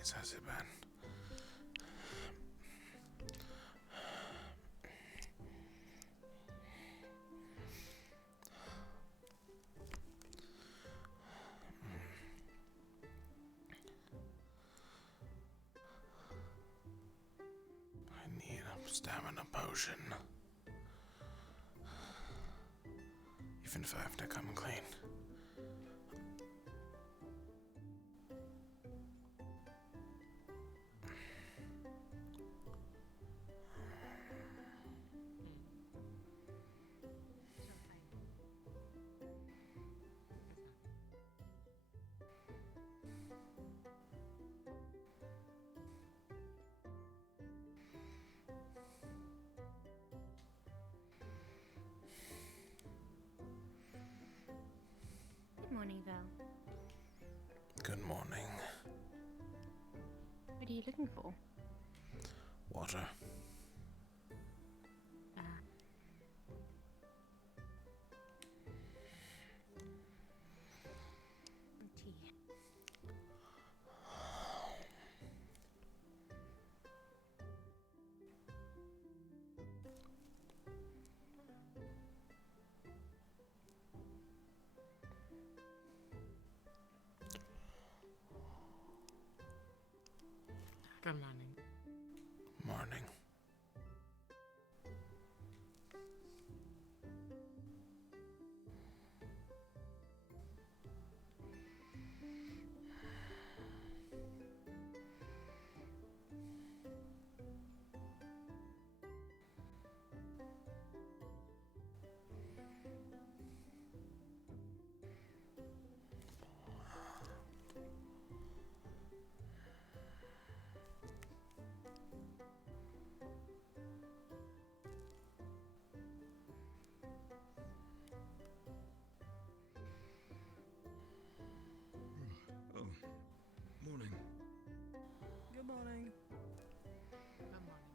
Jeez, how's it been? I need a stamina potion. Even if I have to come clean. Good morning, Val. Good morning. What are you looking for? Water. Tea. Good morning. Morning. Oh, morning. Good morning. Good morning.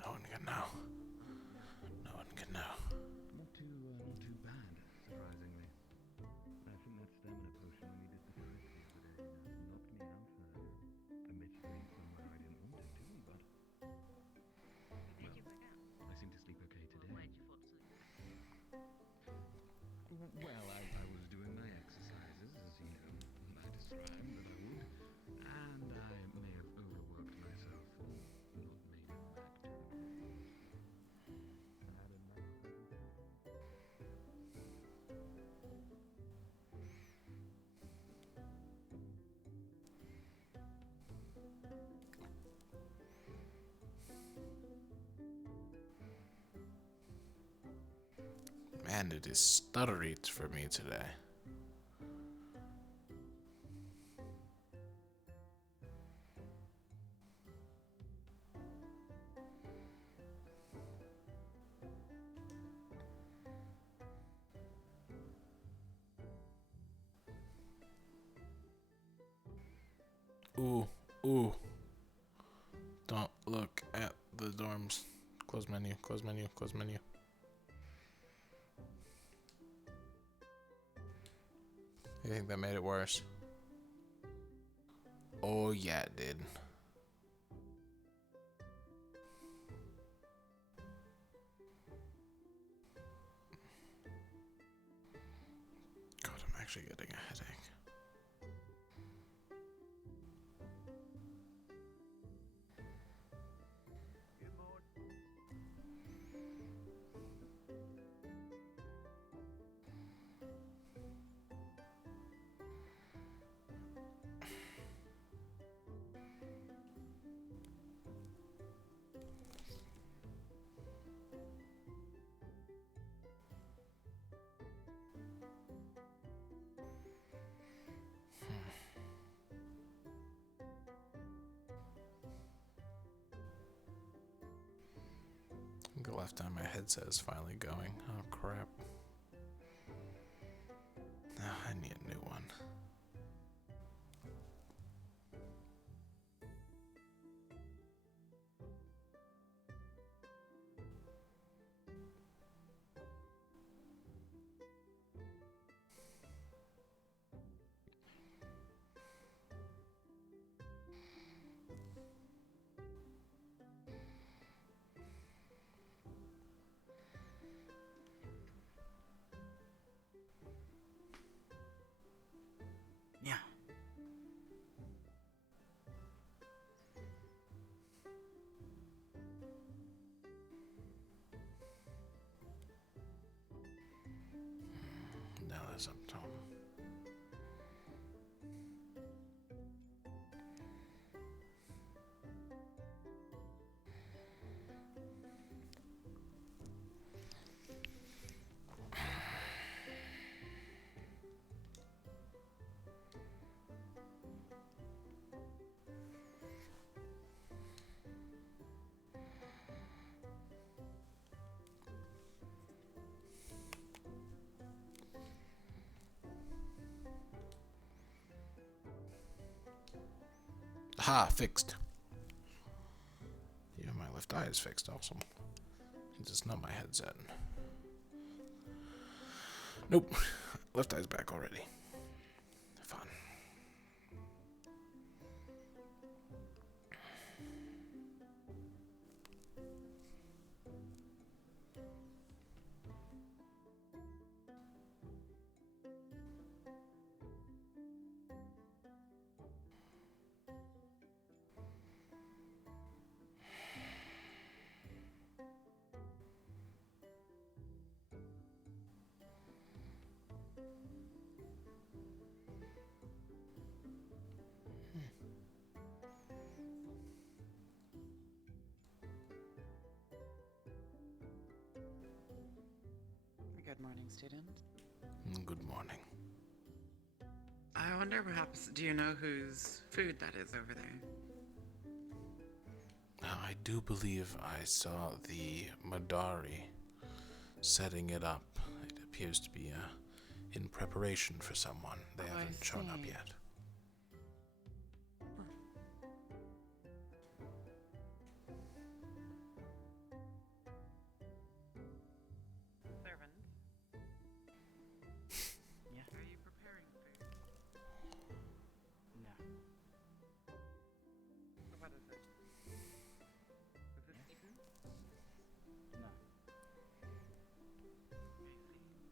No one can know. No one can know. Not too bad, surprisingly. I think that stamina potion we needed the trick the other day knocked me out, admittedly somewhere I didn't want it to, but Did you wake up? I seem to sleep okay today. Where'd you fall asleep? Well, I was doing my exercises, as you know, I described that I would, and I may have overworked myself and not made it back to I had a nice Man, it is stuttery for me today. Ooh, ooh. Don't look at the dorms. Close menu, close menu, close menu. You think that made it worse? Oh yeah, it did. God, I'm actually getting a headache. I think the left time my headset is finally going. Oh crap. I need a new one. this up, Tom. Ha, fixed. Yeah, my left eye is fixed, awesome. It's just not my headset. Nope, left eye's back already. Fun. Good morning, student. Good morning. I wonder perhaps, do you know whose food that is over there? Now, I do believe I saw the Madari setting it up. It appears to be in preparation for someone. They Oh, I haven't shown up see. yet. Servant? Yes. Are you preparing food? No. What is it? Is it eaten? No. I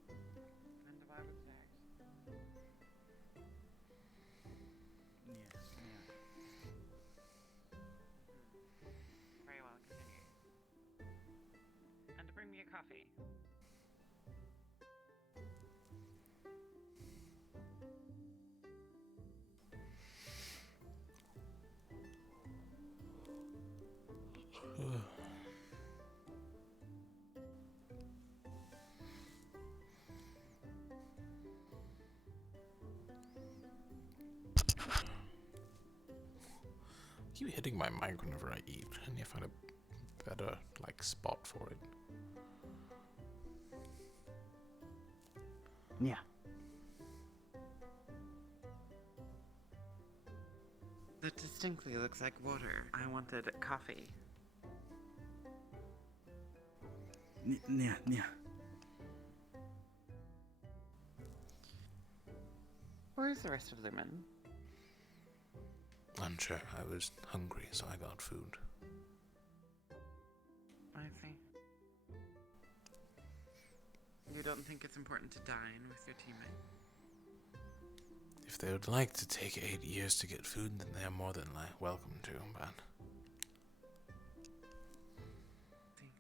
see. And why was that? Yeah. Very well, continue. And bring me a coffee. I keep hitting my mic whenever I eat. I need to find a better, spot for it. Yeah. That distinctly looks like water. I wanted coffee. Yeah. Where's the rest of the men? Unsure. I was hungry, so I got food. I see. You don't think it's important to dine with your teammate? If they would like to take 8 years to get food, then they're more than welcome to, but... See.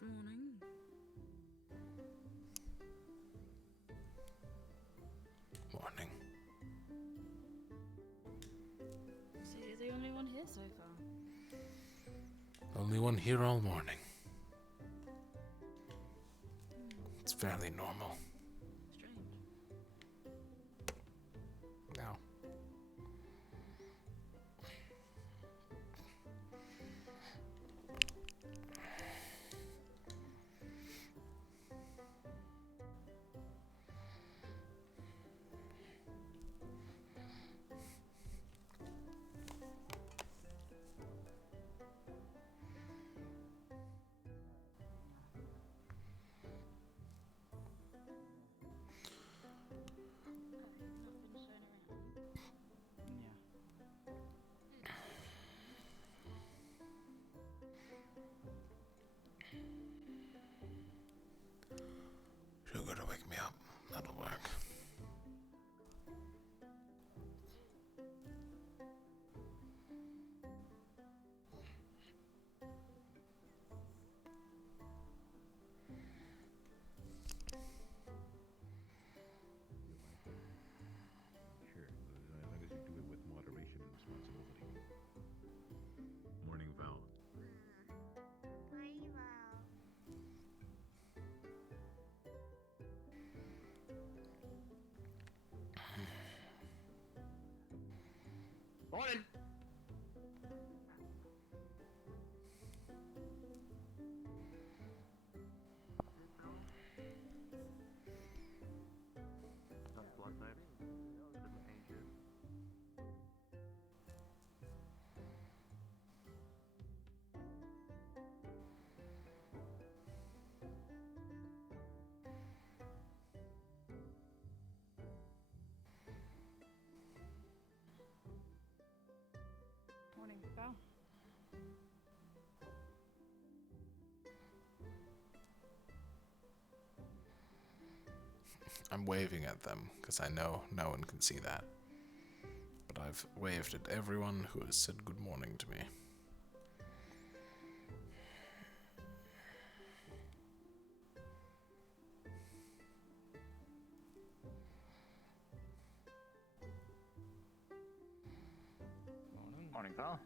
Good morning. Morning. So you're the only one here so far. Only one here all morning. It's fairly normal. Strange. Now. Morning! Morning, Val. I'm waving at them because I know no one can see that. But I've waved at everyone who has said good morning to me. Morning, pal.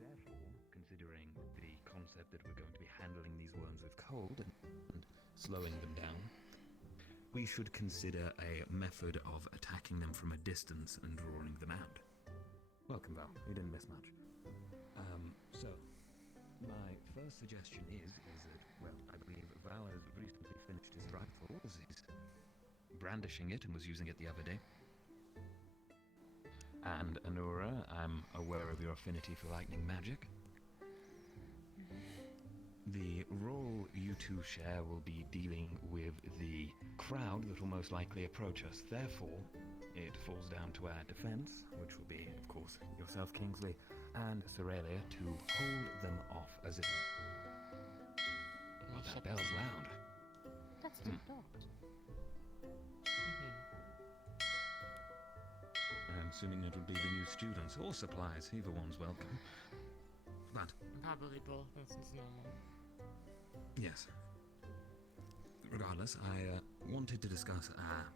Therefore, considering the concept that we're going to be handling these worms with cold and slowing them down, we should consider a method of attacking them from a distance and drawing them out. Welcome, Val. You didn't miss much. So, my first suggestion is that, well, I believe Val has recently finished his rifle. He's brandishing it and was using it the other day. And Anura, I'm aware of your affinity for lightning magic. The role you two share will be dealing with the crowd that will most likely approach us. Therefore, it falls down to our defense, which will be, of course, yourself, Kingsley, and Sorelia, to hold them off as it... Well, that bell's loud. That's the dog. I'm assuming it would be the new students or supplies. Either one's welcome. But, Probably both, this is normal. yes. Regardless, I wanted to discuss our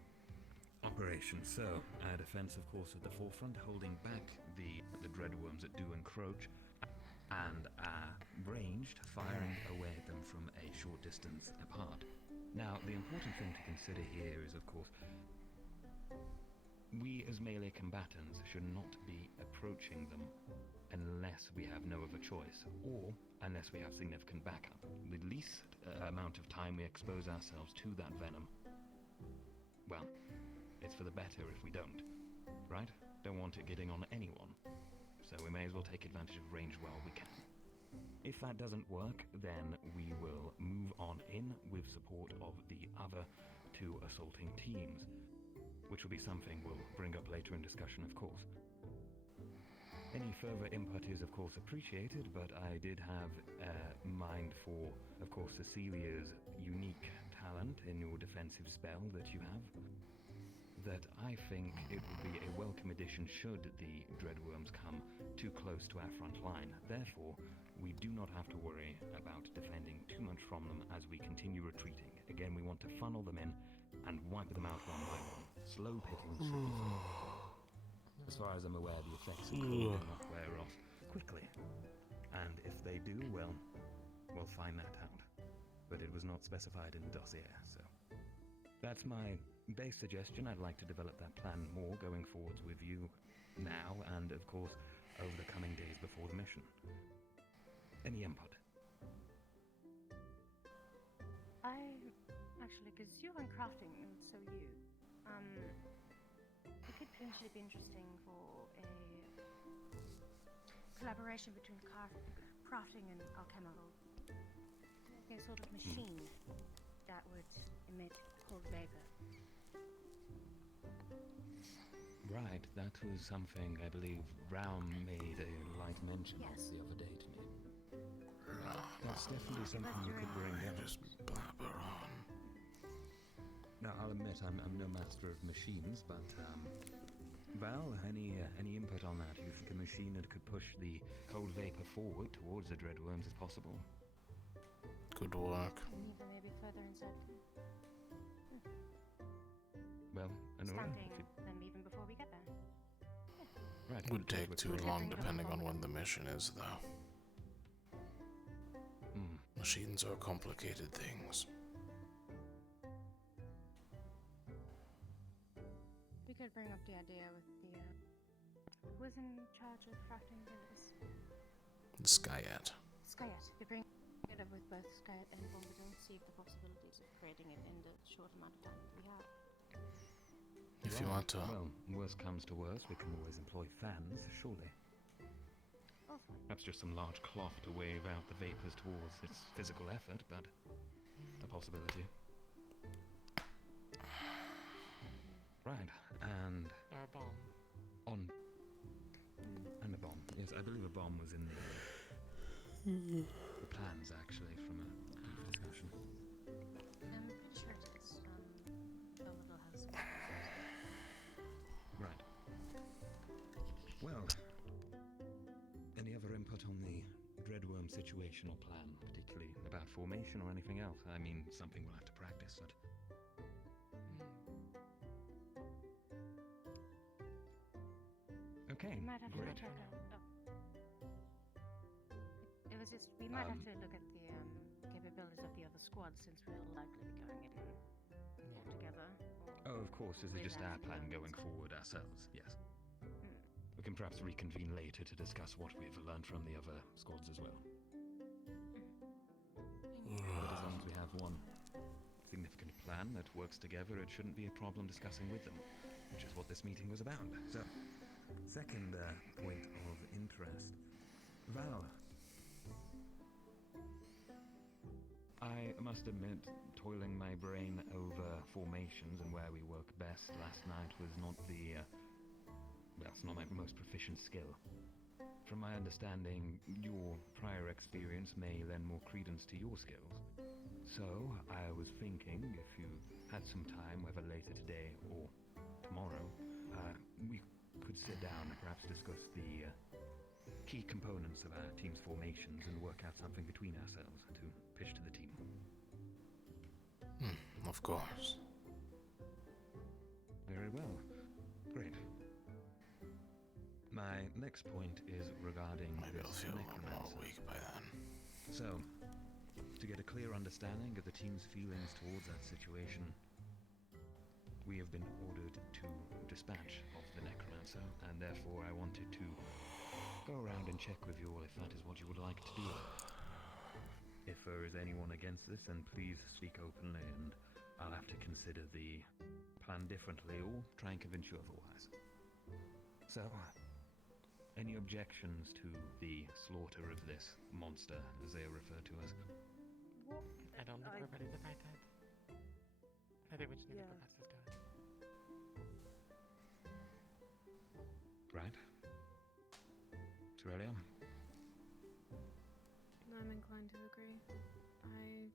operation. So, our defense, of course, at the forefront, holding back the dreadworms that do encroach, and our ranged, firing away at them from a short distance apart. Now, the important thing to consider here is, of course, we as melee combatants should not be approaching them unless we have no other choice, or unless we have significant backup. The least amount of time we expose ourselves to that venom, well, it's for the better if we don't, right? Don't want it getting on anyone, so we may as well take advantage of range while we can. If that doesn't work, then we will move on in with support of the other two assaulting teams, which will be something we'll bring up later in discussion, of course. Any further input is, of course, appreciated, but I did have mind for, of course, Cecilia's unique talent in your defensive spell that you have, that I think it would be a welcome addition should the dreadworms come too close to our front line. Therefore, we do not have to worry about defending too much from them as we continue retreating. Again, we want to funnel them in and wipe them out one by one. Slow pickings. As far as I'm aware, the effects of cold will not wear off quickly. And if they do, well, we'll find that out. But it was not specified in the dossier, so... That's my base suggestion. I'd like to develop that plan more going forwards with you now, and of course, over the coming days before the mission. Any input? Actually, because you are crafting, and so you, it could potentially be interesting for a collaboration between crafting and alchemical. A sort of machine that would emit cold vapor. Right, that was something I believe Raum made a light mention of Yes. the other day to me. That's definitely something you could bring up. Just blabber on. Now, I'll admit I'm no master of machines, but Val, any input on that? You think a machine that could push the cold vapor forward towards the dreadworms is possible? Good work. And even maybe further inside. Well, anyway, Stunting them even before we get there. right. Would take too long Bring them depending on forward. when the mission is, though. Machines are complicated things. We could bring up the idea with the, who was in charge of crafting this? Skyat. Skyet. We bring it up with both Skyet and Bombadil, see if the possibilities of creating it in the short amount of time that we have. If you want to. Well, worst comes to worst, we can always employ fans, surely. Also, Perhaps just some large cloth to wave out the vapors towards its physical effort, but a possibility. Right, and Or a bomb. on... And a bomb. Yes, I believe a bomb was in the plans, actually, from a brief discussion. I'm pretty sure it is. Bombadil has. Right. Well, any other input on the Dreadworm situational plan, particularly about formation or anything else? I mean, something we'll have to practice, but... Okay, We might have to great. check out. It was just we might have to look at the capabilities of the other squads since we'll likely be going in all together. Oh, of course, this is just our Without plan the going others. forward ourselves, yes. Mm. We can perhaps reconvene later to discuss what we've learned from the other squads as well. But as long as we have one significant plan that works together, it shouldn't be a problem discussing with them, which is what this meeting was about. So, second point of interest. Val. I must admit, toiling my brain over formations and where we work best last night was not it's not my most proficient skill. From my understanding, your prior experience may lend more credence to your skills. So, I was thinking, if you had some time, whether later today or tomorrow, we could sit down and perhaps discuss the key components of our team's formations and work out something between ourselves to pitch to the team. Of course. Very well. Great. My next point is regarding Maybe I'll this feel a little more necromancer. weak by then. So, to get a clear understanding of the team's feelings towards that situation, we have been ordered to dispatch of the necromancer, and therefore I wanted to go around and check with you all if that is what you would like to do. If there is anyone against this, then please speak openly, and I'll have to consider the plan differently or try and convince you otherwise. So, any objections to the slaughter of this monster, as they are referred to as? I don't think we're ready to fight that. I think we just need to progress this to it. Right. Aurelia? I'm inclined to agree. I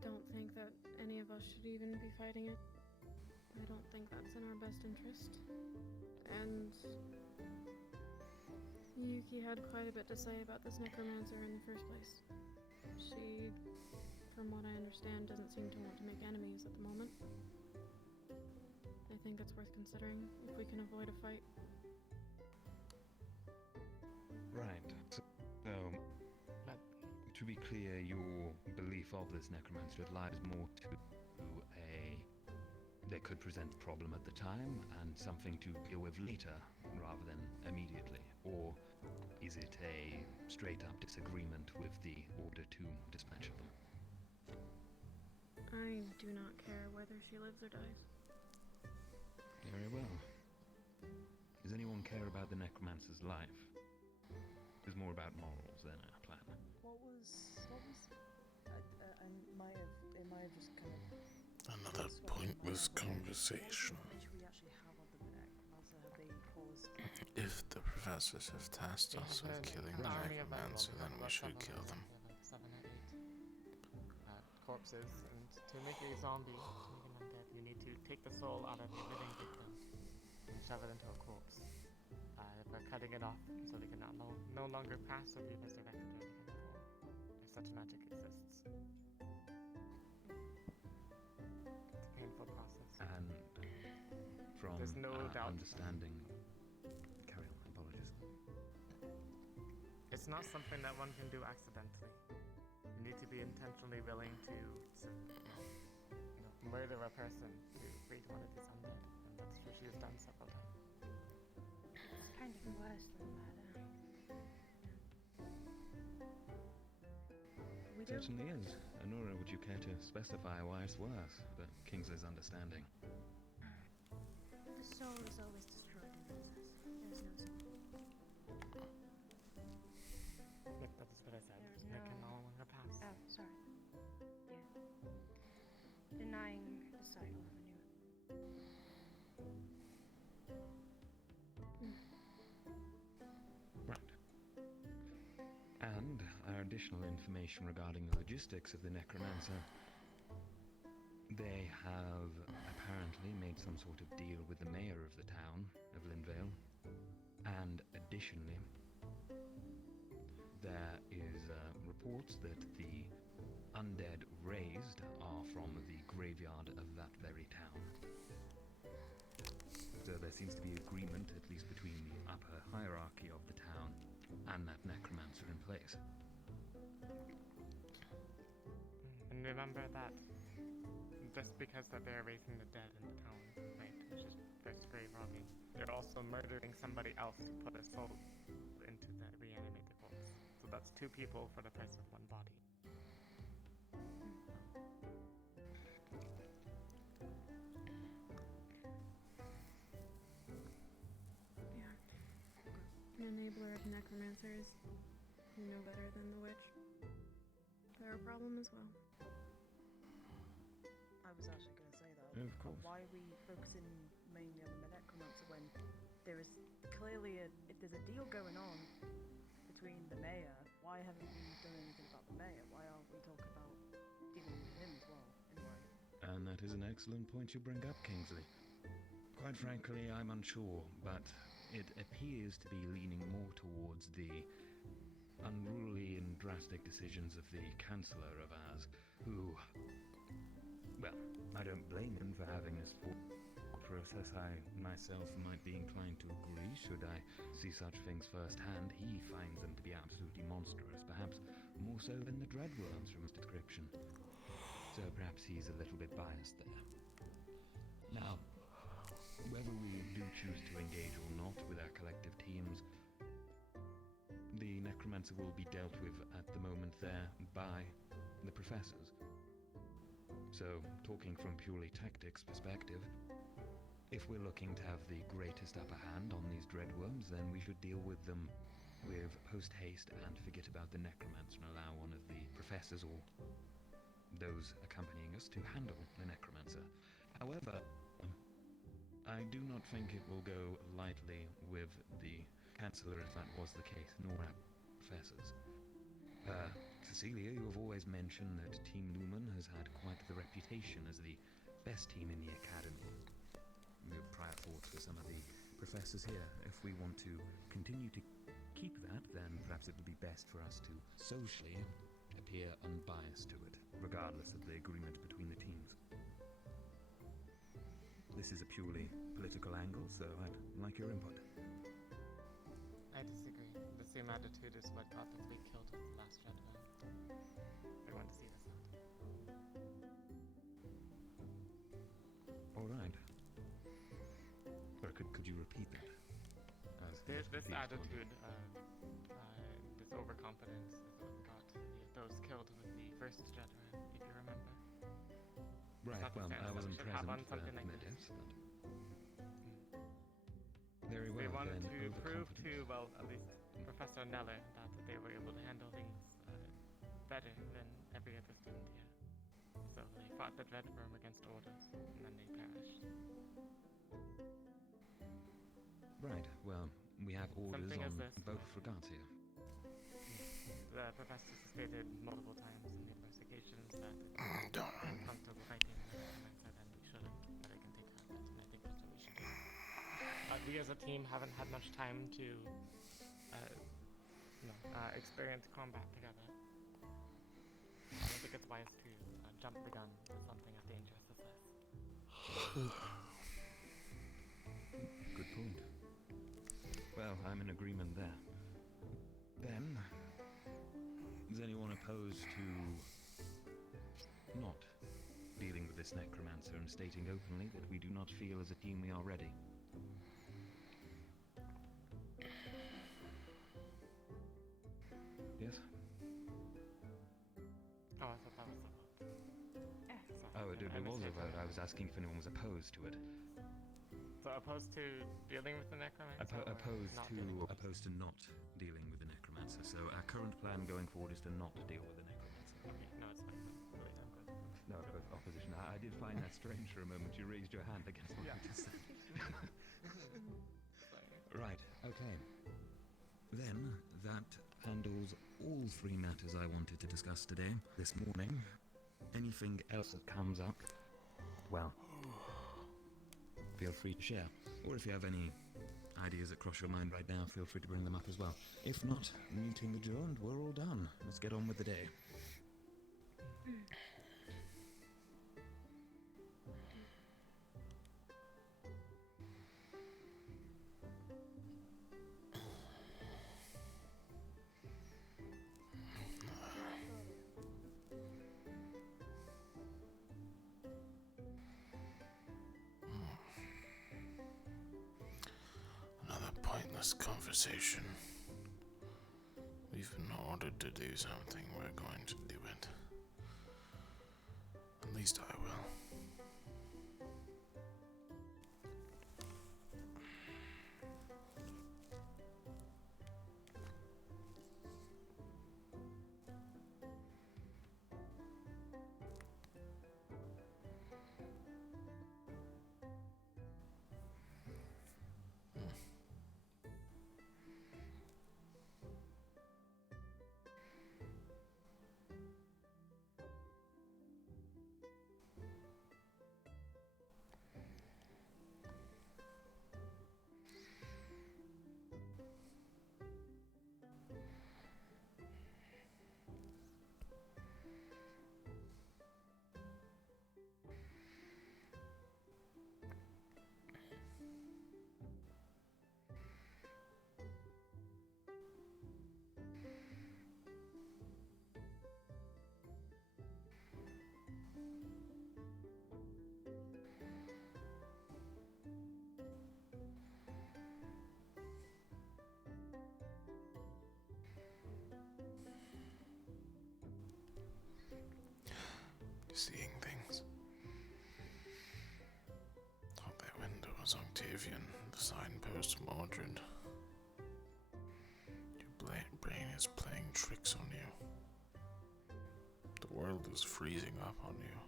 don't think that any of us should even be fighting it. I don't think that's in our best interest. And Yuki had quite a bit to say about this necromancer in the first place. She, from what I understand, doesn't seem to want to make enemies at the moment. I think it's worth considering if we can avoid a fight. Right. So, to be clear, your belief of this necromancer lies more to they could present a problem at the time and something to deal with later rather than immediately, or is it a straight-up disagreement with the order to dispatch of them? I do not care whether she lives or dies. Very well. Does anyone care about the necromancer's life? It's more about morals than a plan. It might have just kind of Another pointless conversation. Should we actually have on the neck? professors have tasked They us have with an killing the army of necromancer, Vandals, then we about should 7 kill of them. Like 7 or 8 corpses, and to make a zombie, to make an undead, you need to take the soul out of a living victim and shove it into a corpse. By cutting it off so they can no longer pass or be resurrected or anything at all, if such magic exists. It's a painful process. And from There's no doubt. understanding... Carry on, apologies. It's not something that one can do accidentally. You need to be intentionally willing to murder a person to create one of these undead, and that's what she has done several times. It's kind of worse than murder. We don't. Certainly is. Anura, would you care to specify why it's worse? But Kingsley's understanding. The soul is always destroyed in process. There is no soul. Yep, that is what I said. There is It can no- no longer pass. Oh, sorry. Yeah. Denying the cycle of a new. Right. And our additional information regarding the logistics of the necromancer. They have apparently made some sort of deal with the mayor of the town of Linvale. And additionally, there is reports that the undead raised are from the graveyard of that very town. So there seems to be agreement, at least between the upper hierarchy of the town and that necromancer in place. And remember that just because that they're raising the dead in the town, right, which is first grave robbing, they're also murdering somebody else to put a soul into the reanimated corpse. So that's 2 people for the price of 1 body. Yeah. An enabler of necromancers. You know better than the witch. They're a problem as well. I was actually going to say that. Of course. Why are we focusing mainly on the necromancer when there is clearly if there's a deal going on between the mayor? Why haven't we done anything about the mayor? Why aren't we talking about dealing with him as well? Anyway. And that is an excellent point you bring up, Kingsley. Quite frankly, I'm unsure, but it appears to be leaning more towards the unruly and drastic decisions of the Chancellor of ours, who... Well, I don't blame him for having this process. I myself might be inclined to agree should I see such things firsthand. He finds them to be absolutely monstrous, perhaps more so than the dreadworms from his description. So perhaps he's a little bit biased there. Now, whether we do choose to engage or not with our collective teams, the necromancer will be dealt with at the moment there by the professors. So, talking from purely tactics perspective, if we're looking to have the greatest upper hand on these dreadworms, then we should deal with them with post-haste and forget about the necromancer and allow one of the professors or those accompanying us to handle the necromancer. However, I do not think it will go lightly with the Chancellor if that was the case, nor our professors. Cecilia, you have always mentioned that Team Lumen has had quite the reputation as the best team in the Academy. We have prior thoughts for some of the professors here. If we want to continue to keep that, then perhaps it would be best for us to socially appear unbiased to it, regardless of the agreement between the teams. This is a purely political angle, so I'd like your input. I disagree. The same attitude is what got the fleet killed with the last Dreadman. I want to see this out. All right. Or could you repeat that? This attitude, this overconfidence is what got those killed with the first Dreadman, if you remember. Right, Not the well, sense I that we wasn't should have present on for something like Meadows, this. but... Very well, They wanted then, to prove overconfidence. to, well, at least Professor Neller, that they were able to handle things better than every other student here. So they fought the Dreadworm against orders, and then they perished. Right, well, We have orders Something as on this. both regards here. The professor stated multiple times in the investigations that Don't. it's uncomfortable fighting the necromancer, then we shouldn't. But I can take care of that, and I think that's what we should do. We as a team haven't had much time to experience combat together. I don't think it's wise to jump the gun with something as dangerous as this. Good point. Well, I'm in agreement there. Then, is anyone opposed to not dealing with this necromancer and stating openly that we do not feel as a team we are ready? Yes? Oh, I thought that was the vote. Sorry, Oh, it I was a misheard vote. that. I was asking if anyone was opposed to it. So opposed to dealing with the necromancer? or Opposed not to dealing with not dealing with the necromancer. So our current plan going forward is to not deal with the necromancer. Okay, no, it's fine. Really, I'm good. No, opposition. I did find that strange for a moment. You raised your hand against what Yeah. I just said. Sorry. Right, okay. Then, that handles all three matters I wanted to discuss today, this morning. Anything else that comes up, well, feel free to share. Or if you have any ideas that cross your mind right now, feel free to bring them up as well. If not, meeting adjourned, we're all done. Let's get on with the day. Another pointless conversation. We've been ordered to do something, we're going to do it. At least I will. Seeing things. Out that window was Octavian, the signpost Mordred. Your brain is playing tricks on you. The world is freezing up on you.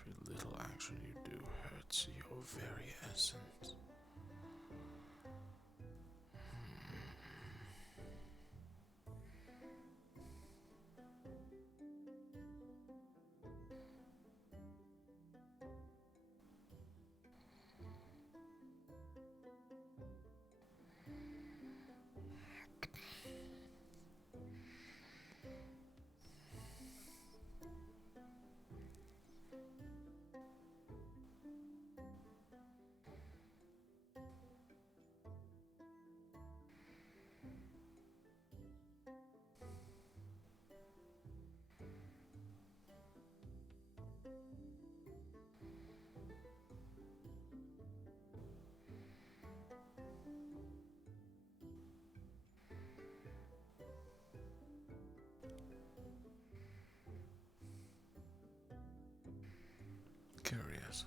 Every little action you do hurts your very essence. Curious.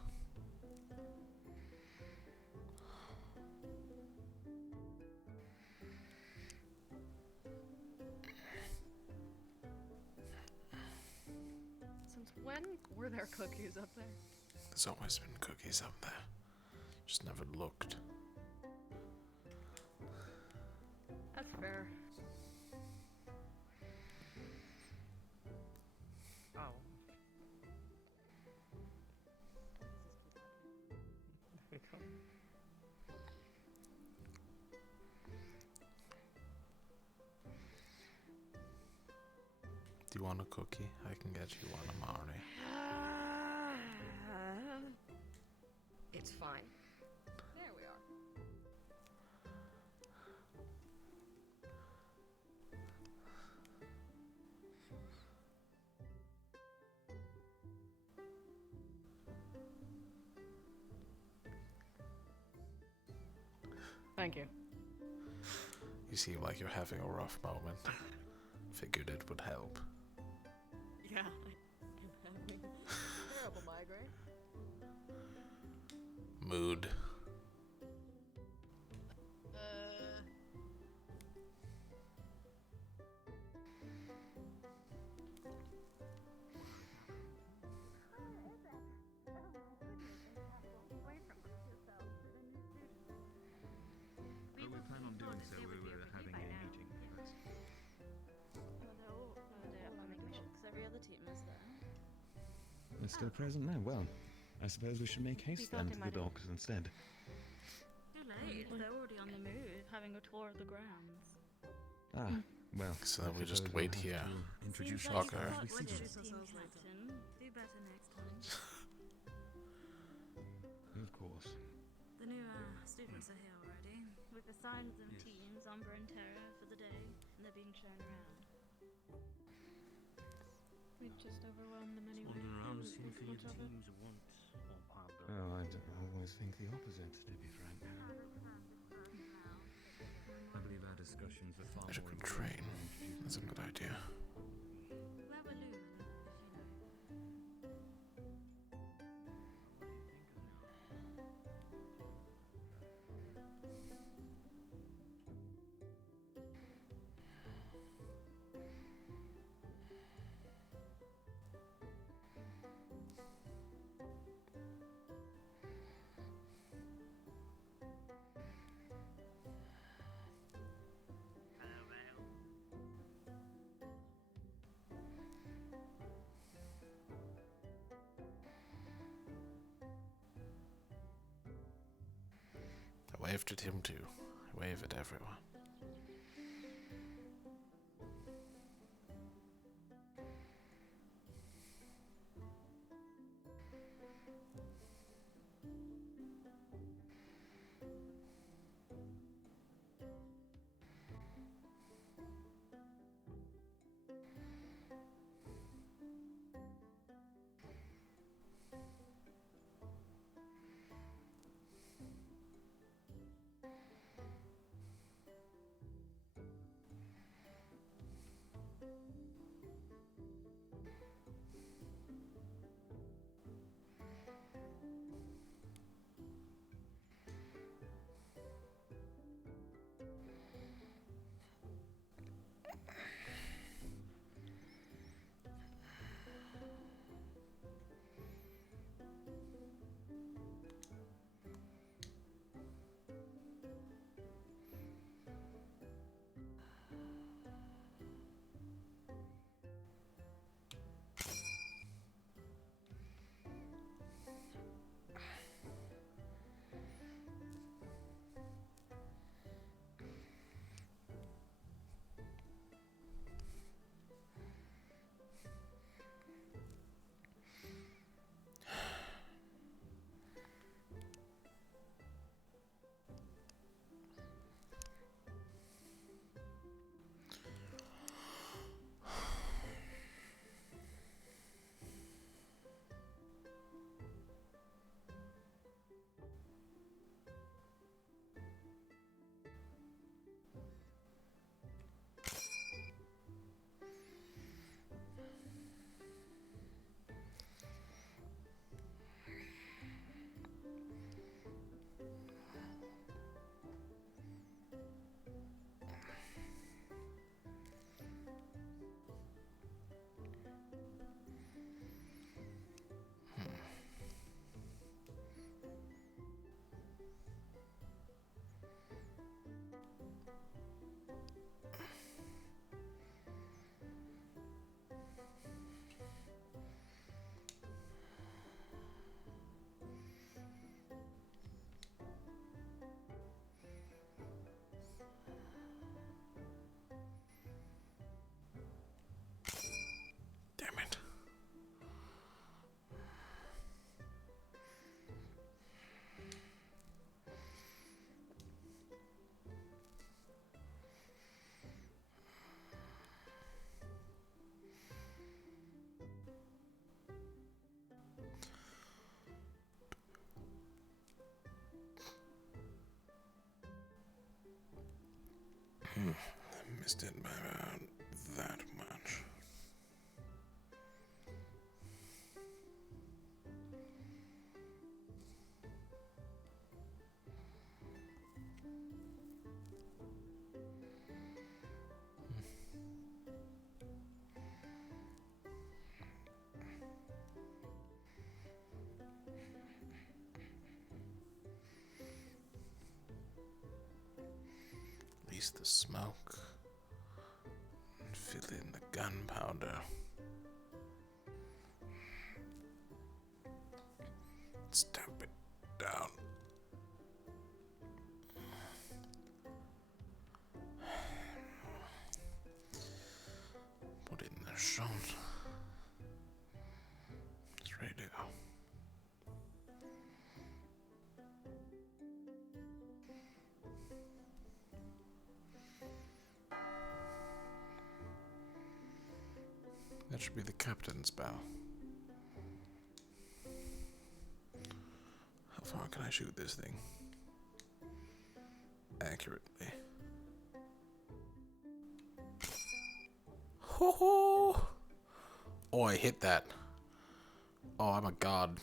Since when were there cookies up there? There's always been cookies up there. Just never looked. fair. Oh. There we go. Do you want a cookie? I can get you one, Amari. It's fine. There we are. Thank you. You seem like you're having a rough moment. Figured it would help. Yeah, I'm having a terrible migraine. Mood. Well, we plan on doing so. We were having a meeting first. Because every other team is there. They're still present now. Well, I suppose we should make haste thought then they to the might have- docks instead. Too late. They're already on the move, having a tour of the grounds. Ah, well. So then I we just suppose wait we'll here. have to Introduce like ourselves Okay. as we see them. Team captain. Do better next time. Of course. The new students are here already. We've assigned them Yes. teams, Umbra and Terra, for the day, and they're being shown around. We just overwhelmed them anyway. Wandering around and seeing with for your much of it. teams at once. Or part of Well, I always think the opposite, to be frank. I believe our discussions were far There's a more good important train. than introducing That's a good idea. Where were Lumen, if you know? I waved at him too. I wave at everyone. Missed it by about that much. At least the smoke. Fill in the gunpowder. Stamp it down. Put it in the shot. It's ready to go. That should be the captain's bow. How far can I shoot this thing? Accurately. Ho ho! Oh, I hit that. Oh, I'm a god.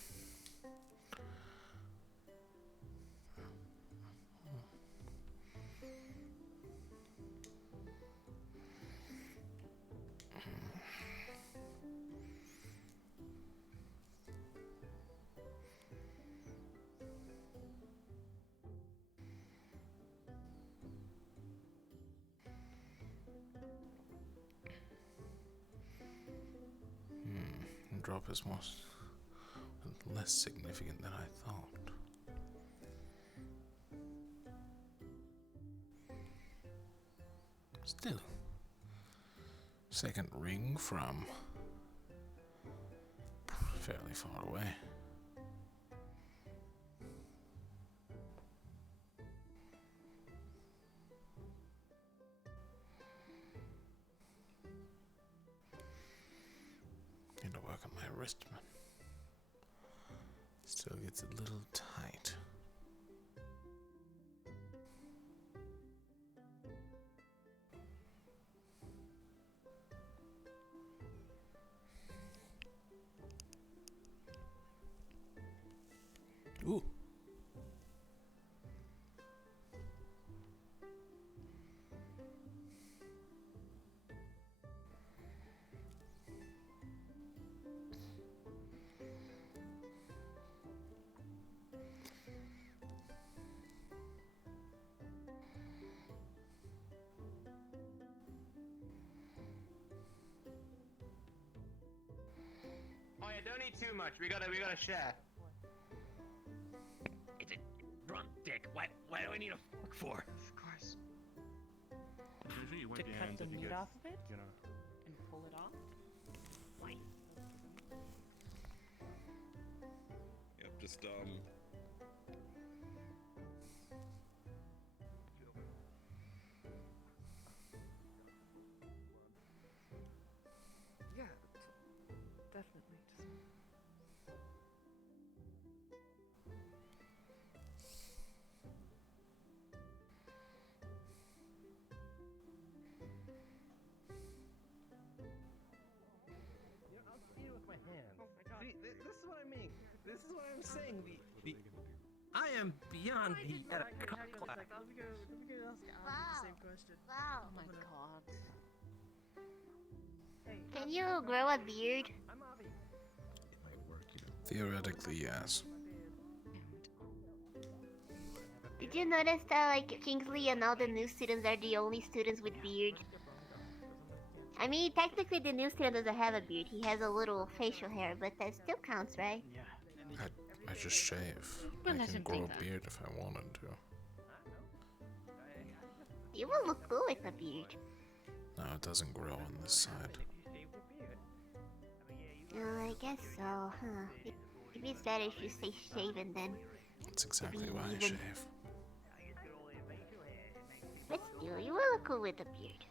Drop is less significant than I thought. Still, second ring from fairly far away. Need to work on my wrist, man. Still gets a little tight. Ooh. Oh yeah, don't eat too much. We gotta share. It's a drunk dick. Why do I need a fork for? Of course. Usually you To wipe your cut hands the if you meat get, off of it you know. and pull it off. Why? Yep, just Yeah, definitely. You know, I'll eat it with my hands. Oh my god. See, this is what I mean. This is what I'm saying. I am beyond the Right, hang on a sec. Let me go ask Abby the same question. Wow. Oh my gonna- god. Hey, Can Abby, you no, grow a beard? I'm Avi. it might work, you know. Theoretically, yes. my beard. Did you notice that like Kingsley and all the new students are the only students with beard? I mean, technically the new student doesn't have a beard. He has a little facial hair, but that still counts, right? Yeah. I just shave. Well, I let can him grow think a that. beard if I wanted to. You will look cool with a beard. No, it doesn't grow on this side. Oh, I guess so, huh? Maybe it's better if you stay shaven then. That's exactly why I even. shave. But still, you will look cool with a beard.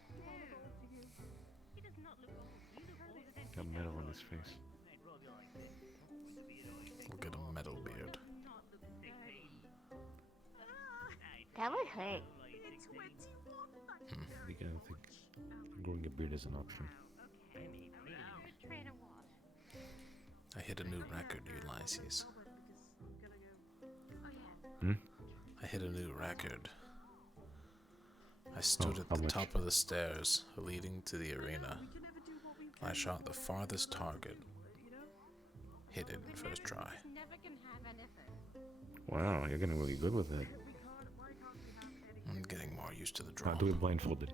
Got metal in his face. Look at a metal beard. That would hurt. It's 21 back there. growing a beard is an option. I hit a new record, Ulysses. Hmm? I hit a new record. I stood at how the much? top of the stairs leading to the arena. I shot the farthest target. Hit it in first try. Wow, you're getting really good with it. I'm getting more used to the I'll draw. do it blindfolded.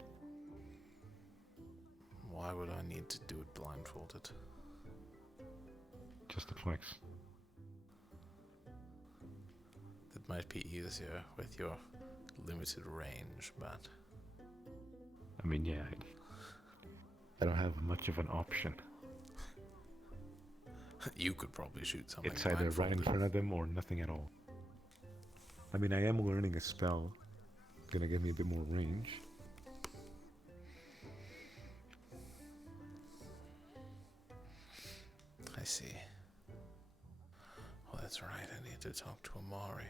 Why would I need to do it blindfolded? Just a flex. That might be easier with your limited range, but I mean, yeah. I don't have much of an option. you could probably shoot something It's either right in blindfolded. front of them or nothing at all. I mean, I am learning a spell. It's gonna give me a bit more range. I see. Oh, that's right. I need to talk to Amari.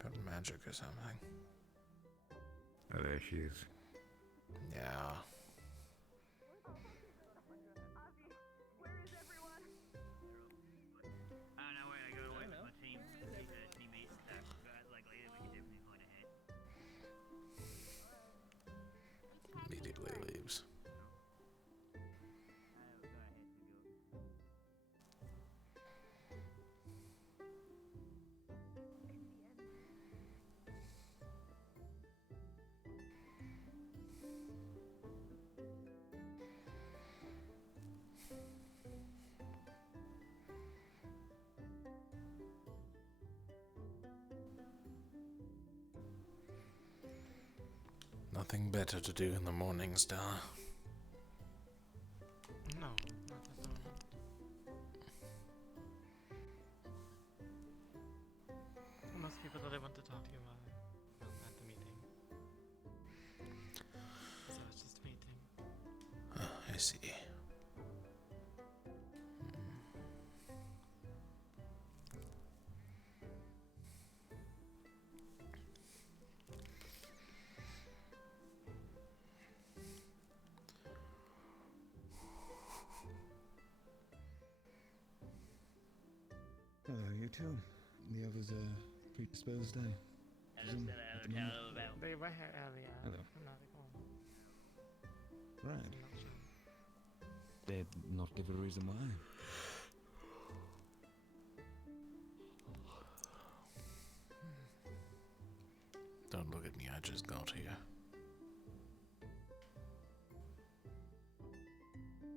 About magic or something. Oh, there she is. Yeah. Immediately leaves. Nothing better to do in the morning, Star. No, not at the moment. Most people that I want to talk to are at the meeting. So it's just waiting. I see. Hello, you two. The others are predisposed, eh? Presume, at the moment? They were here earlier. Hello. Now they're gone. Right. I'm not sure. They'd not give a reason why. Don't look at me, I just got here.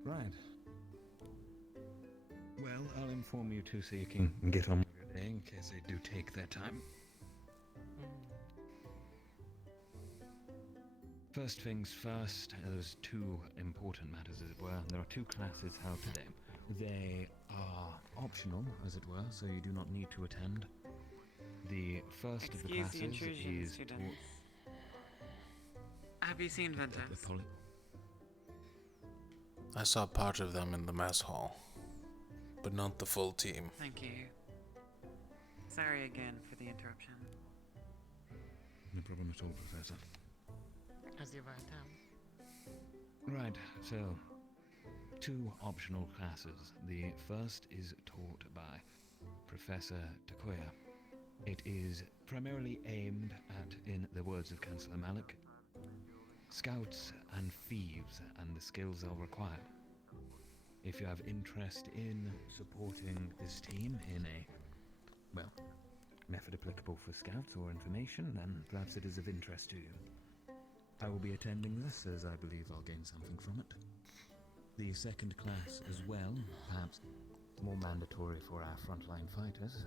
Right. Well, I'll inform you two so you can get on with your day in case they do take their time. First things first, there's two important matters, as it were. There are two classes held today. They are optional, as it were, so you do not need to attend. The first of the Excuse the classes intrusion, is students. Have you seen Ventus? I saw part of them in the mess hall, but not the full team. Thank you. Sorry again for the interruption. No problem at all, Professor. As you were down. Right, so two optional classes. The first is taught by Professor Takoya. It is primarily aimed at, in the words of Chancellor Malik, scouts and thieves and the skills they'll require. If you have interest in supporting this team in a, well, method applicable for scouts or information, then perhaps it is of interest to you. I will be attending this as I believe I'll gain something from it. The second class as well, perhaps more mandatory for our frontline fighters,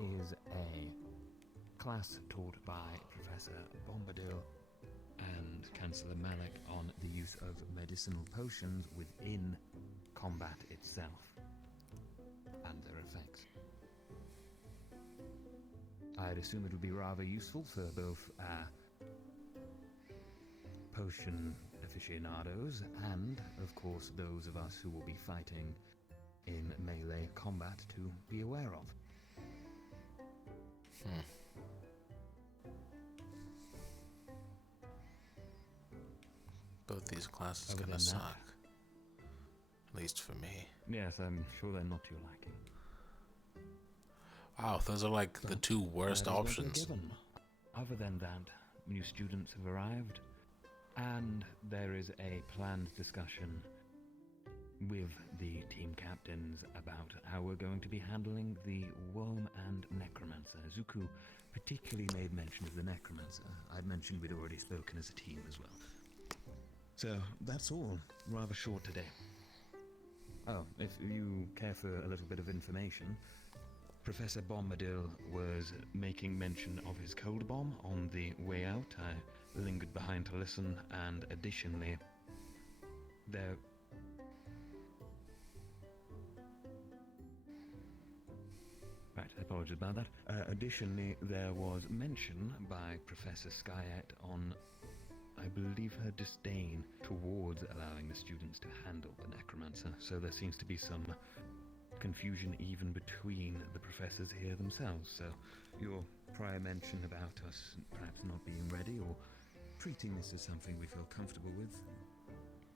is a class taught by Professor Bombadil and Chancellor Malik on the use of medicinal potions within combat itself and their effects. I'd assume it would be rather useful for both potion aficionados and, of course, those of us who will be fighting in melee combat to be aware of. Both these classes Other gonna than that- suck. At least for me. Yes, I'm sure they're not to your liking. Wow, those are like the But two worst that is what we're options. given. Other than that, new students have arrived, and there is a planned discussion with the team captains about how we're going to be handling the worm and necromancer. Zuku particularly made mention of the necromancer. I'd mentioned we'd already spoken as a team as well. So that's all. Rather short today. Oh, if you care for a little bit of information, Professor Bombadil was making mention of his cold bomb on the way out. I lingered behind to listen, and additionally, there... Right, apologies about that. Additionally, there was mention by Professor Skyette on, I believe, her disdain towards allowing the students to handle the necromancer, so there seems to be some confusion even between the professors here themselves. So your prior mention about us perhaps not being ready or treating this as something we feel comfortable with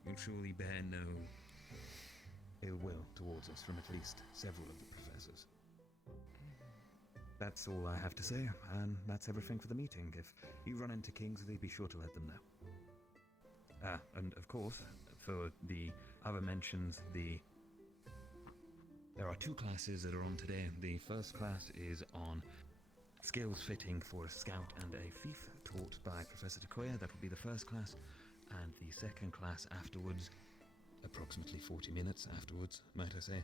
will surely bear no ill will towards us from at least several of the professors. That's all I have to say, and that's everything for the meeting. If you run into Kingsley, be sure to let them know. And of course, for the other mentions, there are two classes that are on today. The first class is on skills fitting for a scout and a thief, taught by Professor Takoya. That will be the first class. And the second class afterwards, approximately 40 minutes afterwards, might I say,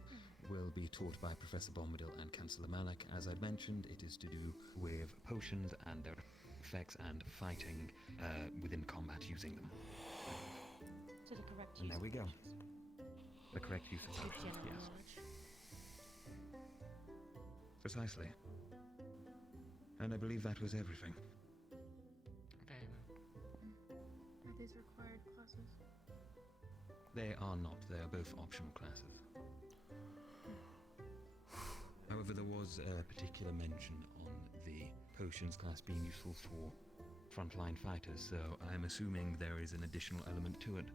will be taught by Professor Bombadil and Chancellor Malak. As I'd mentioned, it is to do with potions and their effects and fighting within combat using them. So the correct And use there we of go. potions. The correct use of Good potions, general yes. knowledge. Precisely. And I believe that was everything. Very well. Are these required classes? They are not. They are both optional classes. However, there was a particular mention on the potions class being useful for frontline fighters, so I'm assuming there is an additional element to it.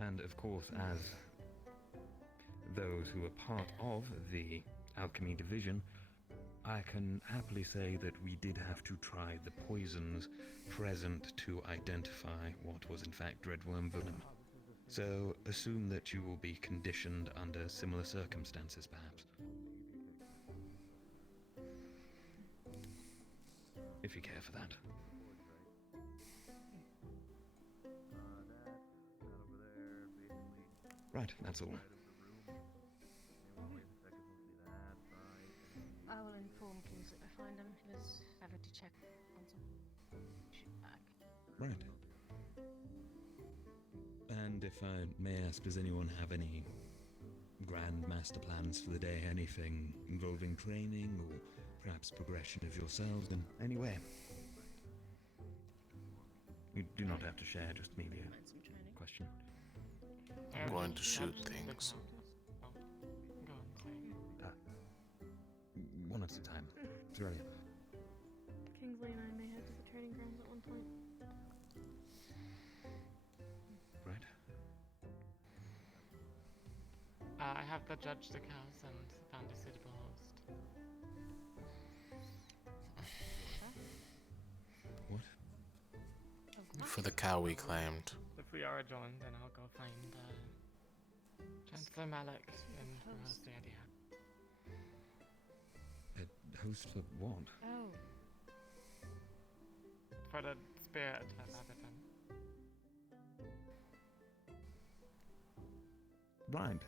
And of course, as those who are part of the alchemy division, I can happily say that we did have to try the poisons present to identify what was in fact dreadworm venom. So assume that you will be conditioned under similar circumstances, perhaps. If you care for that. Right, that's all. I will inform Kingsley if I find him. He was ever to check on some shit back. Right. And if I may ask, does anyone have any grand master plans for the day? Anything involving training or perhaps progression of yourselves in any way? You do not have to share, just merely a question. I'm going to shoot things. Oh, go on, sorry. One at a time. Australia. Kingsley and I may head to the training grounds at one point. Right. I have to judge the cows and found a suitable host. What? For the cow we claimed. If we are adjourned, then I'll go find Chancellor Malik and propose the idea. A host for what? Oh. For the spirit of Abaddon. Right.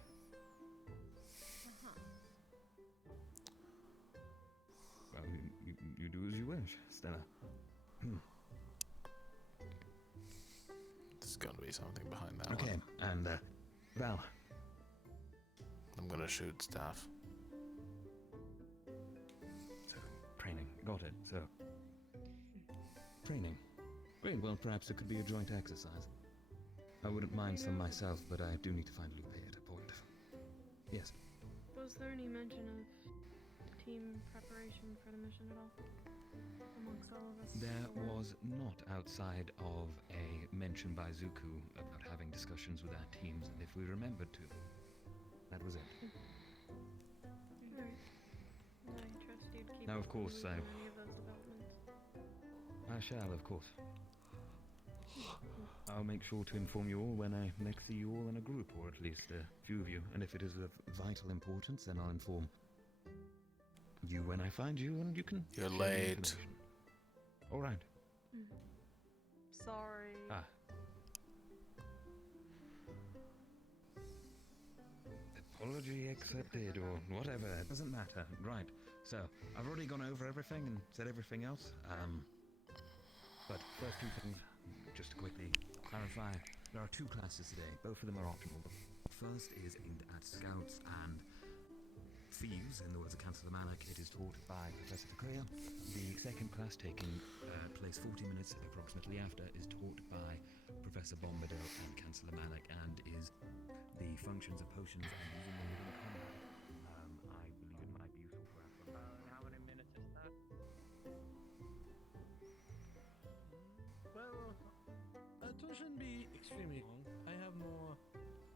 Well, you do as you wish, Stella. There's got to be something behind that Okay, one. and Val. I'm gonna shoot stuff. So, training. Got it. So, training. Great. Well, perhaps it could be a joint exercise. I wouldn't mind some myself, but I do need to find Lupe at a point. Yes. Was there any mention of team preparation for the mission at all? Amongst all of us? There or- was not, outside of a mention by Zuku about having having discussions with our teams, and if we remembered to. That was it. Alright. I trust you'd keep Now, us of course, in the loop on any of those developments. I shall, of course. I'll make sure to inform you all when I next see you all in a group, or at least a few of you, and if it is of vital importance, then I'll inform you when I find you, and you can You're share the late. information. All right. Sorry. Ah. Apology accepted, or whatever. It doesn't matter. Right. So, I've already gone over everything and said everything else. But first two things, just to quickly clarify, there are two classes today. Both of them are optional. The first is aimed at scouts and thieves. In the words of Councillor Malik, it is taught by Professor Takuya. The second class, taking place 40 minutes approximately after, is taught by Professor Bombadil and Councillor Malik, and is the functions of potions and using them within combat. I believe it might be useful for us. How many minutes is that? Well, it shouldn't be extremely long. I have a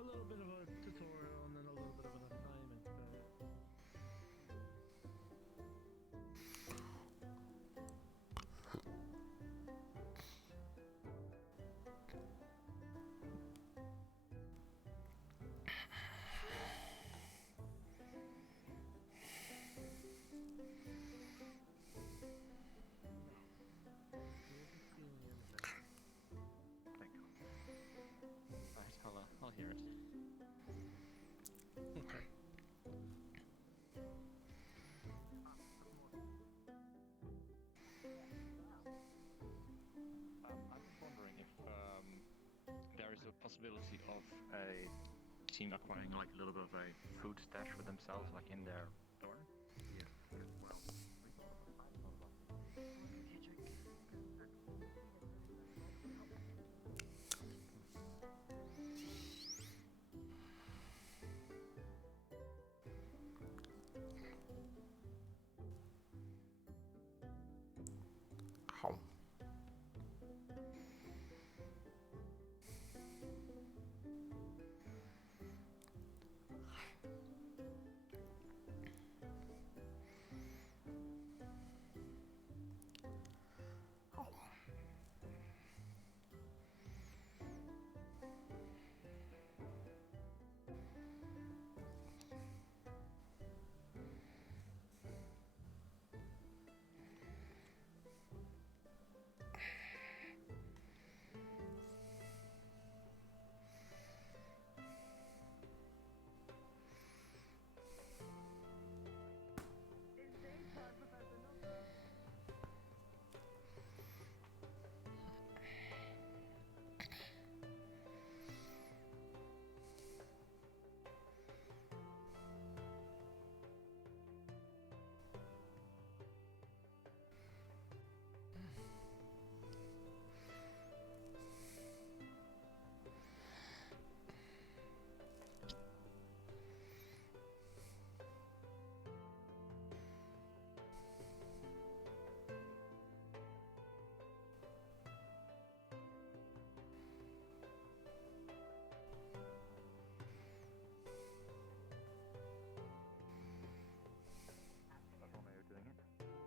little bit of a tutorial and then a little bit of an assignment. Right, I'll hear it. Okay. I'm just wondering if there is a possibility of a team acquiring like a little bit of a food stash for themselves, like in their dorm. Yes. Well. How?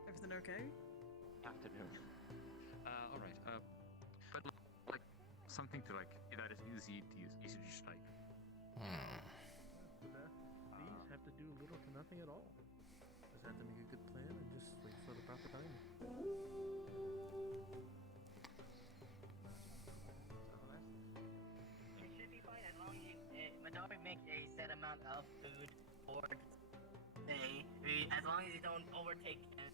Everything okay? Afternoon. Alright, but like something to like that is easy to use, easy to just like. These have to do little to nothing at all. Just have to make a good plan and just wait for the proper time. You should be fine as long as Madari makes a set amount of food for day. As long as you don't overtake and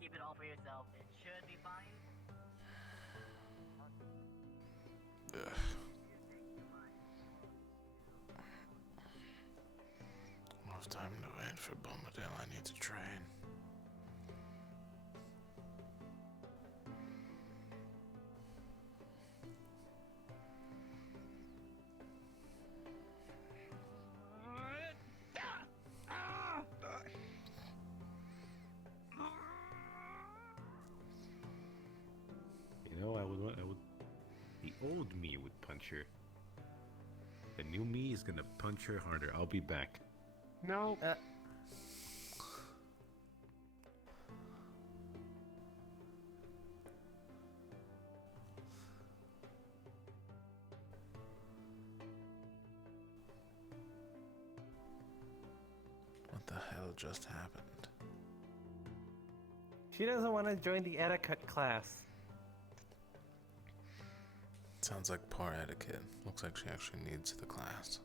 keep it all for yourself, it should be fine. Enough time to wait for Bombadil. I need to train. You know, I would. The old me would punch her. The new me is gonna punch her harder. I'll be back. No. What the hell just happened? She doesn't want to join the etiquette class. Sounds like poor etiquette. Looks like she actually needs the class.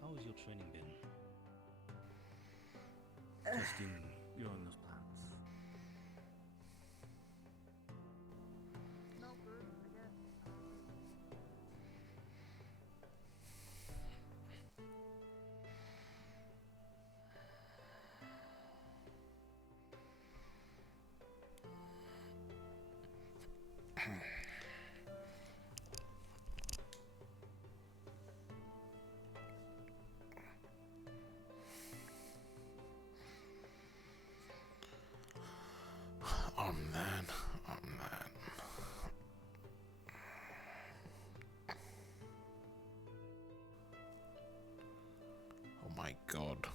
How has your training been? Testing your own plans. No good, I guess. Man. Oh my god.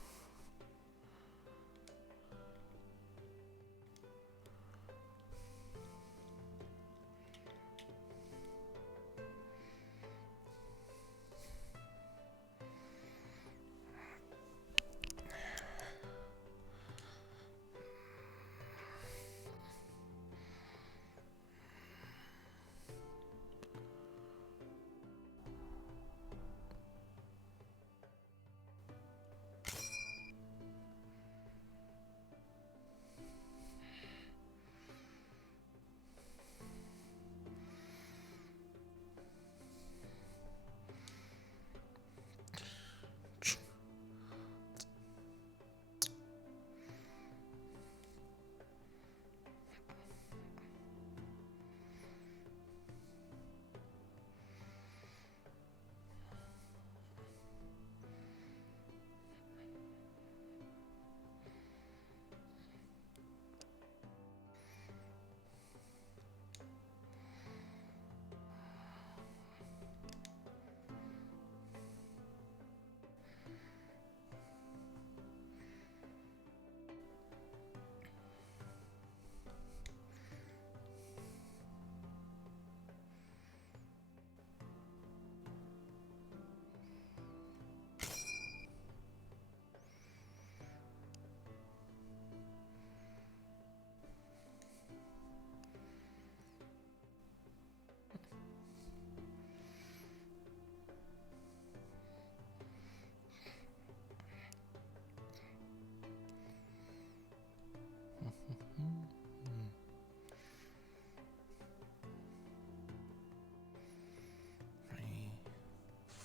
Three,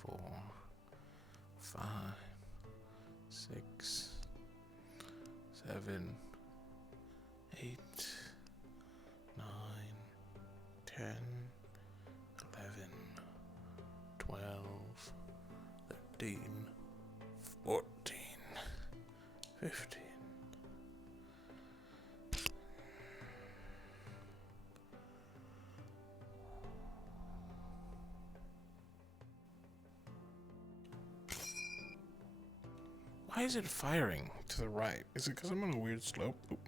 4, 5, 6, 7, 8, 9, 10, 11, 12, 13, 14, 15. Why is it firing to the right? Is it because I'm on a weird slope? Oop.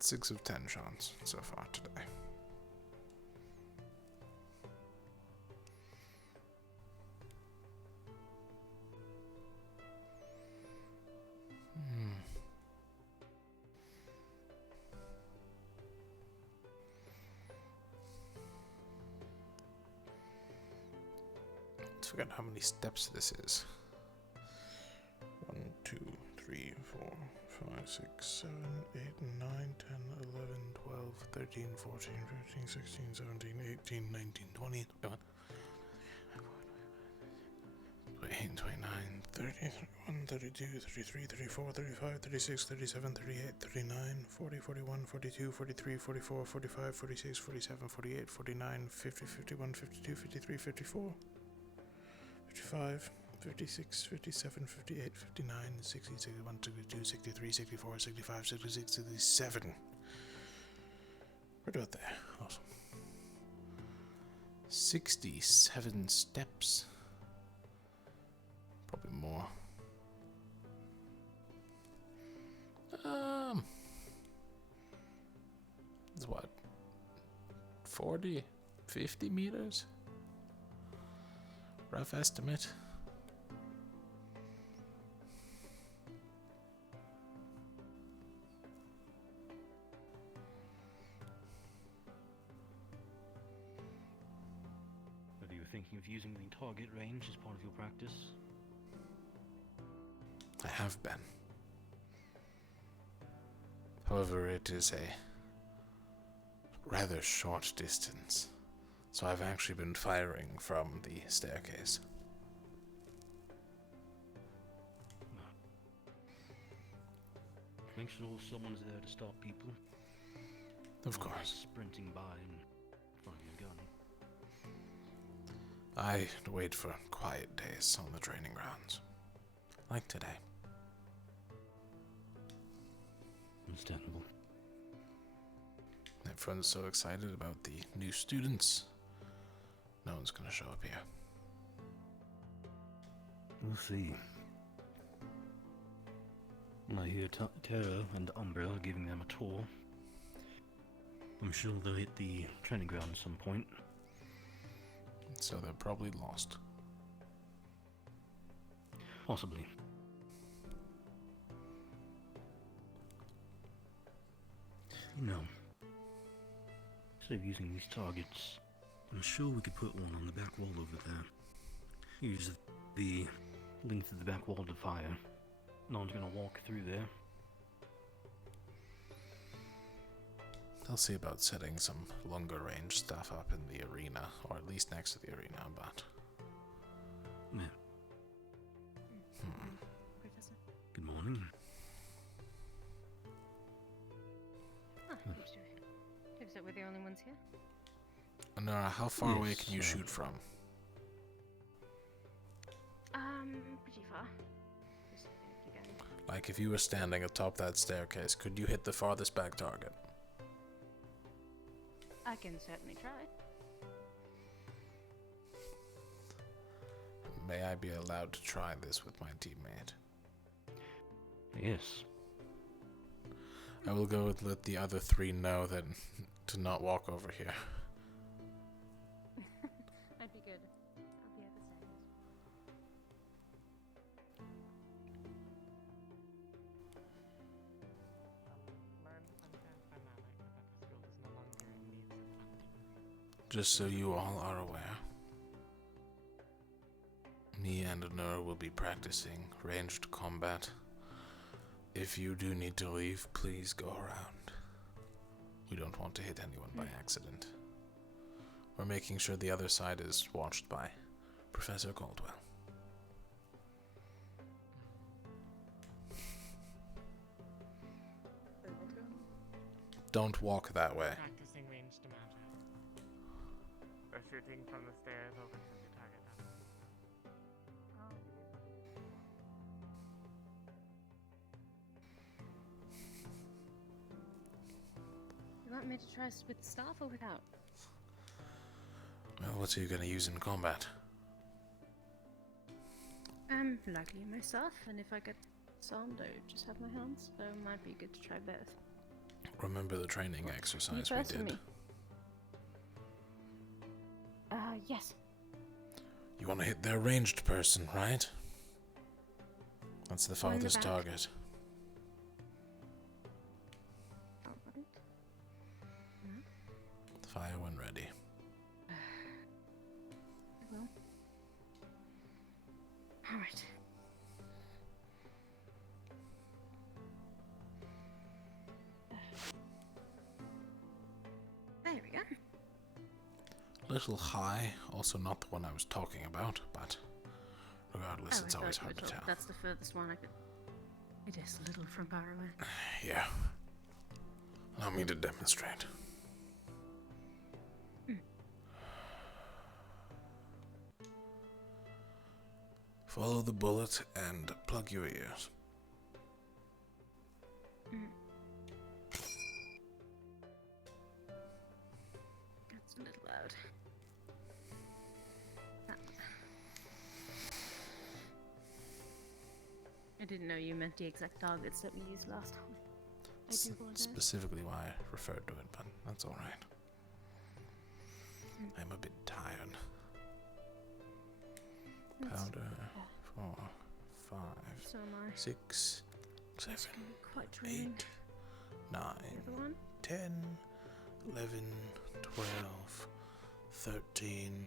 6 of 10 shots so far today. Let's forget how many steps this is. 1, 2, 3, 4, 5, 6, 7, 8, 9, 10, 11, 12, 13, 14, 15, 16, 17, 18, 19, 20, 21, 28, 29, 30, 31, 32, 33, 34, 35, 36, 37, 38, 39, 40, 41, 42, 43, 44, 45, 46, 47, 48, 49, 50, 51, 52, 53, 54, 55, 56, 57, 58, 59, 60, 61, 62, 63, 64, 65, 66, 67. Right about there. Awesome. 67 steps. Probably more. It's what? 40? 50 meters? Rough estimate. Whether you were thinking of using the target range as part of your practice? I have been. However, it is a rather short distance, so I've actually been firing from the staircase. Make sure someone's there to stop people. Of Not course. Sprinting by and firing a gun. I wait for quiet days on the training grounds. Like today. Understandable. Everyone's so excited about the new students. No one's gonna show up here. We'll see. I hear Terra and Umbra are giving them a tour. I'm sure they'll hit the training ground at some point. So they're probably lost. Possibly. You know, instead of using these targets, I'm sure we could put one on the back wall over there. Use the length of the back wall to fire. No one's gonna walk through there. They'll see about setting some longer range stuff up in the arena, or at least next to the arena, but... Yeah. Professor. Good morning. Ah, seems that we're the only ones here. Nora, how far away Yes, can you shoot from? Pretty far. Just keep going. Like, if you were standing atop that staircase, could you hit the farthest back target? I can certainly try. May I be allowed to try this with my teammate? Yes. I will go and let the other three know that to not walk over here. That'd be good. I'll be at the stairs. Just so you all are aware, me and Anura will be practicing ranged combat. If you do need to leave, please go around. We don't want to hit anyone by accident. We're making sure the other side is watched by Professor Caldwell. Don't walk that way. Practicing ranged magic. Or shooting from the stairs over to the target. You want me to try with staff or without? Well, what are you going to use in combat? Likely my staff, and if I get disarmed, I just have my hands, so it might be good to try both. Remember the training exercise we first or did? me? Yes. You want to hit their ranged person, right? That's the Or in the farthest back. target. Alright. Fire when ready. I will. Alright. Little high, also not the one I was talking about, but regardless, it's always hard to tell. That's the furthest one I could. It is a little from far away. Yeah. Allow me to demonstrate. Follow the bullet and plug your ears. That's a little loud. I didn't know you meant the exact targets that we used last time. I do apologize. Specifically why I referred to it, but that's alright. I'm a bit tired. Powder, 4, 5, So am I. 6, 7, Quite draining. 8, 9, The other one? 10, 11, 12, 13.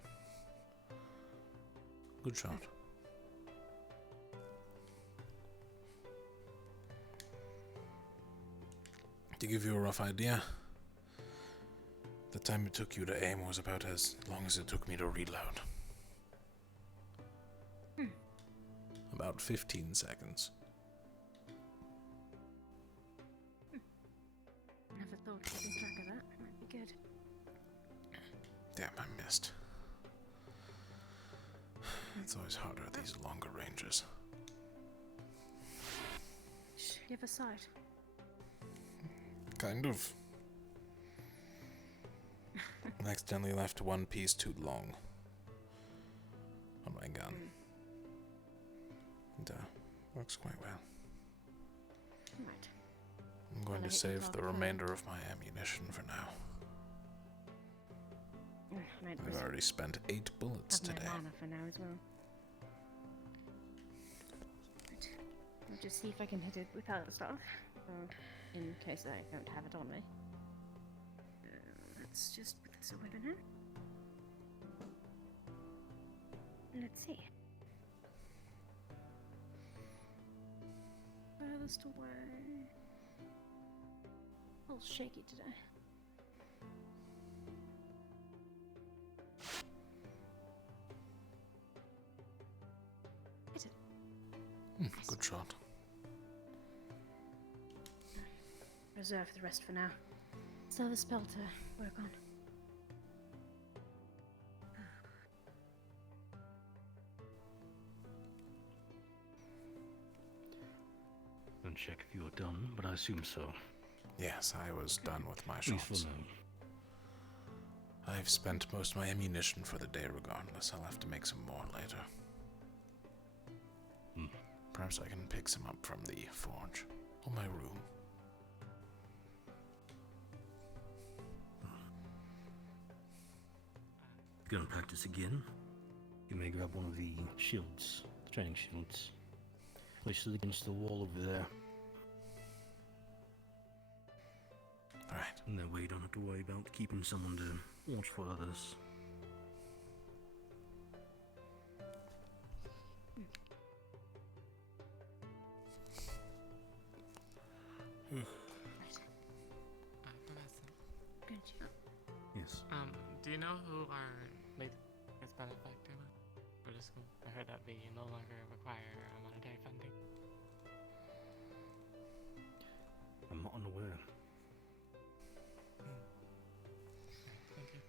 Good shot. To give you a rough idea, the time it took you to aim was about as long as it took me to reload. About 15 seconds. Never thought keeping track of that might be good. Damn, I missed. It's always harder at these longer ranges. Give a sight. Kind of. I accidentally left one piece too long on my gun. And works quite well. Right. I'm going to save the remainder of my ammunition for now. I've already spent 8 bullets Have my today. mana for now as well. Right. I'll just see if I can hit it without the stuff, in case I don't have it on me. Let's just put this away for now. Let's see. Furthest away. A little shaky today. Hit it. Good shot. Reserve the rest for now. Still have a spell to work on. Don't check if you're done, but I assume so. Yes, I was done with my At least shots. for now. I've spent most of my ammunition for the day regardless. I'll have to make some more later. Perhaps I can pick some up from the forge or my room. Gonna practice again? You may grab one of the shields, the training shields. Place it against the wall over there. Alright. And that way you don't have to worry about keeping someone to watch for others. Professor. Yes. Do you know who our latest benefactor for the school? I heard that we no longer require monetary funding. I'm not unaware. Thank you.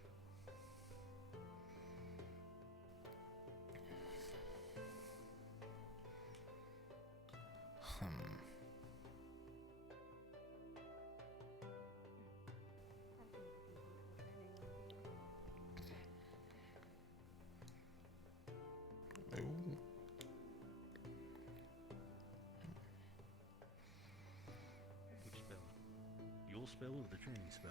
Which spell? Your spell or the training spell?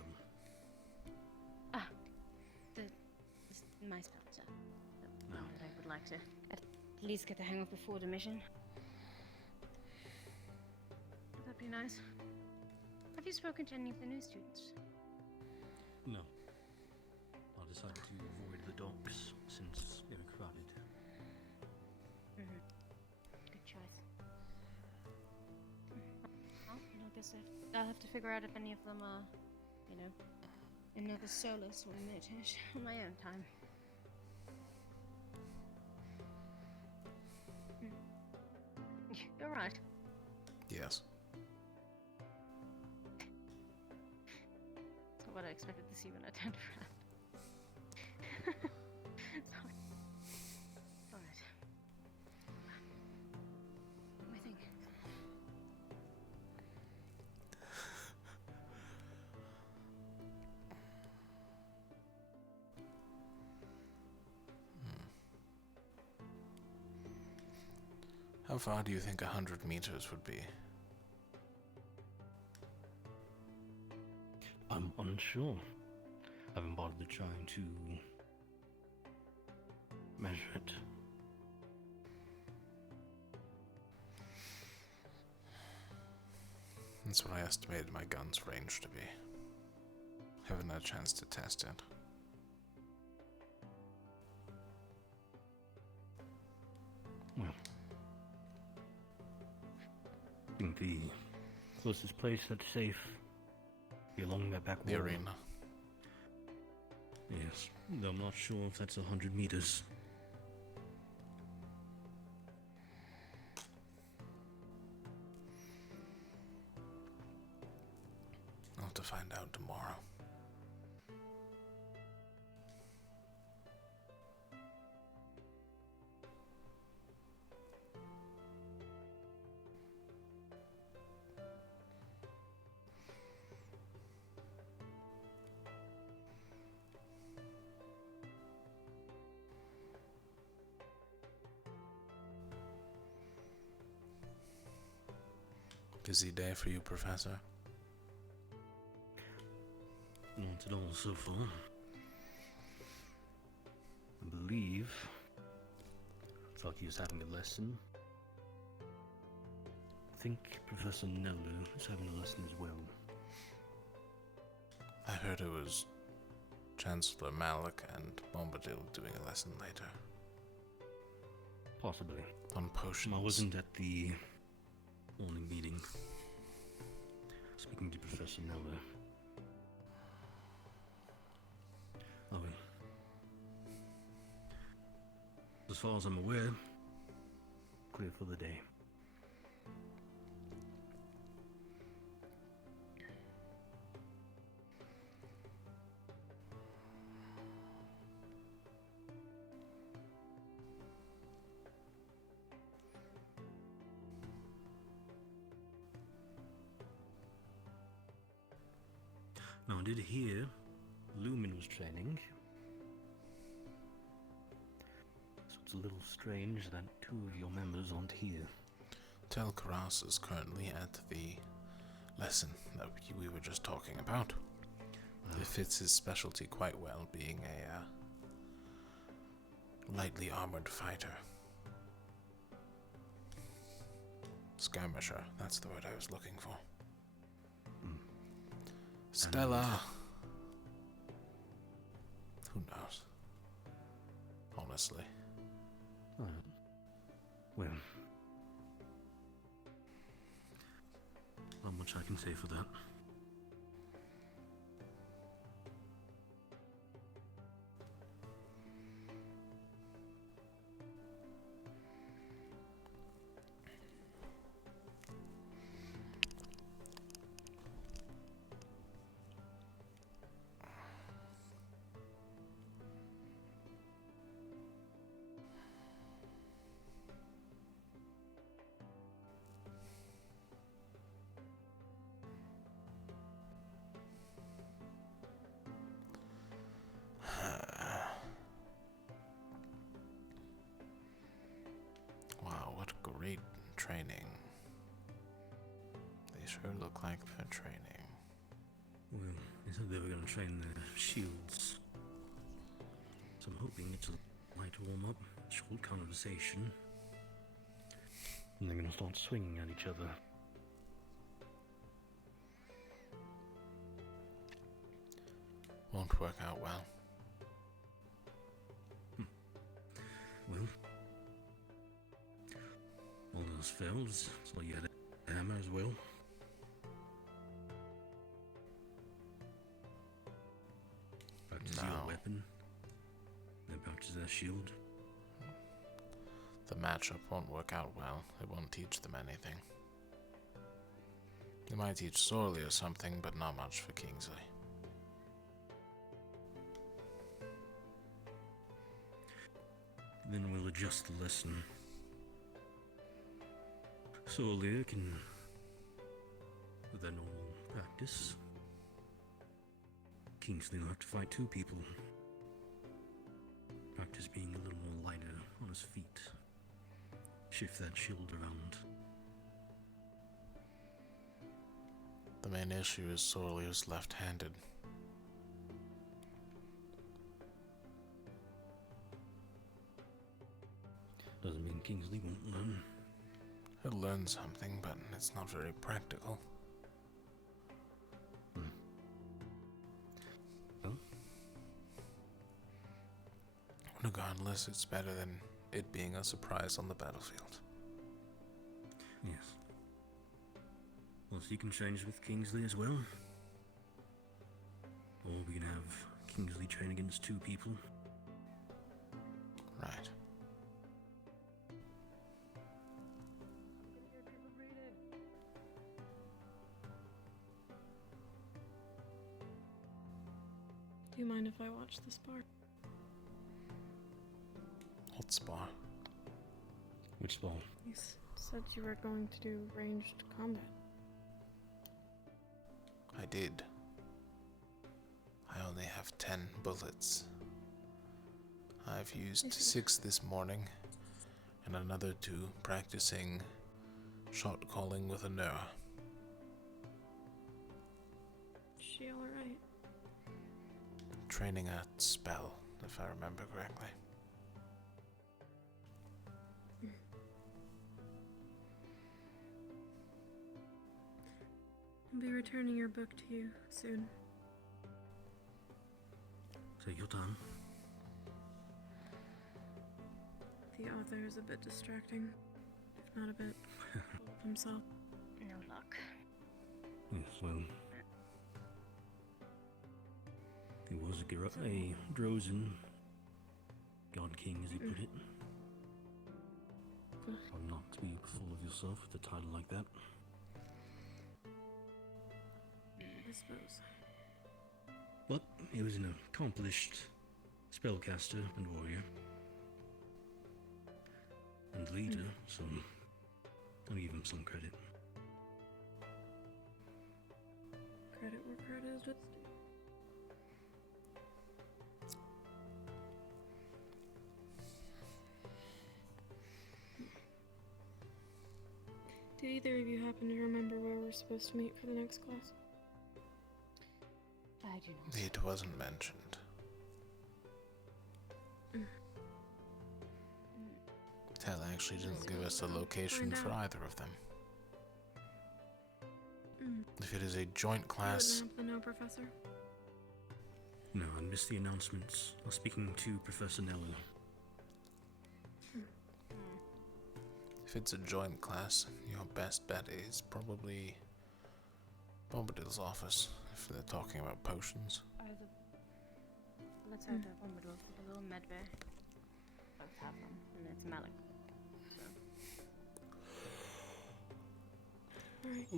My spell, sir. No. That I would like to at least get the hang of before the mission. Would that be nice? Have you spoken to any of the new students? No. I decided to avoid the docks since they were crowded. Good choice. Well, I guess I'll have to figure out if any of them are, another solace or meditation on my own time. You're right. Yes. That's what I expected to see when I turned around. Sorry. Alright. Let me think. How far do you think 100 meters would be? I'm unsure. I haven't bothered trying to measure it. That's what I estimated my gun's range to be. Haven't had a chance to test it. Well, I think the closest place that's safe be along that back wall. The arena. Yes, though I'm not sure if that's 100 meters. I'll have to find out tomorrow. Busy day for you, Professor? Not at all so far. I believe thought he was having a lesson. I think Professor Nellu is having a lesson as well. I heard it was Chancellor Malik and Bombadil doing a lesson later. Possibly. On potions. I wasn't at the morning meeting. Speaking to Professor Nellu. Oh, well. As far as I'm aware, clear for the day. Now, I did hear Lumen was training. So it's a little strange that two of your members aren't here. Tel Karas is currently at the lesson that we were just talking about. It fits his specialty quite well, being a lightly armored fighter. Skirmisher, that's the word I was looking for. Stella! Who knows? Honestly. Well, not much I can say for that. Wow, what great training. They sure look like they're training. Well, they said they were going to train their shields. So I'm hoping it's a light warm-up, short conversation. And they're going to start swinging at each other. Won't work out well. Well, all those fails, so you had a hammer as well. practice No. your weapon. They practice their shield. The matchup won't work out well. It won't teach them anything. They might teach Sorley or something, but not much for Kingsley. Then we'll adjust the lesson. Solia can, with their normal practice, Kingsley will have to fight 2 people. Practice being a little more lighter on his feet. Shift that shield around. The main issue is Sorley is left-handed. Doesn't mean Kingsley won't learn. He'll learn something, but it's not very practical. Well? Regardless, it's better than it being a surprise on the battlefield. Yes. Well, so you can change with Kingsley as well. Or we can have Kingsley train against 2 people. Right. Do you mind if I watch this part? What spar? Which spar? You said you were going to do ranged combat. I did. I only have 10 bullets. I've used 6 this morning, and another 2 practicing shot calling with a Noah. Is she alright? Training a spell, if I remember correctly. I'll be returning your book to you soon. Take your time. The author is a bit distracting, if not a bit himself. No luck. Yes, well. He was a Drozen God King, as he put it. Or not to be full of yourself with a title like that. I suppose. But he was an accomplished spellcaster and warrior. And leader, so I'll give him some credit. Credit where credit is due. Do either of you happen to remember where we're supposed to meet for the next class? I do not. It wasn't mentioned. Tell actually didn't give us a location for either of them. If it is a joint class... You wouldn't happen to know, Professor? No, I missed the announcements. I was speaking to Professor Nell. If it's a joint class, your best bet is probably Bombadil's office, if they're talking about potions. Let's have the Bombadil for the little medbay. Both have them, and it's Malik. So. Alright.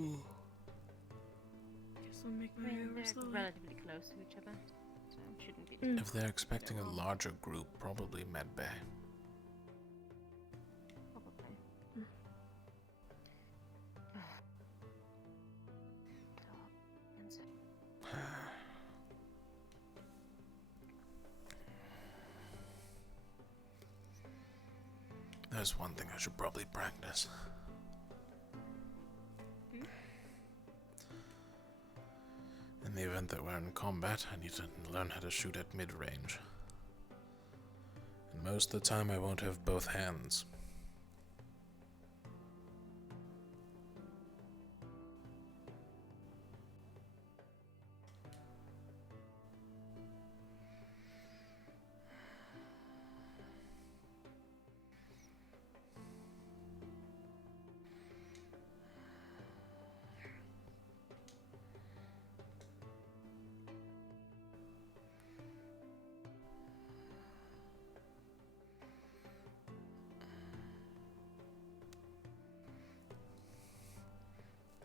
Guess I'll make my way over They're slowly. relatively close to each other, so it shouldn't be. If they're expecting a larger group, probably medbay. There's one thing I should probably practice. In the event that we're in combat, I need to learn how to shoot at mid-range. And most of the time I won't have both hands.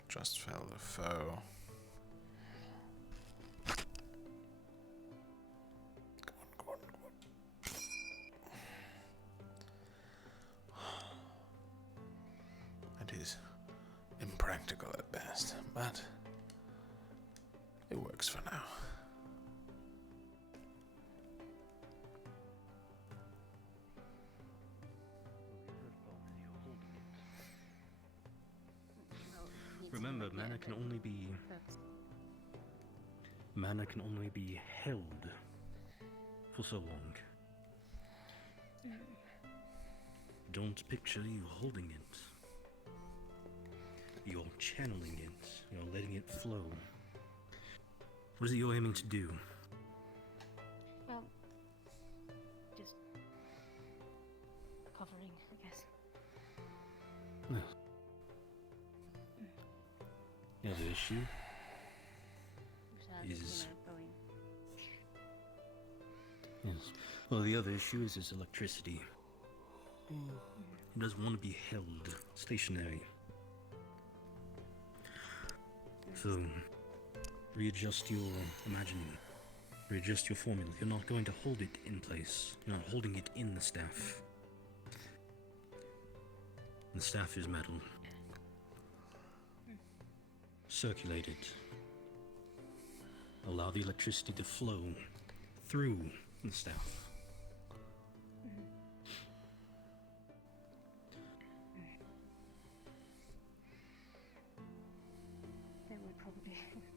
Just fell the foe. Come on. It is impractical at best, but it works for now. Remember, mana can only be held for so long. Don't picture you holding it. You're channeling it. You're letting it flow. What is it you're aiming to do? Well, just covering, I guess. No. The other issue is... Yes. Well, the other issue is its electricity. It doesn't want to be held stationary. So, readjust your imagining. Readjust your formula. You're not going to hold it in place. You're not holding it in the staff. The staff is metal. Circulate it. Allow the electricity to flow through the staff. That would probably be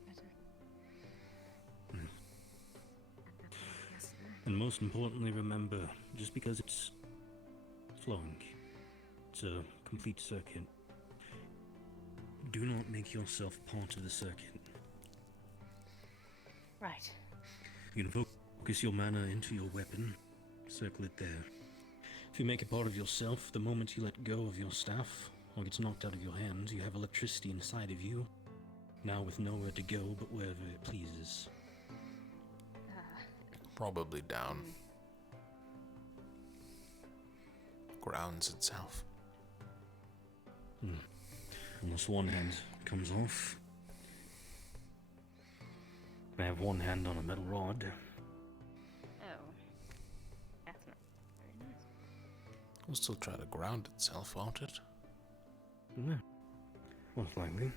better. And most importantly, remember, just because it's flowing, it's a complete circuit, do not make yourself part of the circuit. Right. You can focus your mana into your weapon, circle it there. If you make it part of yourself, the moment you let go of your staff, or gets knocked out of your hand, you have electricity inside of you, now with nowhere to go but wherever it pleases. Probably down. Grounds itself. Unless one hand comes off. I have one hand on a metal rod. Oh. That's not very nice. It'll still try to ground itself, won't it? Yeah. Most likely.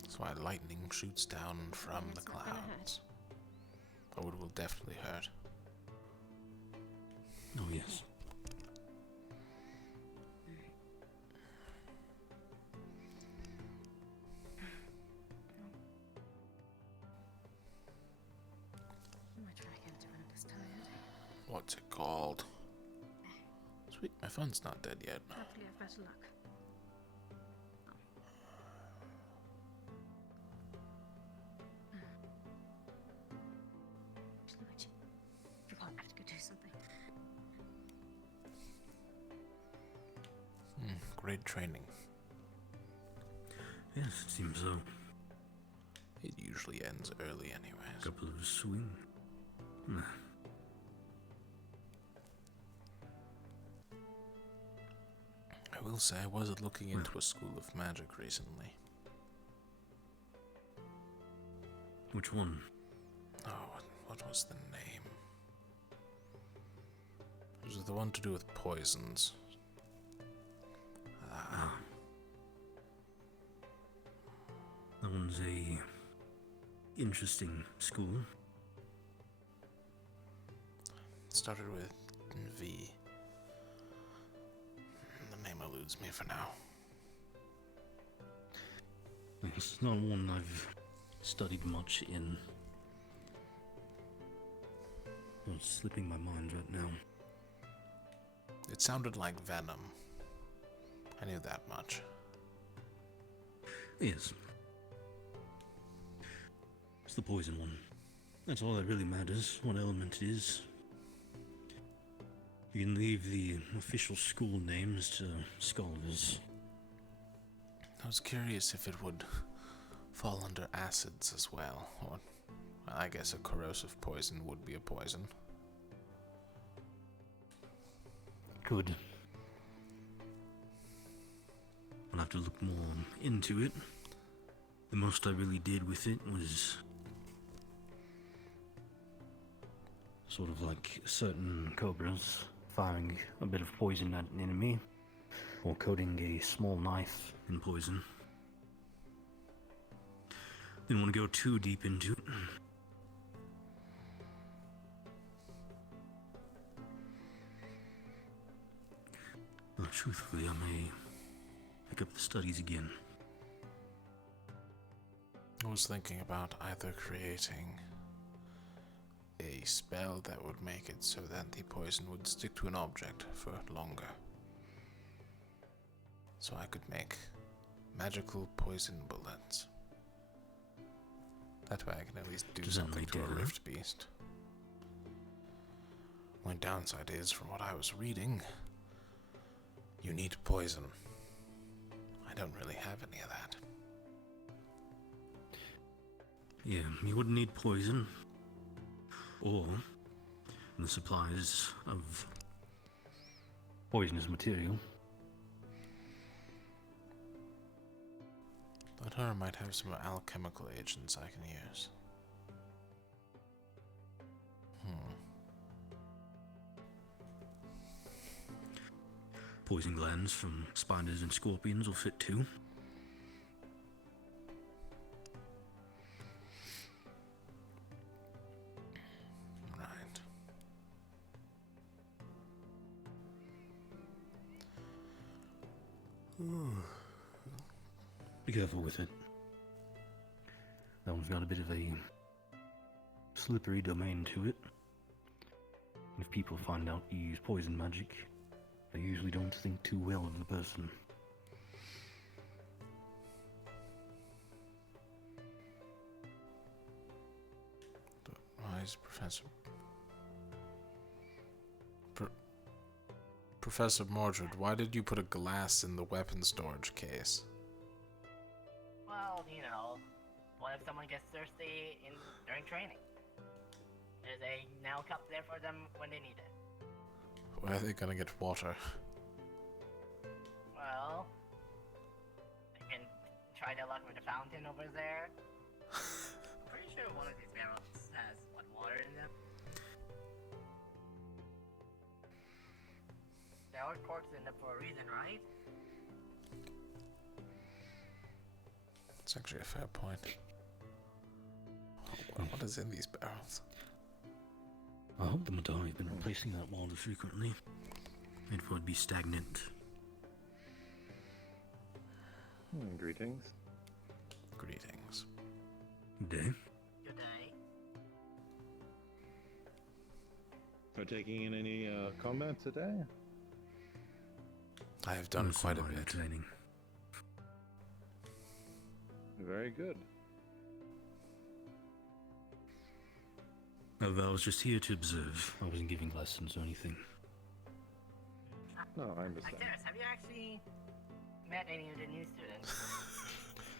That's why lightning shoots down from the clouds. Oh, it will definitely hurt. Oh, yes. I'm gonna try again to when I'm this tired. What's it called? Sweet, my phone's not dead yet. Hopefully I've better luck. Fluid. Forgot I have to go do something. Great training. Yes, it seems so. It usually ends early anyways. Couple of swing. I will say I was looking into a school of magic recently. Which one? Oh, what was the name? It was the one to do with poisons. That one's a interesting school. It started with V. The name eludes me for now. It's not one I've studied much in. It's slipping my mind right now. It sounded like venom. I knew that much. Yes. It's the poison one. That's all that really matters, what element it is. You can leave the official school names to scholars. I was curious if it would fall under acids as well, or I guess a corrosive poison would be a poison. Could. I'll have to look more into it. The most I really did with it was sort of like certain cobras firing a bit of poison at an enemy, or coating a small knife in poison. Didn't want to go too deep into it. Well, truthfully, I may pick up the studies again. I was thinking about either creating a spell that would make it so that the poison would stick to an object for longer. So I could make magical poison bullets. That way I can at least do something to a rift beast. Only downside is, from what I was reading, you need poison. I don't really have any of that. Yeah, you wouldn't need poison, or the supplies of poisonous material. But I might have some alchemical agents I can use. Poison glands from spiders and scorpions will fit too. Right. Be careful with it. That one's got a bit of a slippery domain to it. If people find out you use poison magic, they usually don't think too well of the person. Why is Professor Mordred, why did you put a glass in the weapon storage case? Well, you know, what if someone gets thirsty during training? There's a nail cup there for them when they need it. Where are they gonna get water? Well, they can try their luck with the fountain over there. Pretty sure one of these barrels has water in them. There are corks in them for a reason, right? That's actually a fair point. What is in these barrels? I hope the Madai have been replacing that water frequently. It would be stagnant. Greetings. Greetings. Good day. Good day. Are taking in any combat today? I have done quite a bit. Training. Very good. No, I was just here to observe. I wasn't giving lessons or anything. No, I understand. Actors, have you actually met any of the new students?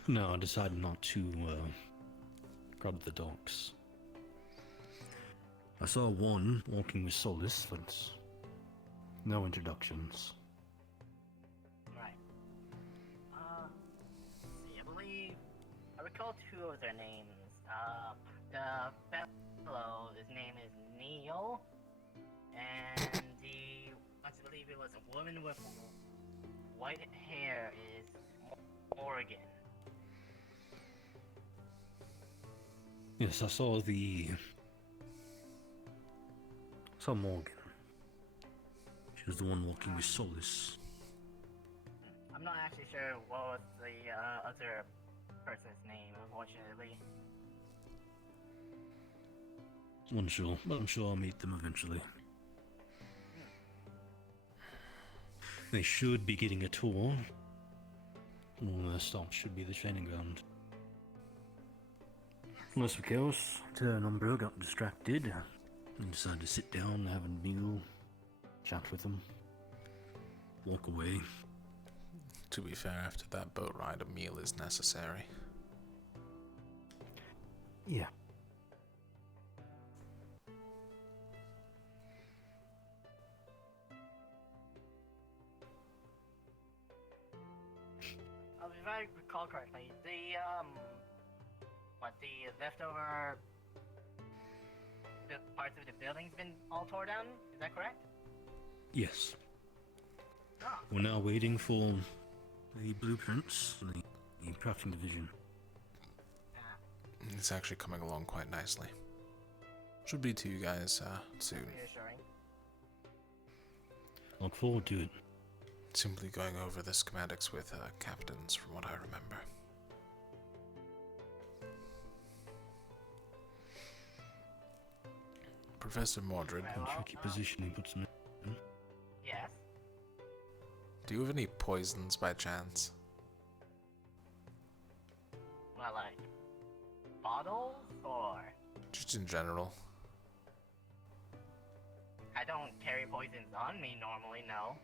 No, I decided not to grab the dogs. I saw one walking with Solus, but no introductions. Right. Let's see, I recall two of their names. The fellow, his name is Neil, and I believe it was a woman with white hair is Morgan. Yes, I saw Morgan. She was the one walking with Solus. I'm not actually sure what was the other person's name, unfortunately. Unsure, but I'm sure I'll meet them eventually. They should be getting a tour. One of their stops should be the training ground. Unless, of course, Terra Umbra got distracted and decided to sit down and have a meal, chat with them, walk away. To be fair, after that boat ride, a meal is necessary. Yeah. I recall correctly, the leftover parts of the building's been all torn down. Is that correct? Yes. Ah. We're now waiting for the blueprints for the crafting division. It's actually coming along quite nicely. Should be to you guys soon. Reassuring. Look forward to it. Simply going over the schematics with captains, from what I remember. Professor Mordred. Tricky position he puts me in. Yes. Do you have any poisons by chance? Well, like bottles or Just in general. I don't carry poisons on me normally. No.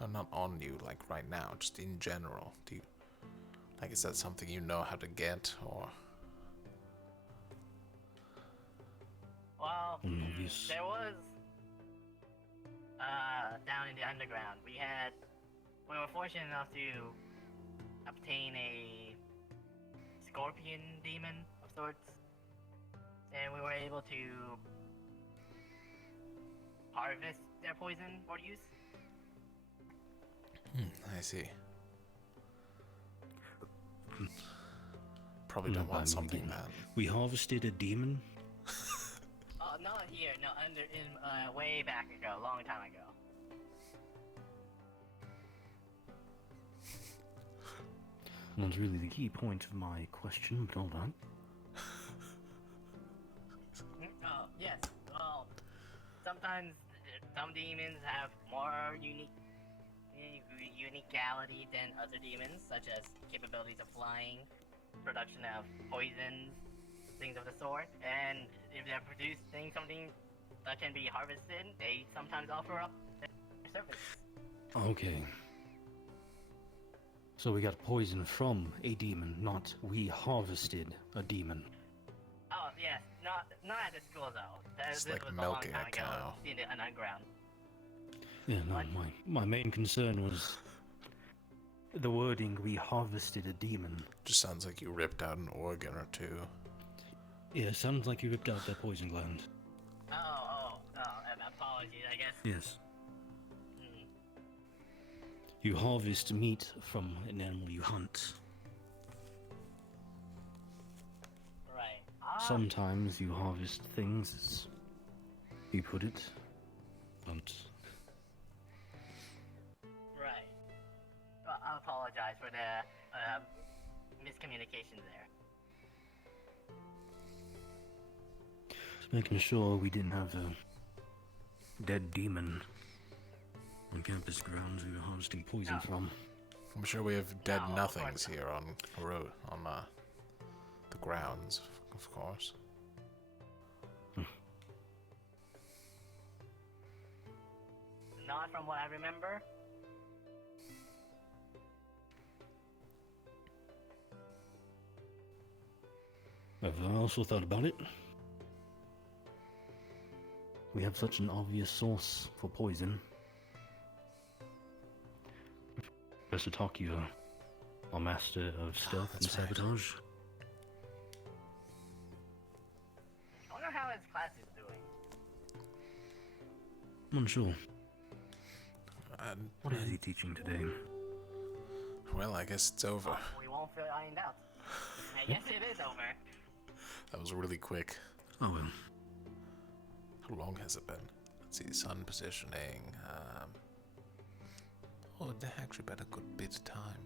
No, not on you, like right now, just in general. Do you, like, is that something you know how to get, or? Well, there was down in the underground. We were fortunate enough to obtain a scorpion demon of sorts, and we were able to harvest their poison for use. I see. Probably don't want something that. We harvested a demon. Oh, not here. No, way back ago, long time ago. That's really the key point of my question, but all that. Oh, yes. Well, sometimes some demons have more uniqueality than other demons, such as capabilities of flying, production of poison, things of the sort. And if they're producing something that can be harvested, they sometimes offer up their services. Okay. So we got poison from a demon, not we harvested a demon. Oh yes, not at the school though. It's This like was milking a long a time ago cow. in the underground. Yeah, no, my main concern was the wording, we harvested a demon. Just sounds like you ripped out an organ or two. Yeah, sounds like you ripped out their poison gland. Apologies, I guess. Yes. You harvest meat from an animal you hunt. Right. Sometimes you harvest things, as you put it. Hunt. Right. Well, I apologize for the miscommunication there. Just making sure we didn't have a dead demon on campus grounds we were harvesting poison from. I'm sure we have dead nothings here on the grounds, of course. Not from what I remember. I've also thought about it. We have such an obvious source for poison. Professor Tokyo, our master of stealth and sabotage. I wonder how his class is doing. I'm unsure. What is he teaching today? Well, I guess it's over. We won't find out. I guess it is over. That was really quick. Oh well. How long has it been? Let's see, sun positioning. Oh, it's actually been a good bit of time.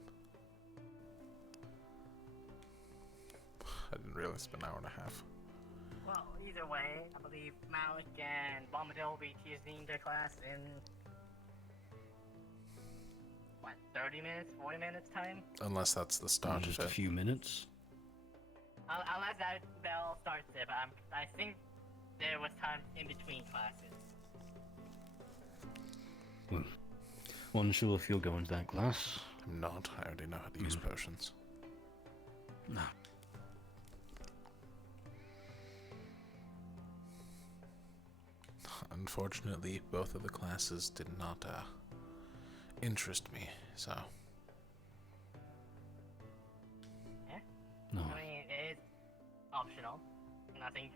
I didn't realize it's been an hour and a half. Well, either way, I believe Malik and Bombadil will be teaching their class in 30 minutes, 40 minutes time? Unless that's the start Just of a it. few minutes. Unless that bell starts it, but I think there was time in between classes. Well, unsure if you'll go into that class. I'm not. I already know how to use potions. No. Unfortunately, both of the classes did not interest me, so... optional. And I think,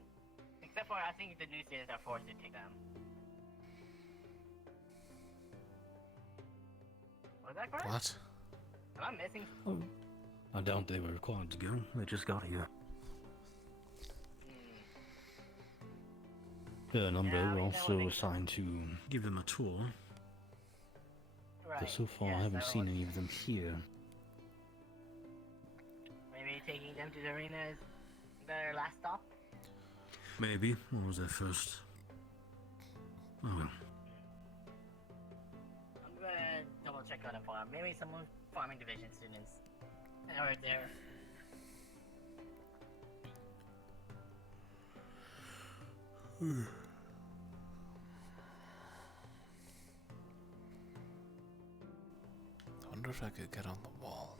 except for I think the new students are forced to take them. Was that correct? What? Am I missing? Oh, I doubt they were required to go. They just got here. A number were also assigned to give them a tour. Right. But so far, I haven't seen any of them here. Maybe taking them to the arena is their last stop? Maybe. Or was their first? Oh well. I'm gonna double check on a farm. Maybe some farming division students are there. I wonder if I could get on the wall.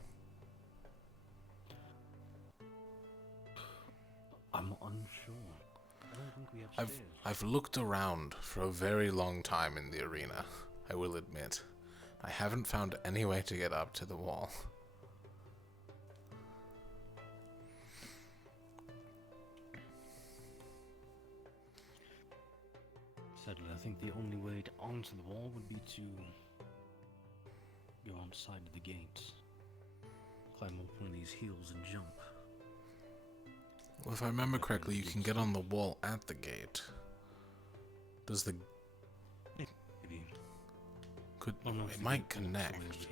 I'm unsure. I don't think we have stairs. I've looked around for a very long time in the arena, I will admit. I haven't found any way to get up to the wall. Sadly, I think the only way to onto the wall would be to go outside of the gates, climb up one of these hills and jump. Well, if I remember correctly, you can get on the wall at the gate. Does the... Maybe. Could... it might connect.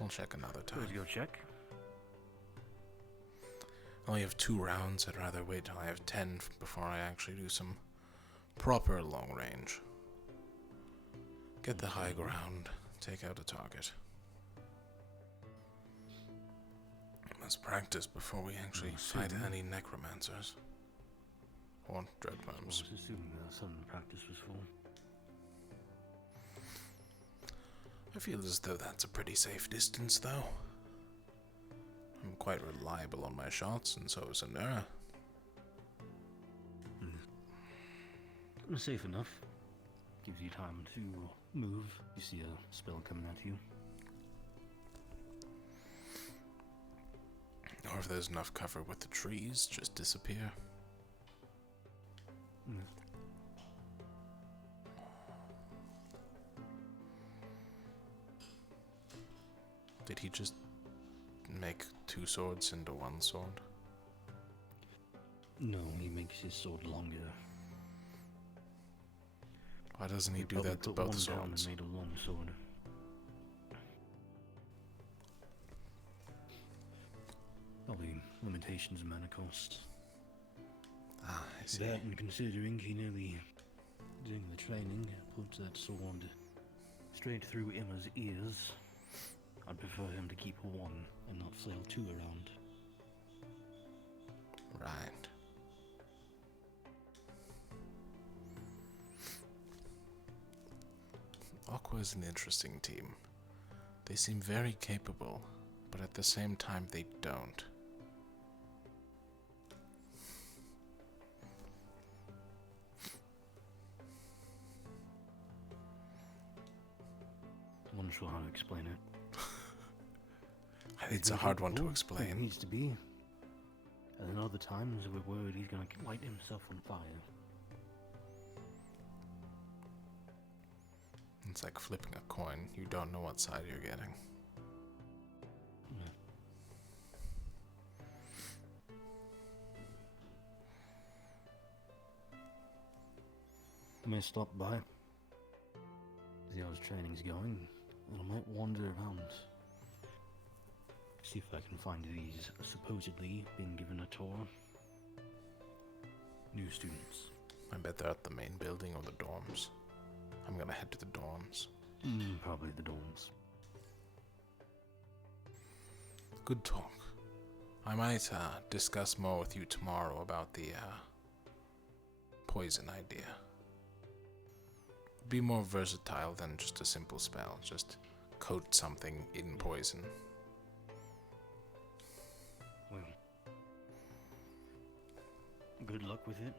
I'll check another time. Let's go check. I only have 2 rounds. I'd rather wait till I have 10 before I actually do some proper long range. Get the high ground. Take out a target. Let's practice before we actually fight any necromancers. Or dreadworms. I was assuming some practice was full. I feel as though that's a pretty safe distance, though. I'm quite reliable on my shots, and so is Anura. Safe enough. Gives you time to move. You see a spell coming at you. Or if there's enough cover with the trees, just disappear. Did he just make 2 swords into 1 sword? No, he makes his sword longer. Why doesn't he do that to both swords? Made a long sword. Probably limitations of mana cost. Ah, I see. That, and considering he nearly, during the training, put that sword straight through Emma's ears, I'd prefer him to keep 1 and not flail 2 around. Right. Aqua is an interesting team. They seem very capable, but at the same time they don't. I'm unsure how to explain it. It's a hard one to explain. It needs to be. And then other times we're worried he's gonna light himself on fire. It's like flipping a coin. You don't know what side you're getting. I may stop by, see how his training's going, and I might wander around. See if I can find these supposedly being given a tour. New students. I bet they're at the main building or the dorms. I'm gonna head to the dorms. Probably the dorms. Good talk. I might discuss more with you tomorrow about the poison idea. Be more versatile than just a simple spell. Just coat something in poison. Well, good luck with it.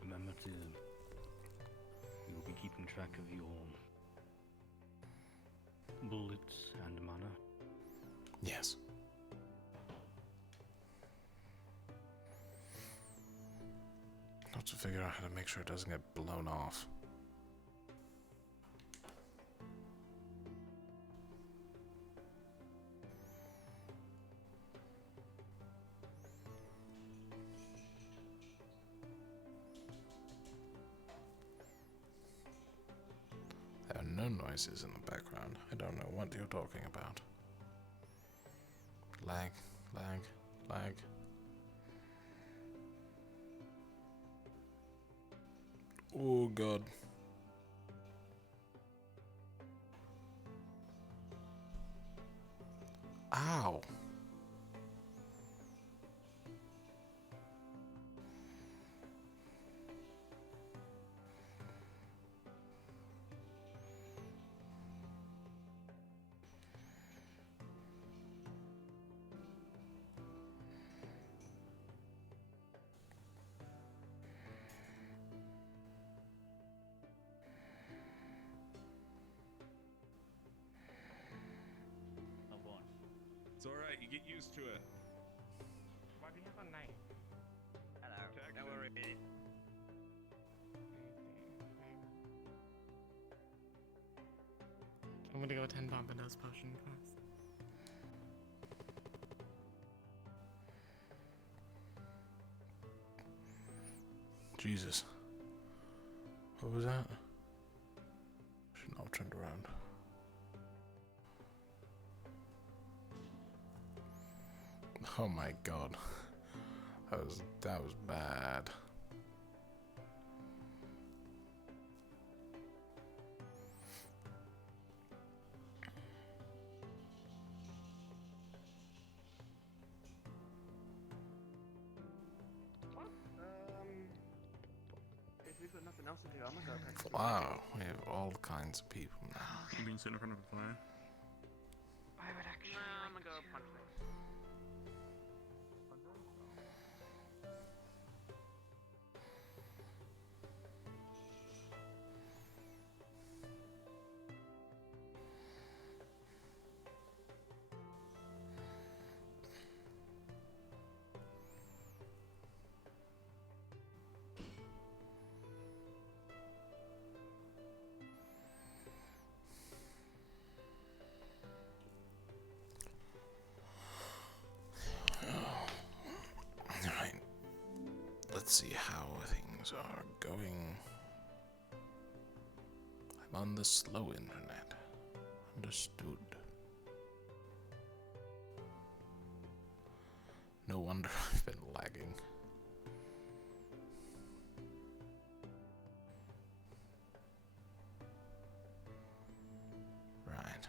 Remember to... You'll be keeping track of your bullets and mana. Yes. Have to figure out how to make sure it doesn't get blown off. There are no noises in the background. I don't know what you're talking about. Lag, lag, lag. Oh god. Ow. Oh boy. It's alright, you get used to it. Why do you have a knife? Hello. Don't worry. I'm gonna go 10 Bombados potion first. Jesus. What was that? Should not have turned around. Oh my god. That was bad. If we've got nothing else to do, I'm gonna go practice. Wow, we have all kinds of people now. You being sitting in front of a fire? I would actually. I'm gonna go punch them. Alright. Let's see how things are going. I'm on the slow internet. Understood. No wonder I've been lagging. Right.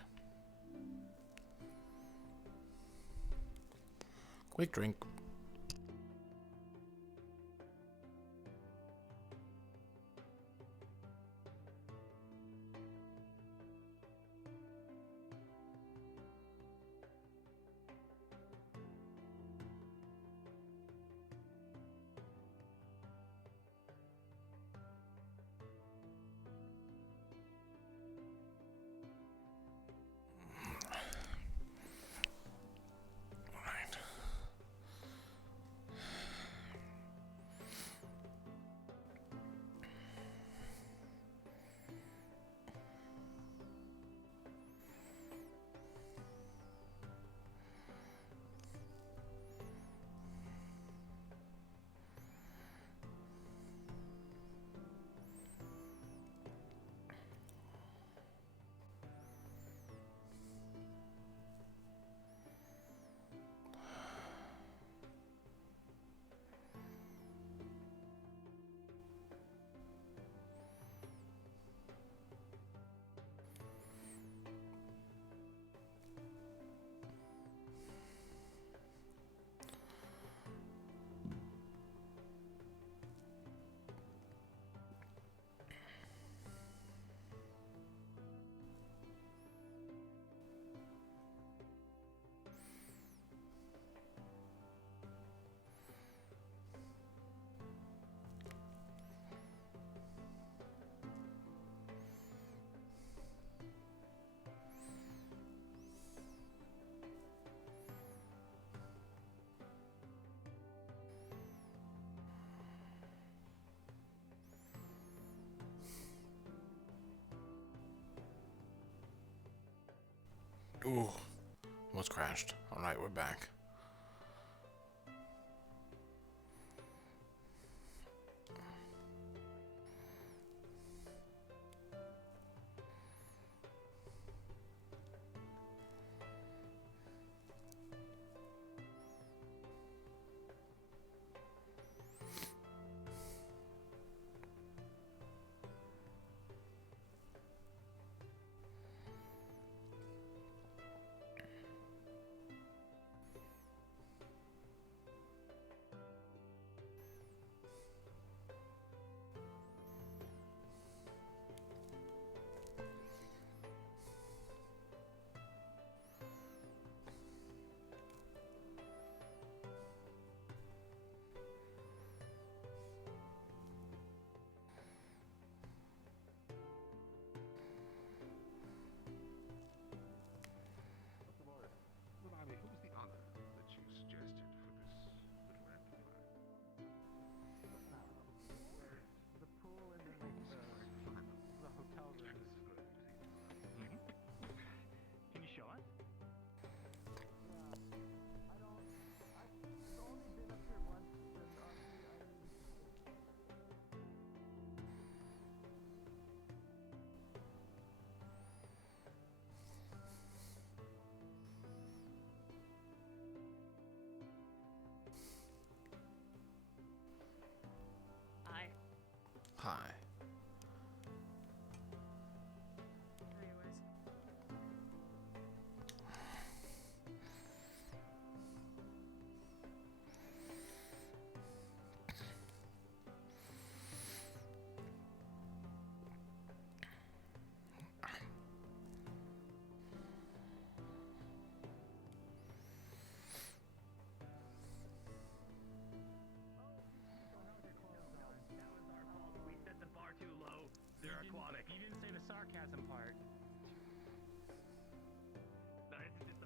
Quick drink. Ooh, almost crashed. Alright, we're back. Remind me, who was the other that you suggested for this little amplifier? The pool and then like the hotel rooms. Can you show us? I've only been up here once, and honestly, Hi. Hi. Anyways. We set the bar too low. They're aquatic. you didn't say the sarcasm part. No, it's just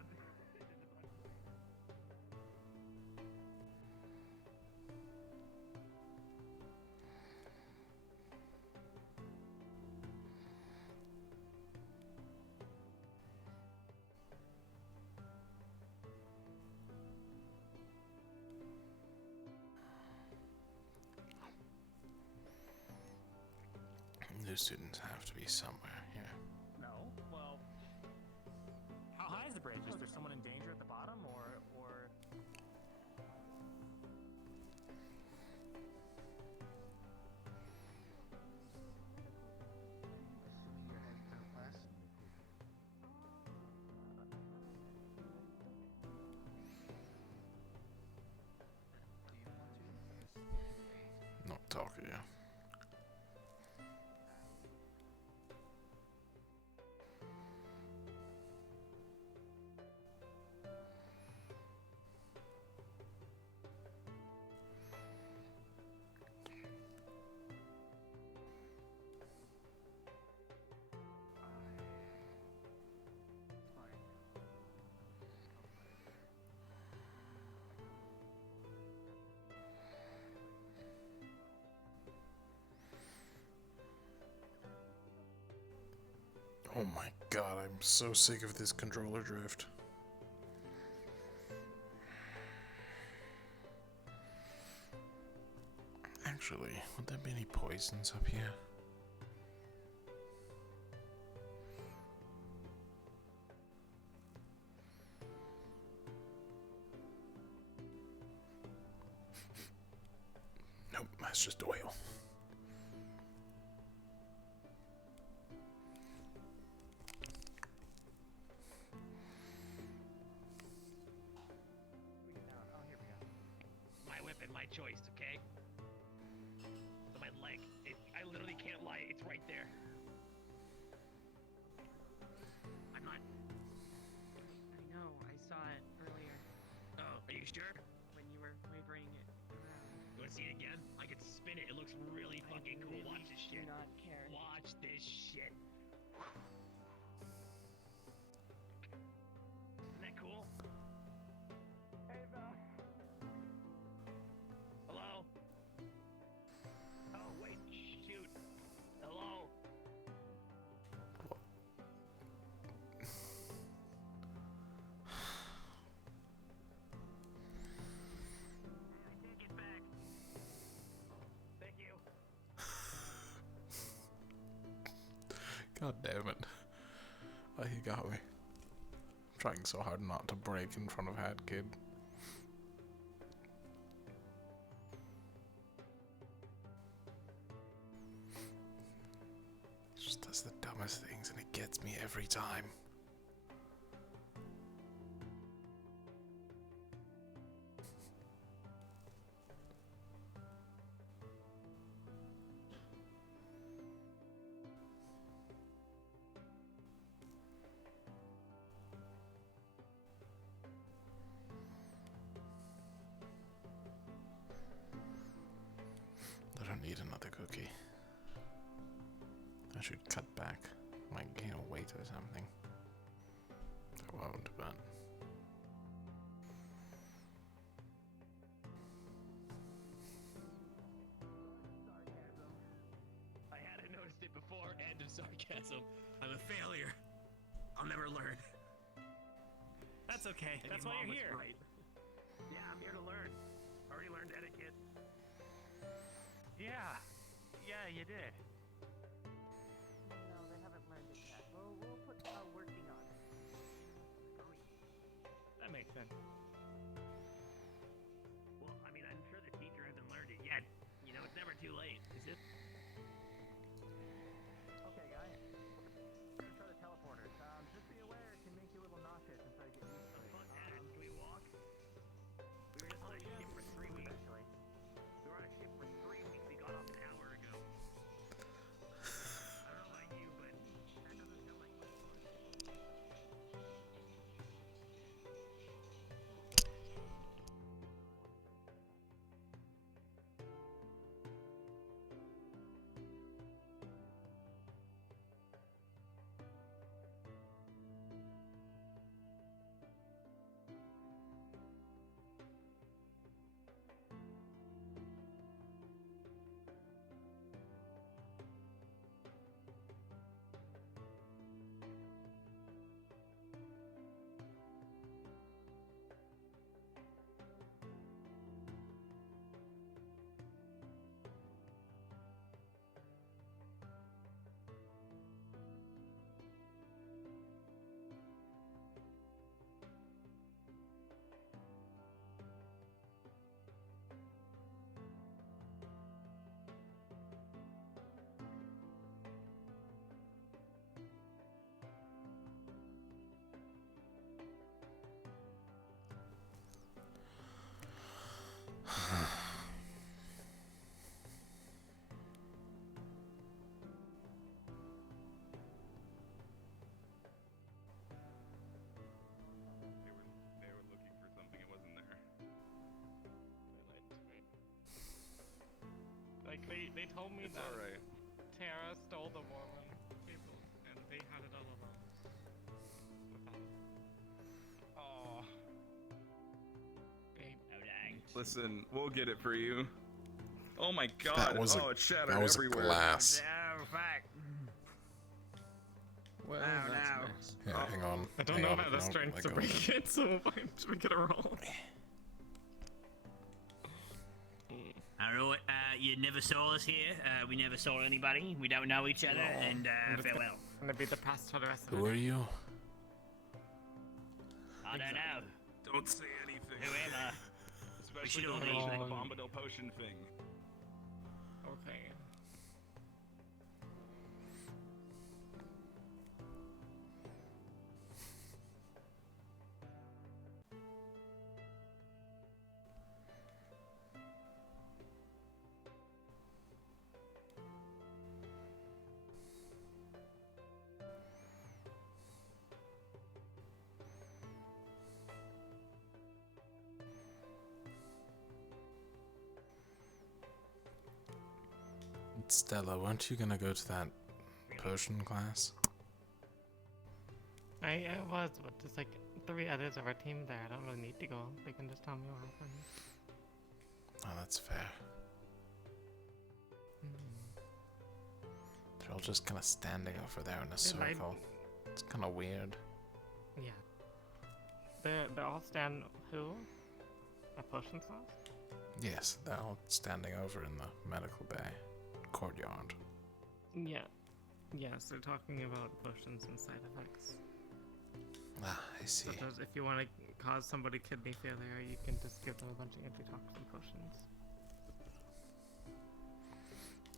The students have to be somewhere here. No. Well, how high is the bridge? Is there someone in danger at the bottom, or? Assuming you're heading to the class. Not talk to you. Oh my god, I'm so sick of this controller drift. Actually, would there be any poisons up here? Nope, that's just oil. My weapon, my choice, okay? So my leg, I literally can't lie, it's right there. I'm not. I know, I saw it earlier Oh, are you sure? when you were wavering it around. You wanna see it again? I could spin it, it looks really fucking cool. really Watch this shit. do not care. Watch this shit. Isn't that cool? Hello? Oh, wait, shoot. Hello? got me. Trying so hard not to break in front of Hat Kid. He just does the dumbest things and it gets me every time. I don't need another cookie. I should cut back. Might gain a weight or something. I won't, but... I hadn't noticed it before. End of sarcasm. I'm a failure. I'll never learn. That's okay. That's why you're here. Right. Yeah, I'm here to learn. Already learned etiquette. Yeah. Yeah, you did. No, they haven't learned it yet. We'll put working on it. That makes sense. Well, I mean, I'm sure the teacher hasn't learned it yet. You know, it's never too late, is it? Okay, guys. I'm gonna try the teleporters. Just be aware it can make you a little nauseous until you get used to it. Can we walk? We were just on a ship for 3 weeks. Actually. We were on a ship for 3 weeks. We got off an hour ago. I don't know about you, but that doesn't sound like much fun. They were looking for something. It wasn't there. Like, they told me It's that alright. Tara stole the woman people, and they had it all along. Oh. Babe. Listen, we'll get it for you. Oh my god. That was oh, it shattered that was everywhere. a glass. No, fuck. Well, Oh, that's no. nice. Yeah, hang on. I don't hang know on, how the no, strength let to go. break it, so we get a roll. Alright, you never saw us here. We never saw anybody. We don't know each other, and farewell. I'm gonna be depressed for the rest of the Who day. are you? I don't know. Don't say anything. Who am I? Especially all don't leave. mention the Bombadil potion thing. Okay. Stella, weren't you gonna go to that potion class? I was, but there's like 3 others of our team there. I don't really need to go. They can just tell me what happened. Oh, that's fair. They're all just kind of standing over there in a circle. It's kind of weird. Yeah. They all stand who? A potion class? Yes, they're all standing over in the medical bay courtyard. Yeah. Yes, they're talking about potions and side effects. Ah, I see. Sometimes if you want to cause somebody kidney failure, you can just give them a bunch of antitoxin potions.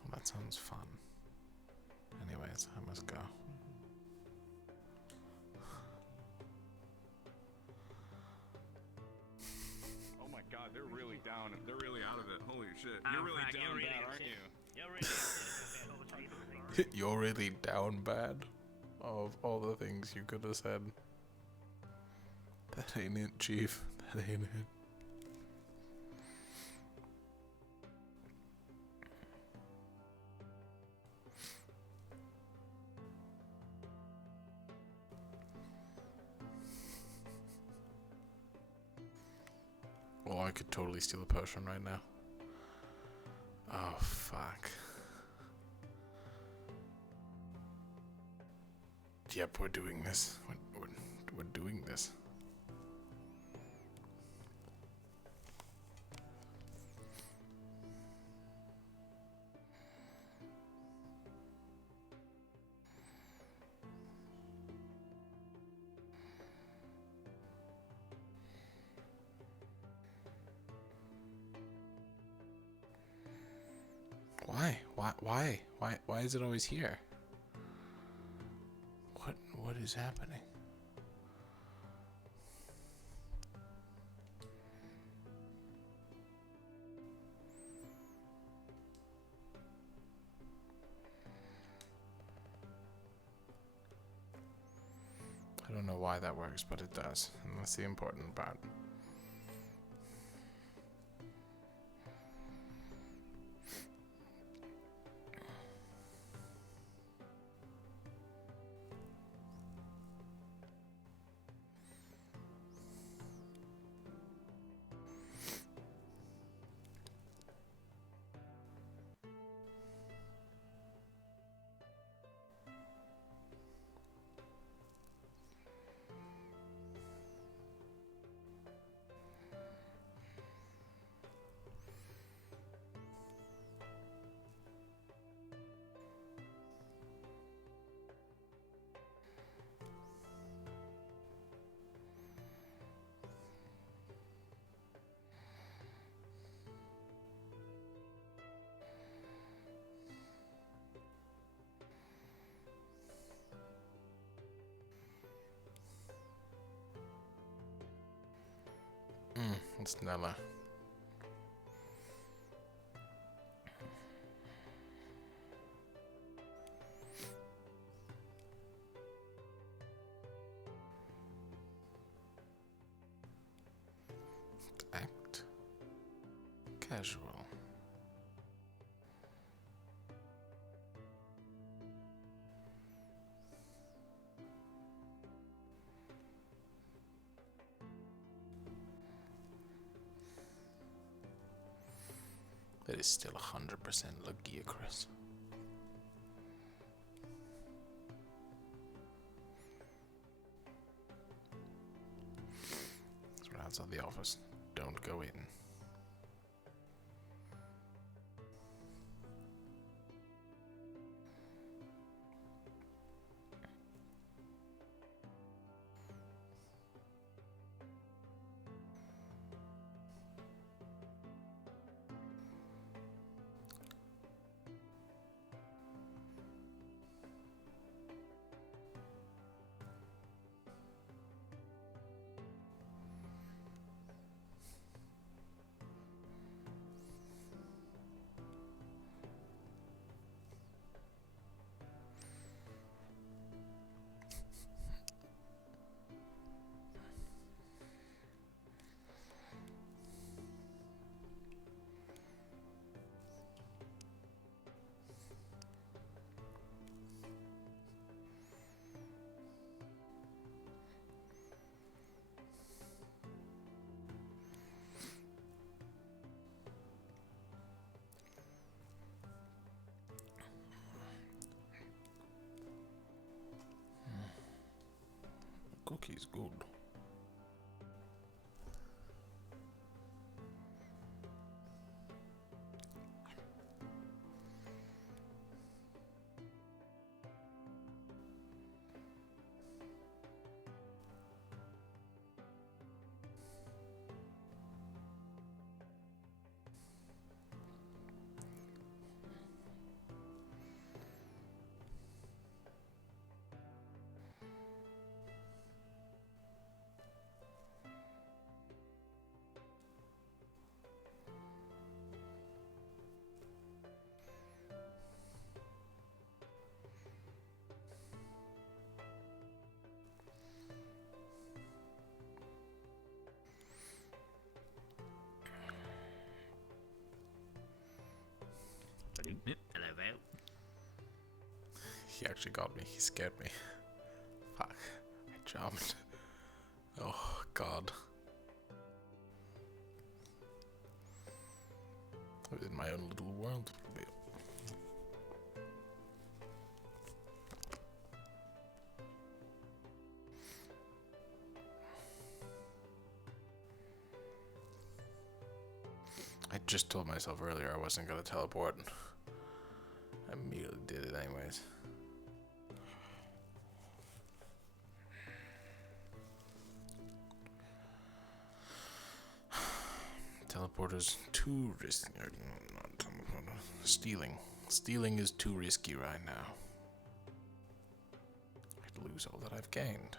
Well, that sounds fun. Anyways, I must go. Oh my god, they're really down. They're really out of it. Holy shit. Oh, You're really fuck, down you're really bad, in aren't shit. you? You're really You're really down bad. Of all the things you could have said. That ain't it, Chief. That ain't it. Oh, I could totally steal a potion right now. Oh, fuck. Yep, we're doing this. We're doing this. Why? Why is it always here? What is happening? I don't know why that works, but it does, and that's the important part. It's Nella. Act casual. That is still 100% Lagia, Chris. We're outside the office. Don't go in. Cookie's good. Hello, Val. He actually got me. He scared me. Fuck. I jumped. Oh, God. I was in my own little world for a bit. I just told myself earlier I wasn't gonna teleport. I immediately did it anyways. Teleporter's too risky. Not teleporter. Stealing. Stealing is too risky right now. I'd lose all that I've gained.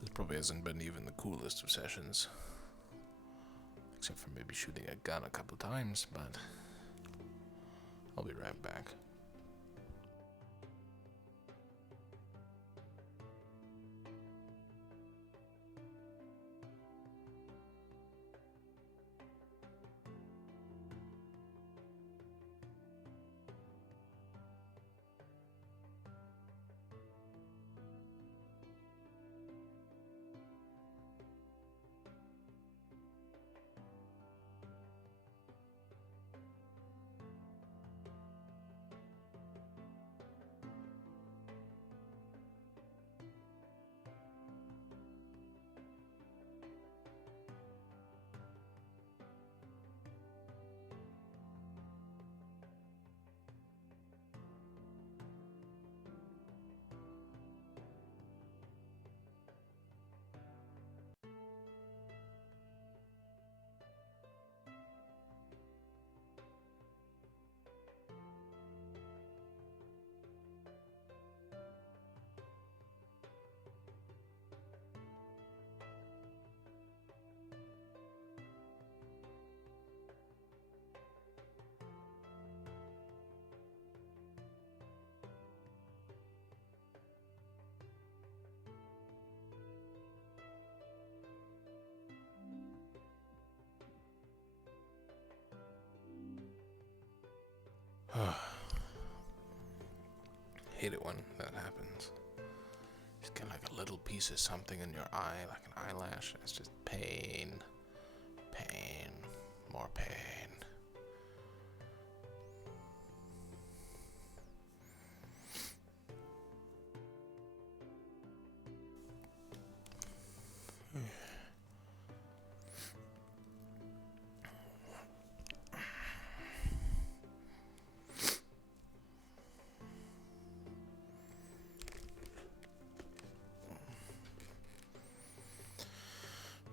This probably hasn't been even the coolest of sessions. Except for maybe shooting a gun a couple times, but I'll be right back. Hate it when that happens. Just get like a little piece of something in your eye, like an eyelash. It's just pain. Pain. More pain.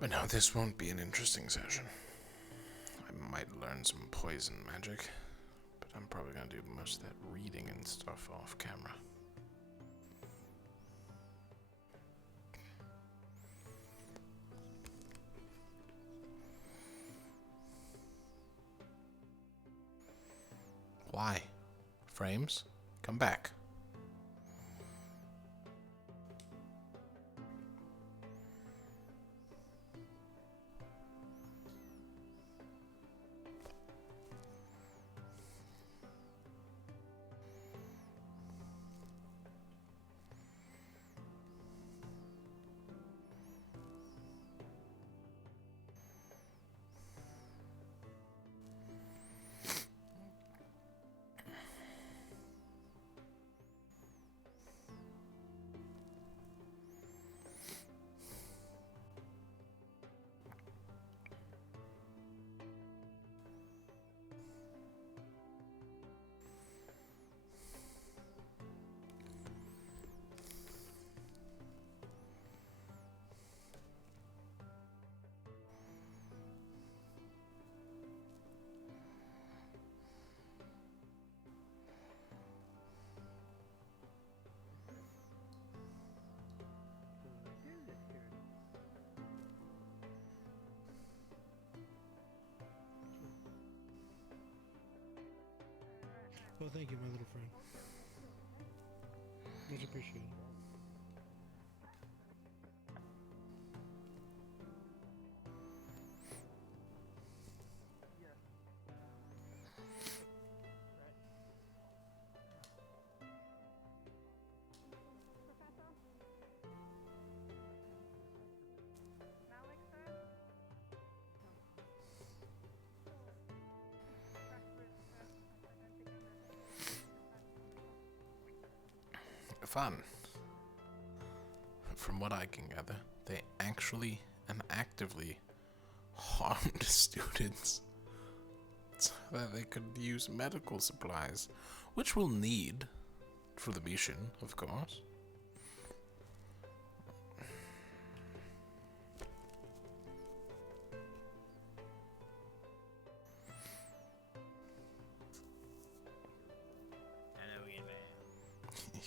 But no, this won't be an interesting session. I might learn some poison magic, but I'm probably gonna do most of that reading and stuff off camera. Why? Frames? Come back. Oh, thank you, my little friend. Much appreciated. Fun. From what I can gather, they actually and actively harmed students so that they could use medical supplies, which we'll need for the mission, of course.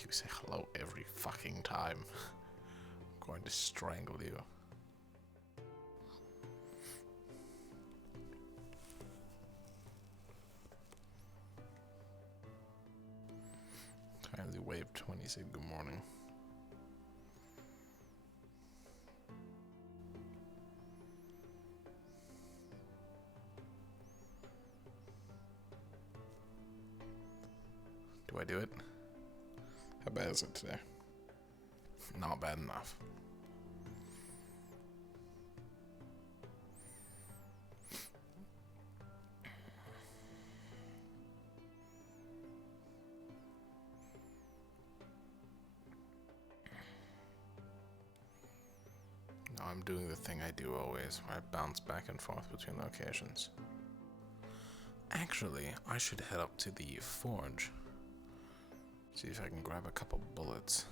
You say hello every fucking time. I'm going to strangle you. Kindly waved when he said good morning. Do I do it? How bad is it today? Not bad enough. Now I'm doing the thing I do always, where I bounce back and forth between locations. Actually, I should head up to the forge. See if I can grab a couple bullets.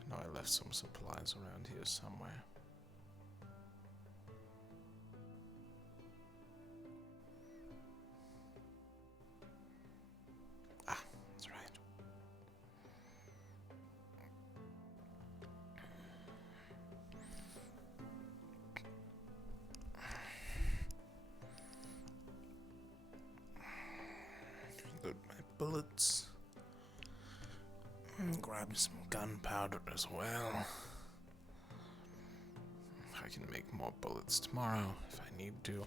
I know I left some supplies around here somewhere. Ah, that's right. Load my bullets. And grab some gunpowder as well. I can make more bullets tomorrow if I need to.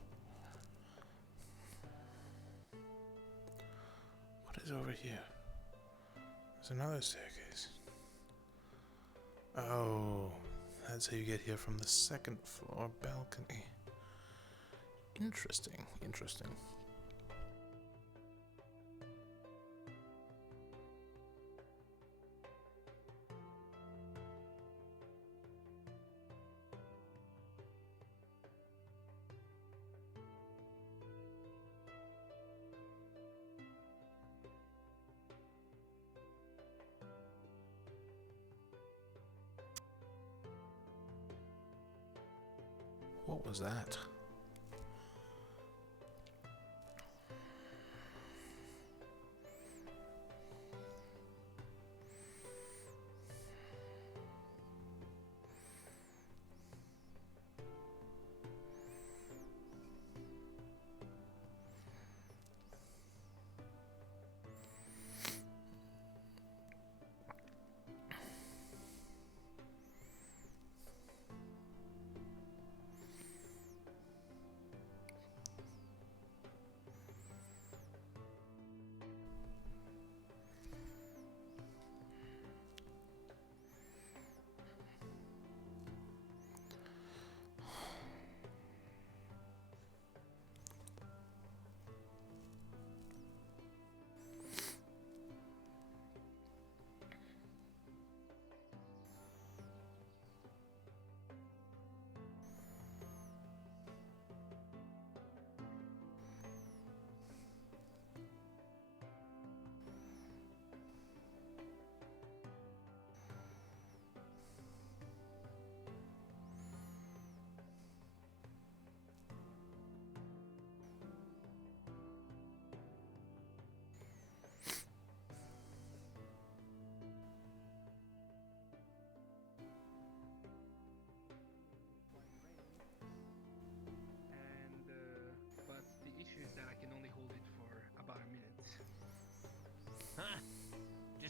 What is over here? There's another staircase. Oh, that's how you get here from the second floor balcony. Interesting, interesting. What was that?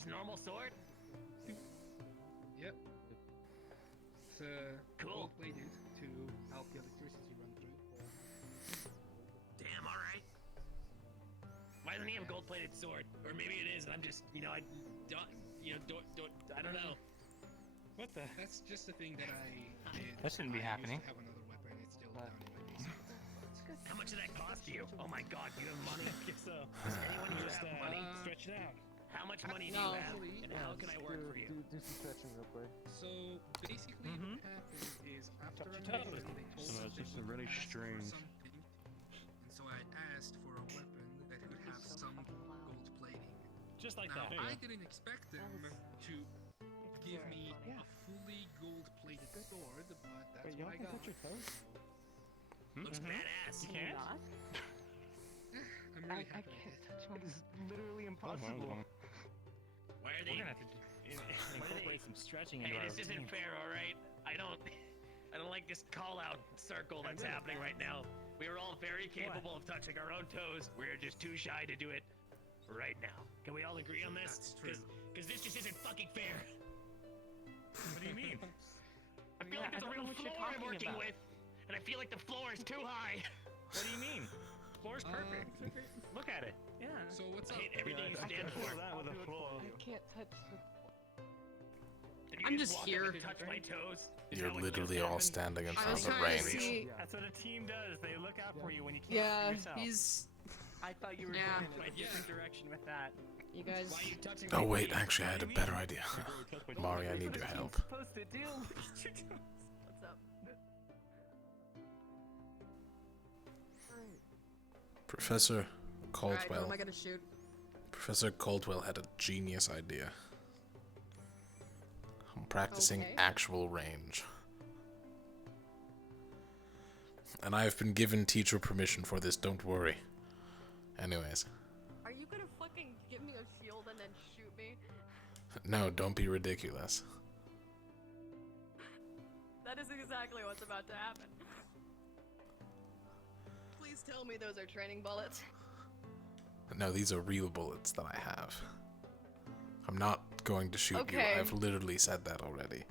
Just normal sword? Yep. It's Cool. gold-plated to help the electricity run through. Damn, alright. Why doesn't he have a gold-plated sword? Or maybe it is, and I'm just, you know, I don't, I don't know. What the? That's just a thing that I did. That shouldn't be happening. I used to have another weapon. It's still down in my basement. How much did that cost you? Oh my god, do you have money? I guess so. Does anyone here Just, have money? stretch it out. How much money do No. you have? And how can I work for you? Do some stretching real quick. So basically, what happened is after Touch a your mission, toes. they told So us it's they just would really ask for strange. something, and so I asked for a weapon that could have some gold plating. Just like now, that. I didn't expect them to give me a fully gold-plated sword, but that's Wait, what y'all I can got. touch your toes? Looks badass. You can't? I'm really happy I did. touch mine. It's literally impossible. Why are they? We're gonna have to incorporate some stretching into Hey, our this isn't routine. fair, alright? I don't like this call-out circle that's happening right now. We are all very capable of touching our own toes. We're just too shy to do it right now. Can we all agree on this? That's true. Because this just isn't fucking fair. What do you mean? I feel like there's a real floor I'm working with, and I feel like the floor is too high. What do you mean? Floor's perfect. Look at it. Yeah. So what's I up? hate everything you stand for. That with a floor. I can't touch the. Did you I'm just just walk here. up and touch my toes? Is You're that what literally just all happened? standing in I front was of the trying to range. see. That's what a team does. They look out for you when you can't Yeah, for yourself. he's. I thought you were Yeah. going in a different direction with that. You guys. Why are you touching Oh my wait, feet? actually I had a better idea. Mari, I need your help. Supposed to do. What's up? Professor Alright, who Caldwell. am I gonna shoot? Professor Caldwell had a genius idea. I'm practicing Okay. actual range. And I have been given teacher permission for this, don't worry. Anyways. Are you gonna fucking give me a shield and then shoot me? No, don't be ridiculous. That is exactly what's about to happen. Please tell me those are training bullets. No, these are real bullets that I have. I'm not going to shoot you. Okay. I've literally said that already.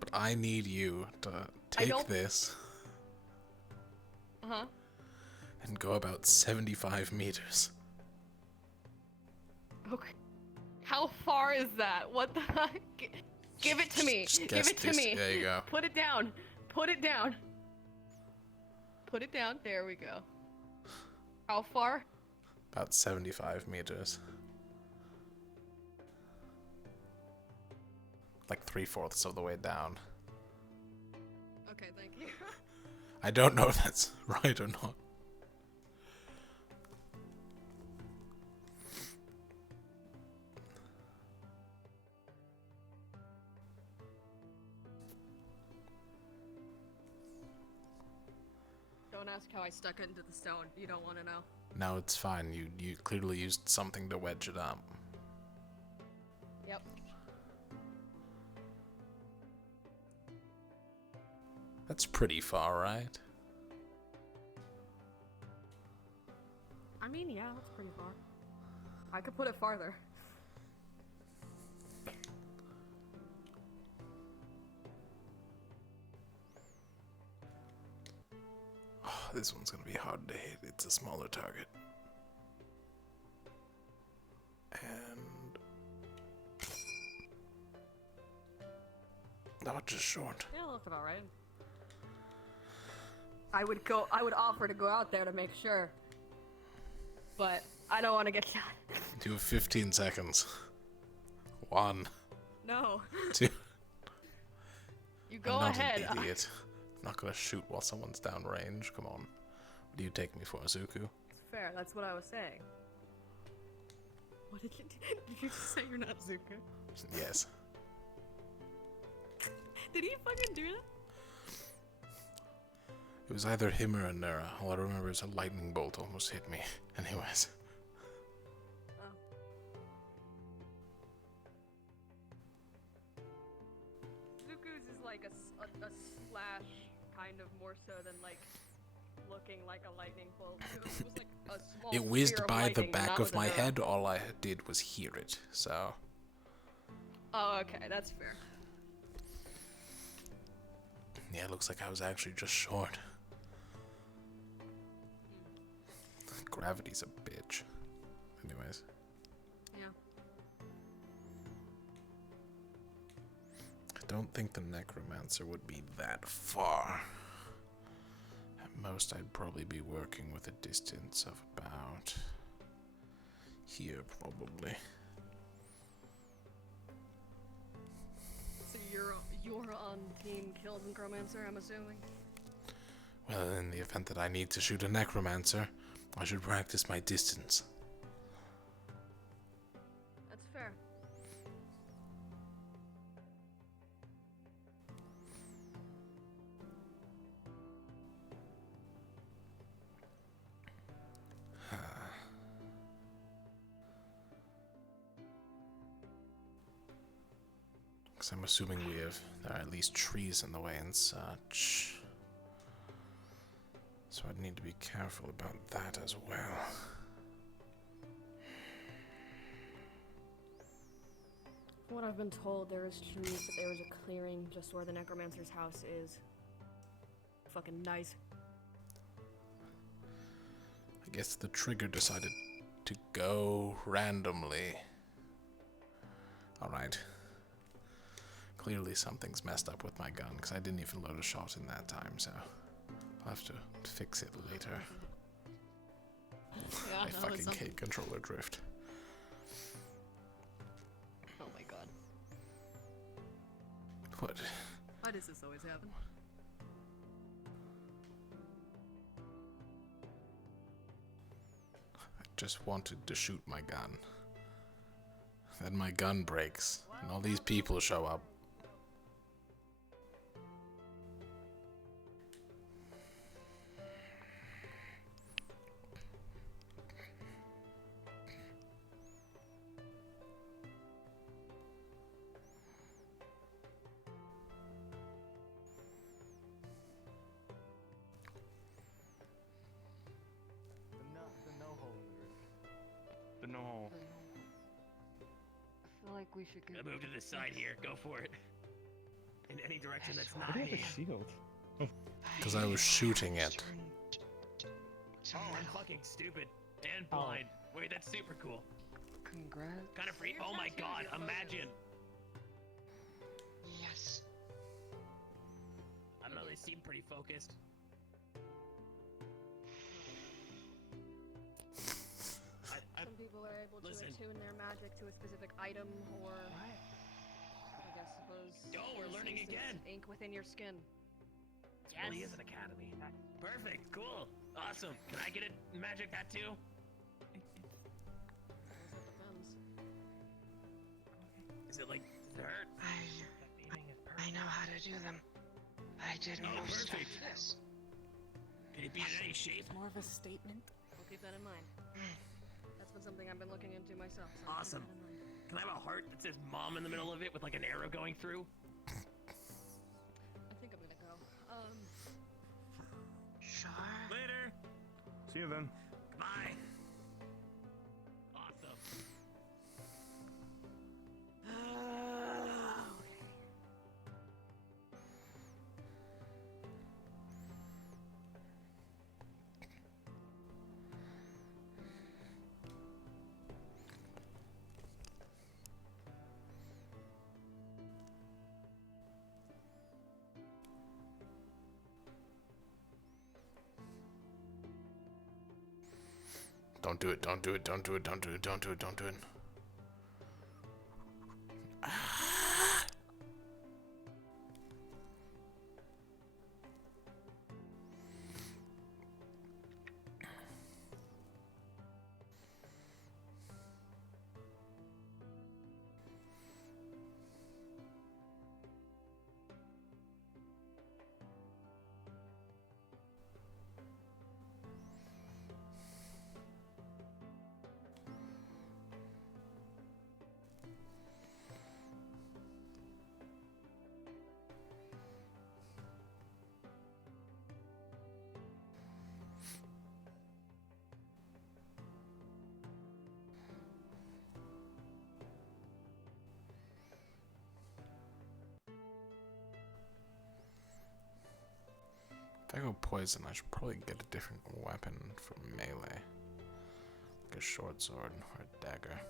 But I need you to take don't- this Uh-huh. and go about 75 meters. Okay. How far is that? What the heck? Give it to me. Just Give guess it to this. me. There you go. Put it down. Put it down. Put it down. There we go. How far? About 75 meters. Like 3/4 of the way down. Okay, thank you. I don't know if that's right or not. Don't ask how I stuck it into the stone. You don't want to know. No, it's fine. You clearly used something to wedge it up. Yep. That's pretty far, right? I mean, yeah, that's pretty far. I could put it farther. Oh, this one's gonna be hard to hit. It's a smaller target. And... that was just short. Yeah, look about right. I would offer to go out there to make sure. But I don't want to get shot. You have 15 seconds. 1, No. 2. You go I'm not ahead. an idiot. I'm not gonna shoot while someone's downrange. Come on. What do you take me for, Zuku? Fair, that's what I was saying. What did you do? Did you just say you're not Zuka? Yes. Did he fucking do that? It was either him or a Nura. All I remember is a lightning bolt almost hit me. Anyways. Zuku's is like a slash, kind of more so than like looking like a lightning bolt. It was like a small It whizzed sphere of by the lightning, back not of with a my arrow. head. All I did was hear it. So Oh, okay, that's fair. Yeah, it looks like I was actually just short. Gravity's a bitch. Anyways. Yeah. I don't think the necromancer would be that far. At most, I'd probably be working with a distance of about here, probably. So you're on team kill the necromancer, I'm assuming. Well, in the event that I need to shoot a necromancer, I should practice my distance. That's fair. Because I'm assuming there are at least trees in the way and such. So I'd need to be careful about that as well. From what I've been told, there is trees, but there is a clearing just where the necromancer's house is. Fucking nice. I guess the trigger decided to go randomly. Alright. Clearly something's messed up with my gun, because I didn't even load a shot in that time, so I'll have to fix it later. Yeah, I fucking hate controller drift. Oh my god. What? Why does this always happen? I just wanted to shoot my gun. Then my gun breaks, and all these people show up. The no hole in the roof. The no hole. I feel like we should Move to the side here. Go for it. In any direction that's not Why do you have me. a shield? Because I was shooting it. Oh, I'm fucking stupid and blind. Wait, that's super cool. Congrats. Kind of free. Oh my god, imagine. Yes. I don't know, they seem pretty focused. Some people are able to attune their magic to a specific item or, I guess, suppose. Oh, we're in this learning instance, again. Ink within your skin. This really is an academy. Perfect, cool, awesome. Can I get a magic tattoo? Is it like, does it hurt? I know how to do them. I did most of perfect. this. Can it be in any shape? More of a statement. I'll keep that in mind. That's been something I've been looking into myself. So Awesome. Can I have a heart that says mom in the middle of it with like an arrow going through? I think I'm gonna go. Sure. Later. See you then. Bye. Awesome. Don't do it, don't do it, don't do it, don't do it, don't do it, don't do it. If I go poison, I should probably get a different weapon for melee. Like a short sword or a dagger.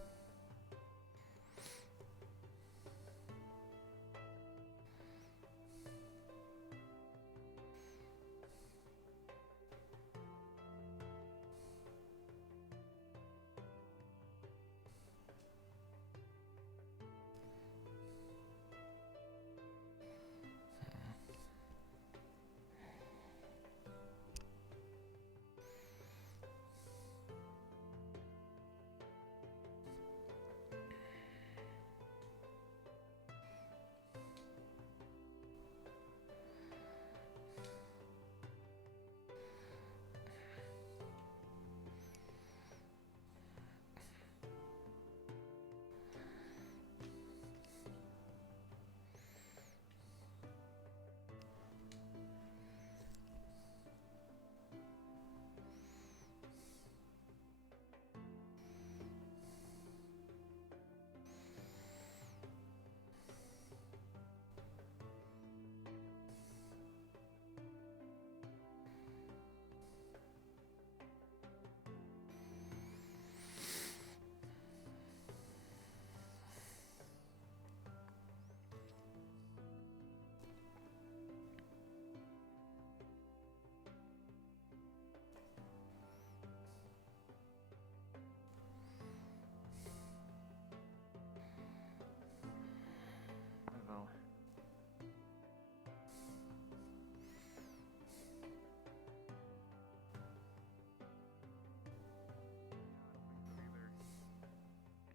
Well,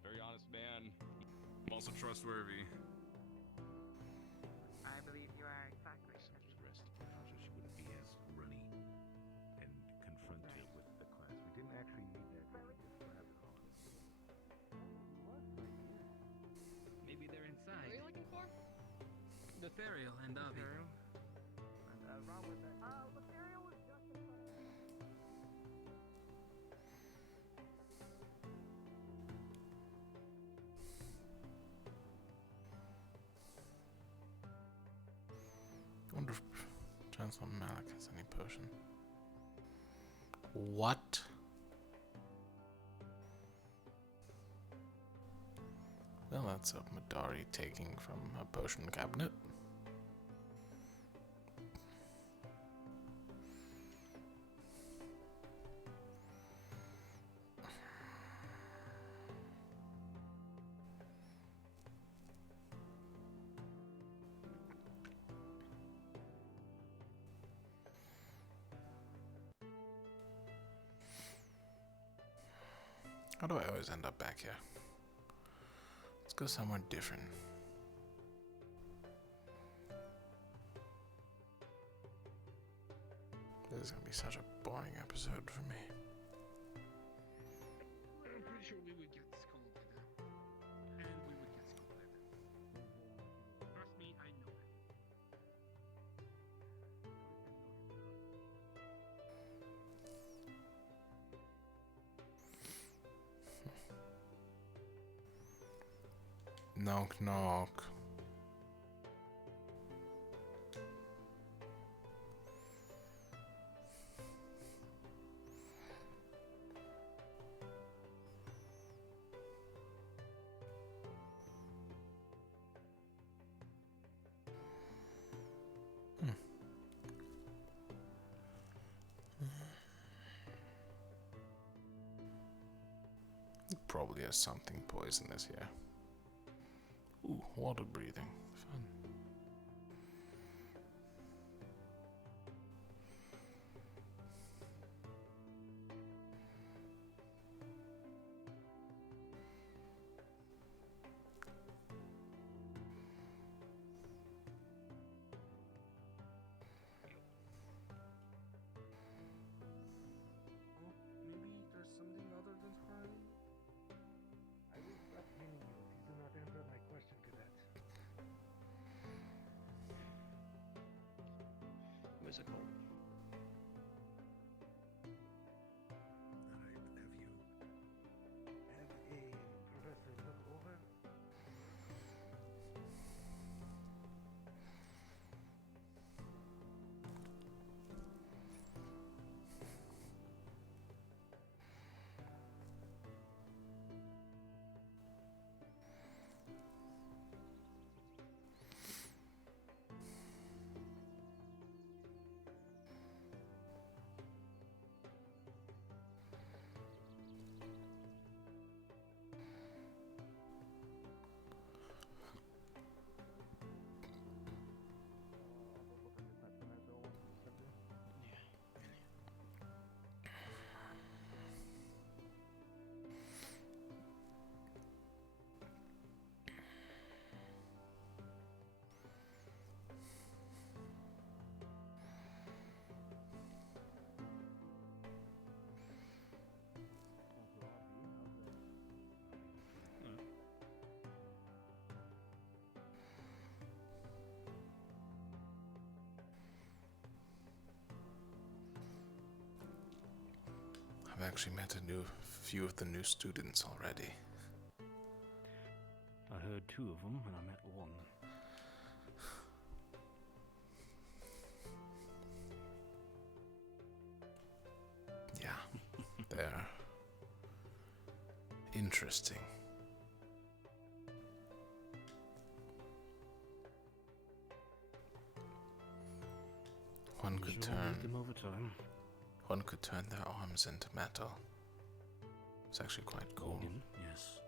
very honest man. I'm also trustworthy. I believe you are exactly. Rest so she wouldn't be as runny and confrontive with the class. We didn't actually need that guy to grab her on. Maybe they're What inside. are you looking for? Lothario and Avi. Wrong with it. Lothario was just in front of me. I wonder if Chancellor Malik has any potion. What? Well, that's a Madari taking from a potion cabinet. How do I always end up back here? Let's go somewhere different. This is gonna be such a boring episode for me. I'm pretty sure we would get scolded. And we would get scolded. Trust me, I know it. Knock knock. Probably has something poisonous here. Ooh, water breathing. Fun. Maybe there's something other than crying? I will stop meaning you if you do not answer my question, cadet. where's it called? Alright, have you had a professor look over? I've actually met a few of the new students already. I heard 2 of them, and I met 1. Yeah, they're interesting. One could turn them over time. One could turn their arms into metal. It's actually quite cool. Morgan, yes.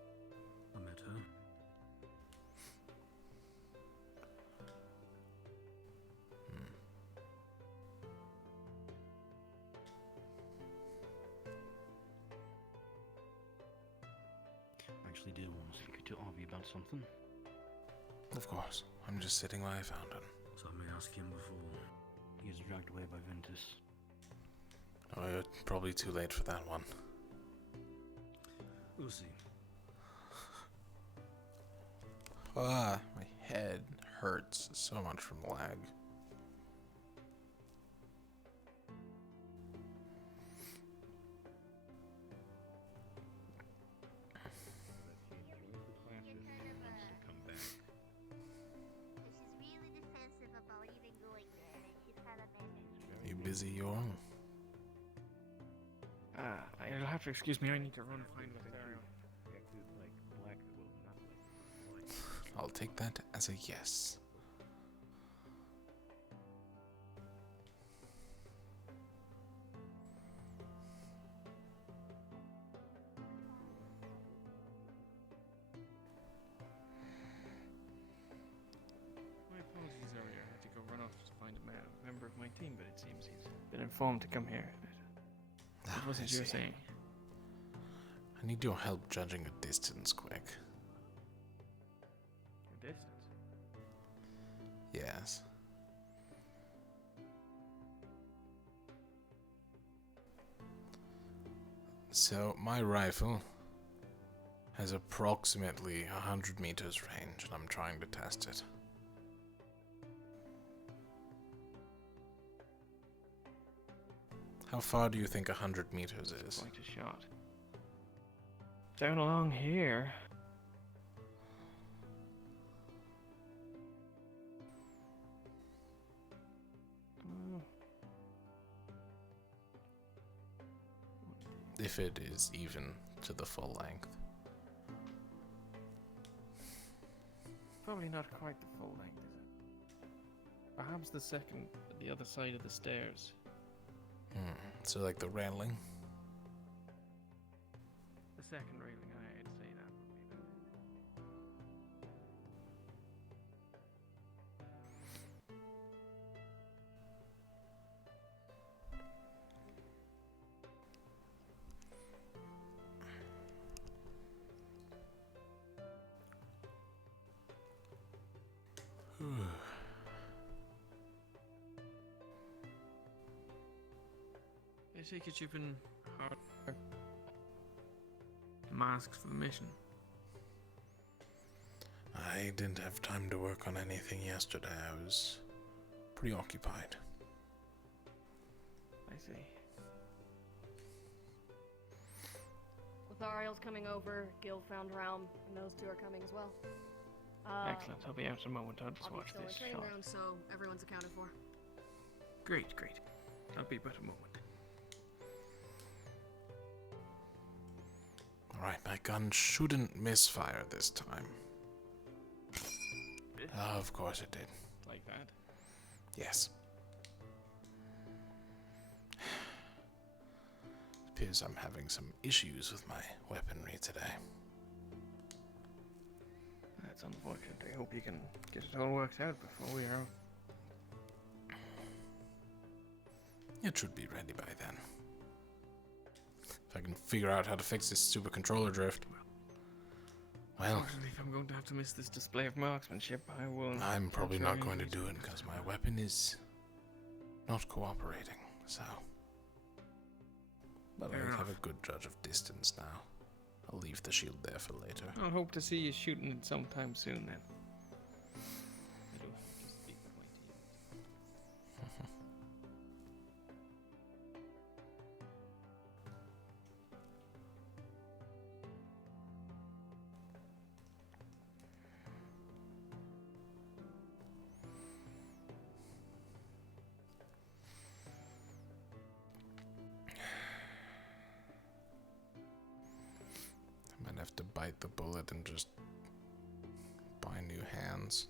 I met her. I actually did want to speak to Arby about something. Of course. I'm just sitting where I found him. So I may ask him before he gets dragged away by Ventus. Oh, you're probably too late for that one. We'll see. Ah, my head hurts so much from lag. She's really defensive about even going there, and she's kind of mad. You busy, Young? You'll have to excuse me, I need to run and find Lothario. I'll take that as a yes. My apologies earlier, I had to go run off to find a member of my team, but it seems he's been informed to come here. What was it you were saying? I need your help judging a distance quick. A distance? Yes. So, my rifle has approximately 100 meters range, and I'm trying to test it. How far do you think 100 meters is? Quite a shot. Down along here. If it is even to the full length. Probably not quite the full length, is it? Perhaps the other side of the stairs. So like the railing? The second railing, I'd say that would be about I take it you've been hard masks for the mission. I didn't have time to work on anything yesterday. I was preoccupied. I see. Lothariel's coming over, Gil found Realm, and those two are coming as well. Excellent. I'll be out in a moment. I'll just I'll watch be still this in training shot. ground, so everyone's accounted for. Great, great. I'll be but a moment. Alright, my gun shouldn't misfire this time. Of course it did. Like that? Yes. Appears I'm having some issues with my weaponry today. That's unfortunate. I hope you can get it all worked out before we are out. It should be ready by then. If I can figure out how to fix this super controller drift. Well, Unfortunately, if I'm going to have to miss this display of marksmanship, I will. I'm probably not going to do it because my weapon is not cooperating, so. But Fair I enough. have a good judge of distance now. I'll leave the shield there for later. I'll hope to see you shooting it sometime soon then. I do have to speak pointy. bite the bullet and just buy new hands.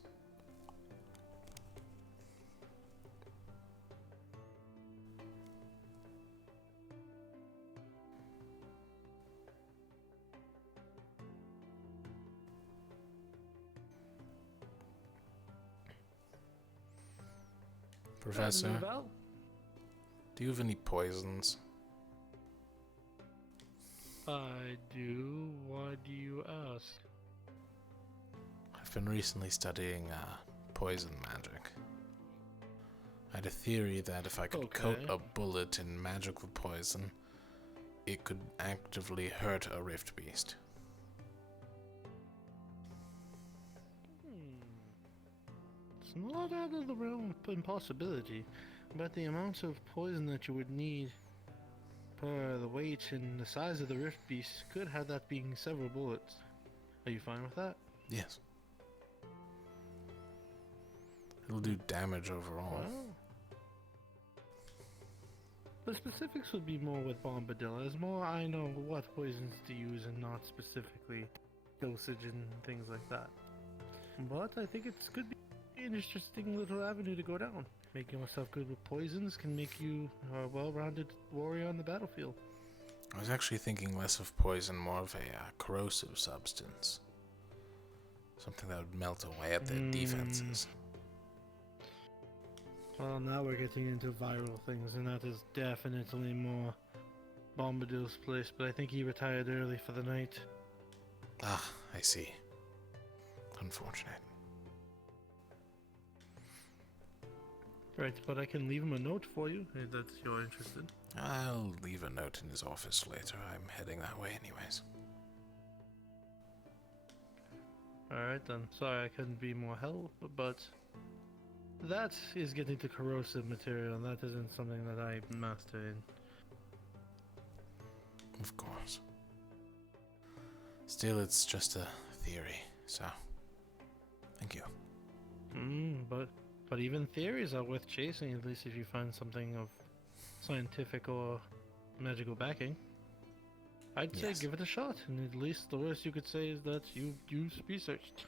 Professor, do you have any poisons? I do. Why do you ask? I've been recently studying poison magic. I had a theory that if I could coat a bullet in magical poison, it could actively hurt a rift beast. It's not out of the realm of impossibility, but the amount of poison that you would need per the weight and the size of the rift beast could have that being several bullets. Are you fine with that? Yes. It'll do damage overall. Well, the specifics would be more with Bombadil, as more I know what poisons to use and not specifically dosage and things like that. But I think it could be an interesting little avenue to go down. Making yourself good with poisons can make you a well-rounded warrior on the battlefield. I was actually thinking less of poison, more of a corrosive substance. Something that would melt away at their defenses. Well, now we're getting into viral things, and that is definitely more Bombadil's place, but I think he retired early for the night. Ah, I see. Unfortunate. Right, but I can leave him a note for you, if that's you're interested. I'll leave a note in his office later. I'm heading that way anyways. Alright then, sorry I couldn't be more help, but that is getting to corrosive material, and that isn't something that I master in. Of course. Still, it's just a theory, so thank you. But even theories are worth chasing, at least if you find something of scientific or magical backing. I'd say give it a shot, and at least the worst you could say is that you researched.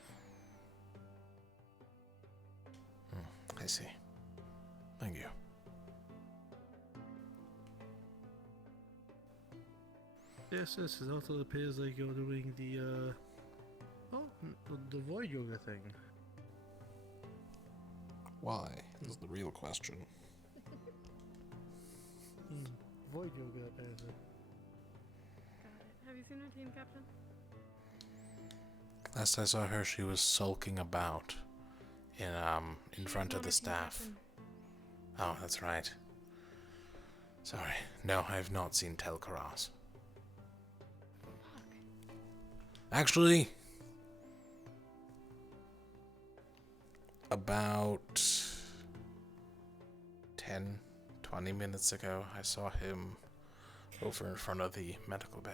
I see. Thank you. Yes, it also appears like you're doing the the void yoga thing. Why is the real question. Void yoga, apparently. Got it. Have you seen her team, Captain? Last I saw her, she was sulking about in front of the staff. Oh, that's right. Sorry. No, I have not seen Telkaras. Actually, about 10, 20 minutes ago, I saw him over in front of the medical bay.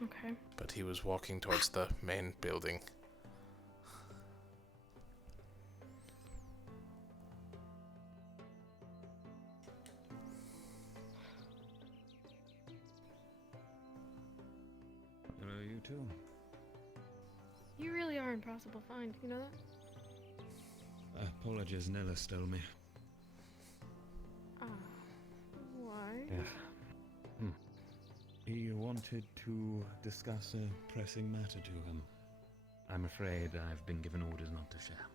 Okay. But he was walking towards the main building. Hello, you too. You really are impossible to find, you know that? Apologies, Nella stole me. Why? Yes. He wanted to discuss a pressing matter to him. I'm afraid I've been given orders not to share.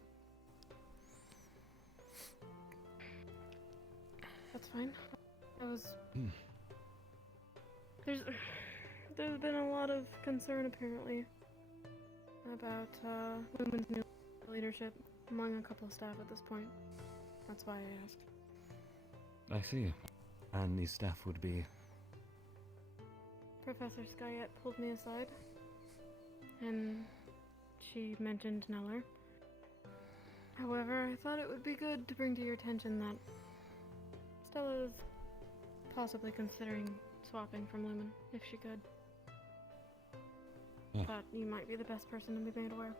That's fine. I was... There's been a lot of concern, apparently, about women's new leadership among a couple of staff at this point. That's why I asked. I see. And the staff would be... Professor Skyette pulled me aside, and she mentioned Neller. However, I thought it would be good to bring to your attention that Stella is possibly considering swapping from Lumen, if she could. But you might be the best person to be made aware.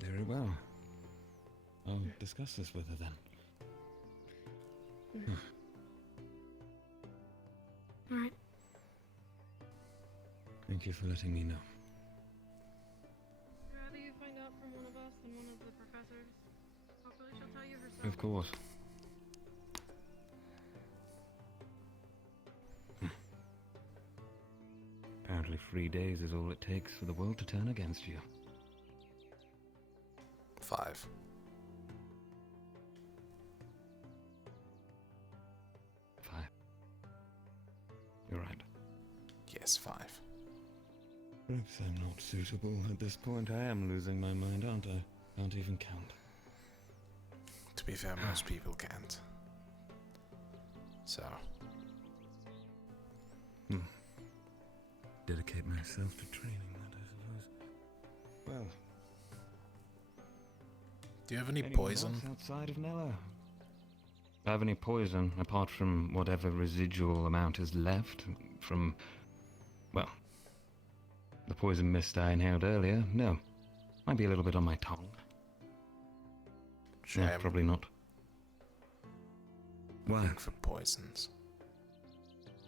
Very well. I'll discuss this with her then. Alright. Thank you for letting me know. I'd rather you find out from one of us than one of the professors. Hopefully she'll tell you herself. Of course. Apparently 3 days is all it takes for the world to turn against you. 5. You're right. Yes, 5. Perhaps I'm not suitable. At this point, I am losing my mind, aren't I? Can't even count. To be fair, most people can't. So. Dedicate myself to training that, I suppose. Well. Do you have any Anyone poison? else outside of Nella? Have any poison, apart from whatever residual amount is left from, well, the poison mist I inhaled earlier? No. Might be a little bit on my tongue. Shame. No, probably not. Why? Looking for poisons.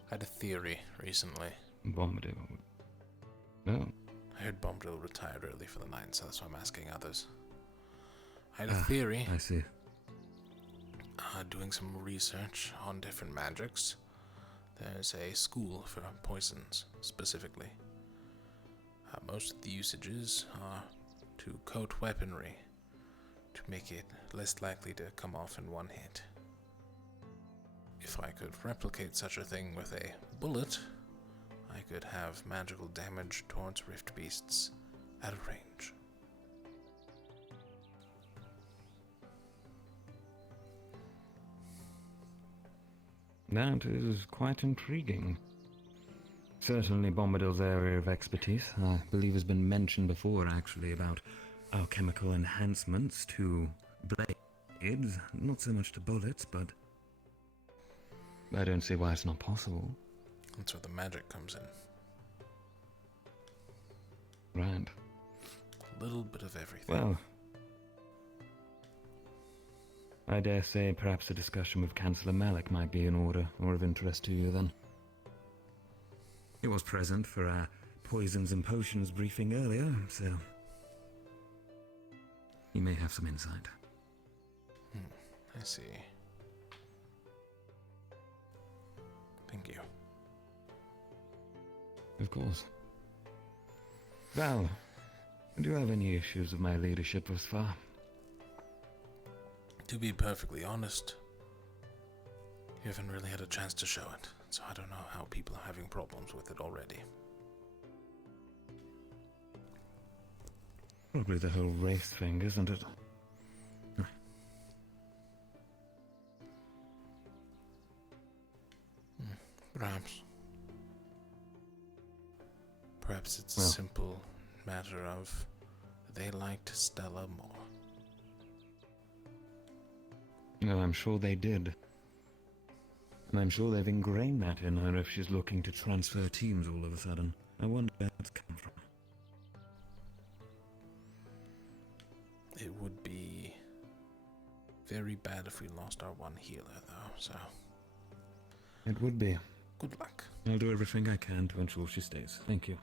I had a theory recently. Bombadil. No. I heard Bombadil retired early for the night, so that's why I'm asking others. I had a theory. I see. Doing some research on different magics. There's a school for poisons, specifically. Most of the usages are to coat weaponry, to make it less likely to come off in one hit. If I could replicate such a thing with a bullet, I could have magical damage towards rift beasts at a range. That is quite intriguing. Certainly Bombadil's area of expertise, I believe, has been mentioned before, actually, about alchemical enhancements to blades. Not so much to bullets, but I don't see why it's not possible. That's where the magic comes in. Right. A little bit of everything. Well, I dare say perhaps a discussion with Chancellor Malik might be in order, or of interest to you then. He was present for our poisons and potions briefing earlier, so he may have some insight. I see. Thank you. Of course. Val, do you have any issues with my leadership thus far? To be perfectly honest, you haven't really had a chance to show it, so I don't know how people are having problems with it already. Probably the whole race thing, isn't it? Perhaps. Perhaps it's a Well, simple matter of they liked Stella more. No, I'm sure they did. And I'm sure they've ingrained that in her if she's looking to transfer teams all of a sudden. I wonder where that's come from. It would be very bad if we lost our one healer, though, so It would be. good luck. I'll do everything I can to ensure she stays. Thank you.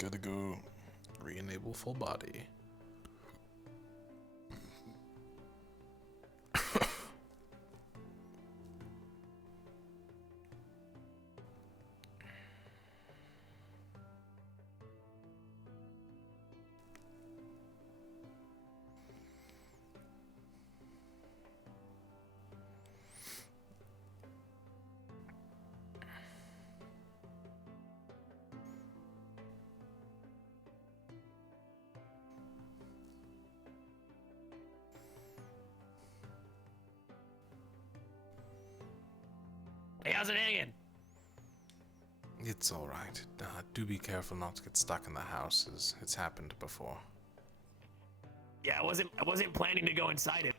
Gotta go re-enable full body. Hey, how's it hanging? It's alright. Do be careful not to get stuck in the house, as it's happened before. Yeah, I wasn't planning to go inside it.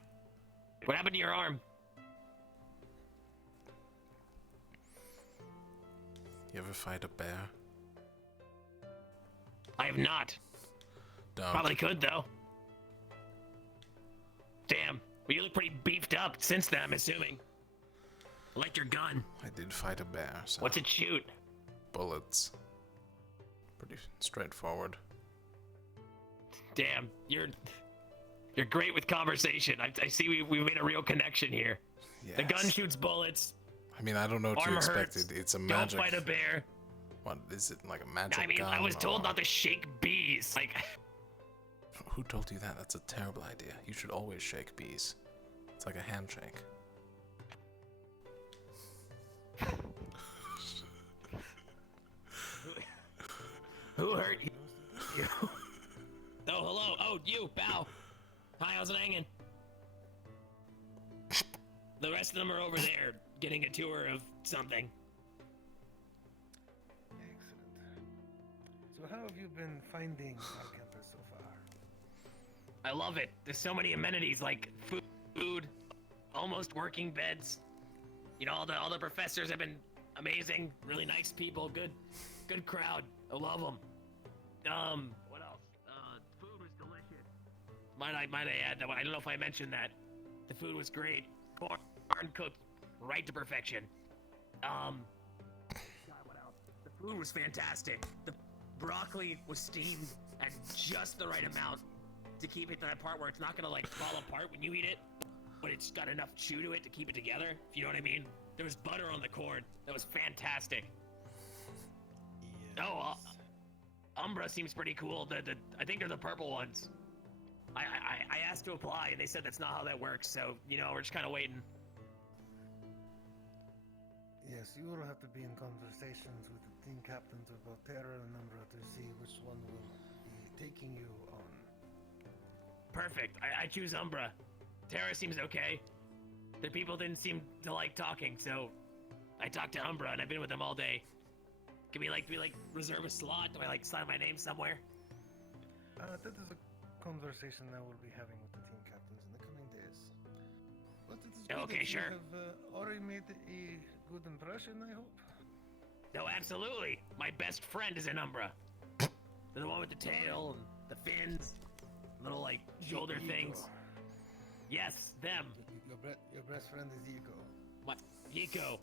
What happened to your arm? You ever fight a bear? I have not. Don't. Probably could, though. Damn. Well, you look pretty beefed up since then, I'm assuming. I like your gun. I did fight a bear, so... What's it shoot? Bullets. Pretty straightforward. Damn, you're great with conversation. I see we made a real connection here. Yes. The gun shoots bullets. I mean, I don't know what Armor you expected. hurts. It's a magic... Don't fight a bear. What, is it like a magic I mean, gun? I was told or- not to shake bees. Like... Who told you that? That's a terrible idea. You should always shake bees. It's like a handshake. Who hurt you? Oh, hello. Oh, you, Bow. Hi, how's it hanging? The rest of them are over there, getting a tour of something. Excellent. So how have you been finding our campus so far? I love it. There's so many amenities like food, almost working beds. You know, all the professors have been amazing, really nice people, good crowd. I love them. What else? Food was delicious. Might I add that one? I don't know if I mentioned that. The food was great. Corn cooked right to perfection. God, what else? The food was fantastic. The broccoli was steamed at just the right amount to keep it to that part where it's not gonna like fall apart when you eat it, but it's got enough chew to it to keep it together. If you know what I mean. There was butter on the corn. That was fantastic. Oh, Umbra seems pretty cool. I think they're the purple ones. I asked to apply, and they said that's not how that works. So you know, we're just kind of waiting. Yes, you will have to be in conversations with the team captains of both Terra and Umbra to see which one will be taking you on. Perfect. I choose Umbra. Terra seems okay. The people didn't seem to like talking, so I talked to Umbra, and I've been with them all day. Can we reserve a slot? Do I sign my name somewhere? That is a conversation I will be having with the team captains in the coming days. But it is good Okay, that sure. you have already made a good impression, I hope. No, absolutely. My best friend is an Umbra. They're the one with the tail and the fins, little shoulder things. Yes, them. Your best friend is Ego. What? Yiko.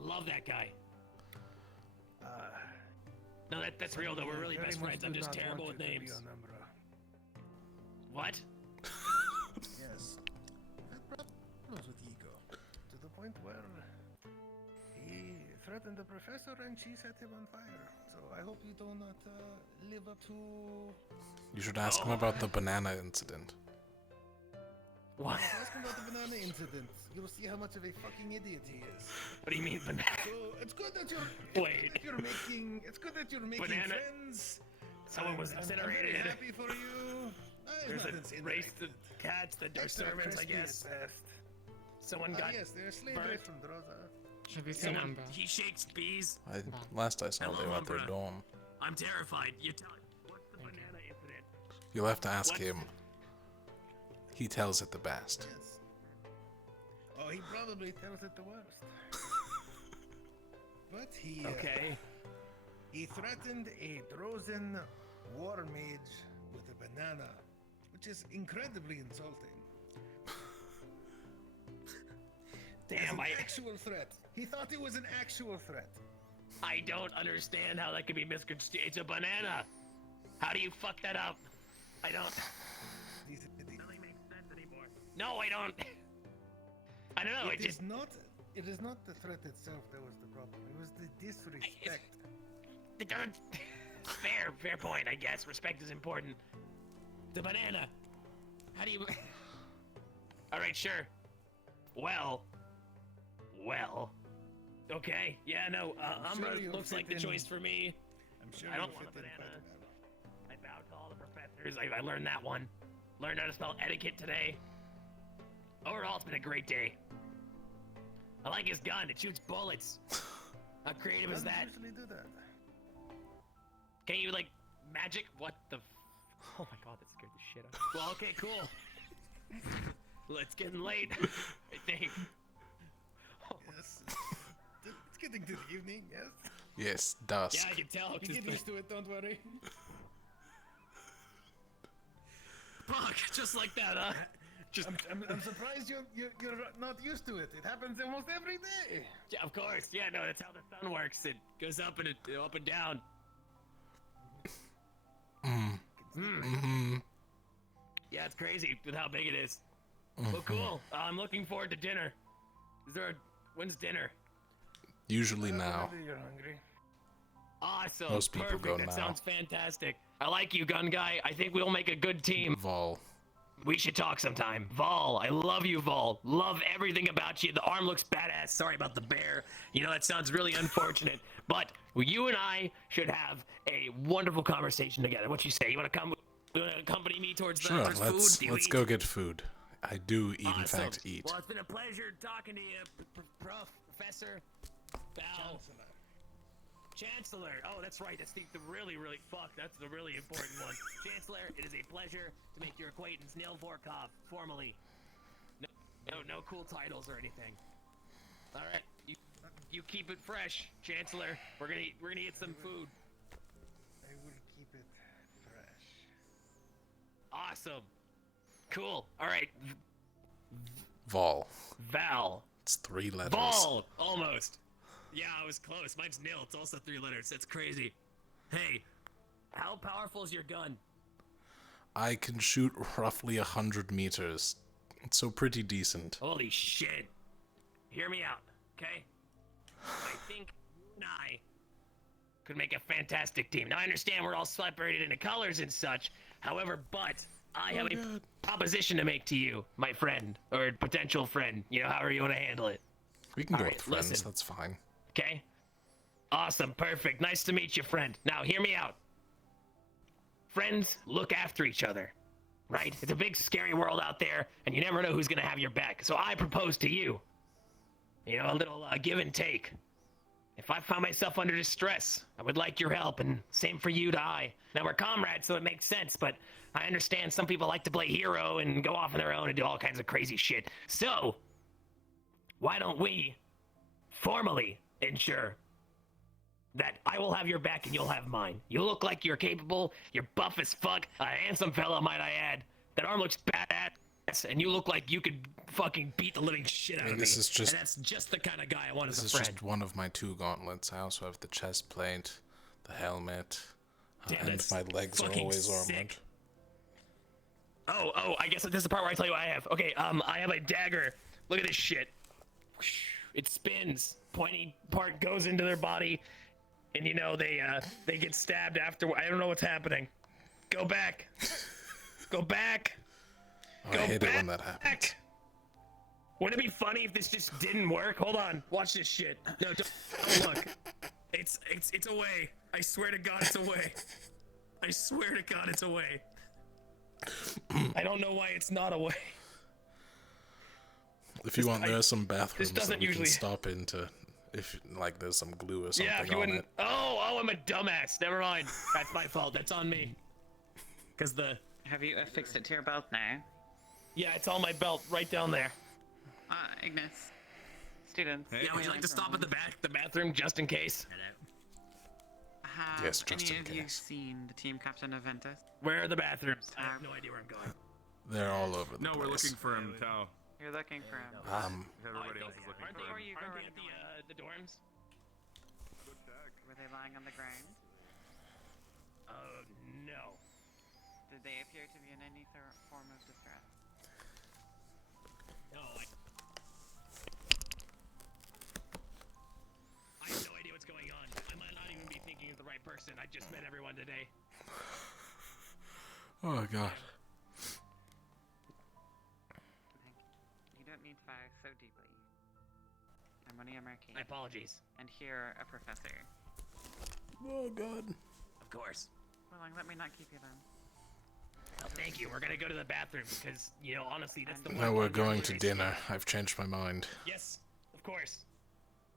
Love that guy. No, that's real though. We're really Very best much friends. I'm do just not terrible want with you to be names. on Umbra. What? Yes. Had problems with Ego. To the point where he threatened the professor and she set him on fire. So I hope you do not live up to... You should ask him about the banana incident. What? Ask him about the banana incident. You'll see how much of a fucking idiot he is. What do you mean banana? So it's good that you're. Wait. It's good that you're making Banana- friends. Someone was I'm incinerated. very happy for you. There's a race to cats that are servants, I guess. Someone got Yes, they're slavery burnt. from Droza. Have you seen Someone, Umbra? he shakes bees. Last I saw, Hello, they were at their Umbra. dorm. I'm terrified. You tell what's the banana incident? You'll have to ask What? him. He tells it the best. Yes. Oh, he probably tells it the worst. But he. Okay. He threatened a Drozen war mage with a banana, which is incredibly insulting. Damn, As an actual threat. He thought it was an actual threat. I don't understand how that could be misconstrued. It's a banana. How do you fuck that up? I don't. These Really makes sense anymore. No, I don't. I don't know. It It just. It is not the threat itself that was the problem. It was the disrespect. It doesn't. Fair point. I guess respect is important. The banana. How do you? All right, sure. Well. Okay. Yeah. No. Umbra sure you'll looks like the fit in. choice for me. I'm sure I don't you'll want a fit in banana. quite well. I bowed to all the professors. I learned that one. Learned how to spell etiquette today. Overall, it's been a great day. I like his gun. It shoots bullets. How creative is that? Usually do that. Can you like magic? What the? Oh my god, that scared the shit out of me. Well, okay, cool. Well, it's getting late. I think. Yes. It's getting to the evening. Yes. Yes, dusk. Yeah, I can tell. You get used to it. Don't worry. Fuck, just like that, huh? Just. I'm surprised you're not used to it. It happens almost every day. Yeah, of course. Yeah, no, that's how the sun works. It goes up and up and down. Yeah, it's crazy with how big it is. Well, cool. I'm looking forward to dinner. When's dinner? Usually now. Whenever you're hungry. Awesome. Most people Perfect. go That now. sounds fantastic. I like you, gun guy. I think we'll make a good team. Vol. We should talk sometime. Vol, I love you, Vol. Love everything about you. The arm looks badass. Sorry about the bear. You know, that sounds really unfortunate. But you and I should have a wonderful conversation together. What you say? You want to come? You want to accompany me towards the Sure, towards let's food? Do you let's eat? go get food. I do eat, in Awesome. fact, eat. Well, it's been a pleasure talking to you, Professor Val. Chancellor. Oh, that's right. That's the really, that's the really important one. Chancellor, it is a pleasure to make your acquaintance, Nil Vorkov, formally. No cool titles or anything. All right, you keep it fresh, Chancellor. We're gonna eat some food. I will keep it fresh. Awesome. Cool. All right. Vol. Val. It's 3 letters. Vol. Almost. Yeah, I was close. Mine's nil. It's also 3 letters. That's crazy. Hey, how powerful is your gun? I can shoot roughly 100 meters. So pretty decent. Holy shit. Hear me out, okay? I think you and I could make a fantastic team. Now, I understand we're all separated into colors and such. However, but I have a proposition to make to you, my friend, or potential friend. You know, however you want to handle it. We can All go right, with friends, listen. that's fine. Okay? Awesome, perfect. Nice to meet you, friend. Now, hear me out. Friends look after each other, right? It's a big, scary world out there, and you never know who's gonna have your back. So I propose to you, you know, a little give and take. If I found myself under distress, I would like your help, and same for you to I. Now, we're comrades, so it makes sense, but I understand some people like to play hero and go off on their own and do all kinds of crazy shit. So, why don't we formally ensure that I will have your back and you'll have mine? You look like you're capable, you're buff as fuck, a handsome fellow, might I add. That arm looks badass, and you look like you could fucking beat the living shit out of me. This is just, and that's just the kind of guy I want as this a is friend. just one of my 2 gauntlets. I also have the chest plate, the helmet, Damn, and that's my legs are fucking always sick. armored. Oh, I guess this is the part where I tell you what I have. Okay, I have a dagger. Look at this shit. It spins. Pointy part goes into their body, and you know they get stabbed after. I don't know what's happening. Go back. Go back. Oh, I hate it when that happens. Wouldn't it be funny if this just didn't work? Hold on. Watch this shit. No, don't look. It's away. I swear to God, it's away. I swear to God, it's away. I don't know why it's not away. If you want, there are some bathrooms doesn't that we usually- can stop into. If like there's some glue or something Yeah, if you on wouldn't. it. Oh, I'm a dumbass. Never mind. That's my fault. That's on me. Cause the. Have you affixed it to your belt now? Yeah, it's on my belt, right down there. Ignis. Students. Yeah, would you like to stop at the bathroom, just in case? Have Yes, just any in of you case. seen the team captain of Ventus? Where are the bathrooms? I have no idea where I'm going. They're all over the No, place. we're looking for him, Tao. You're looking for him. Everybody else is looking Aren't for they, him. aren't they at the dorms? Were they lying on the ground? No. Did they appear to be in any form of distress? No, I have no idea what's going on. I might not even be thinking of the right person. I just met everyone today. Oh god. You don't need to bow so deeply. I'm only a Merky. My apologies. And here, a professor. Oh god. Of course. Well, let me not keep you then. Well, thank you. We're gonna go to the bathroom because, you know, honestly, that's the No, we're going to dinner. I've changed my mind. Yes, of course.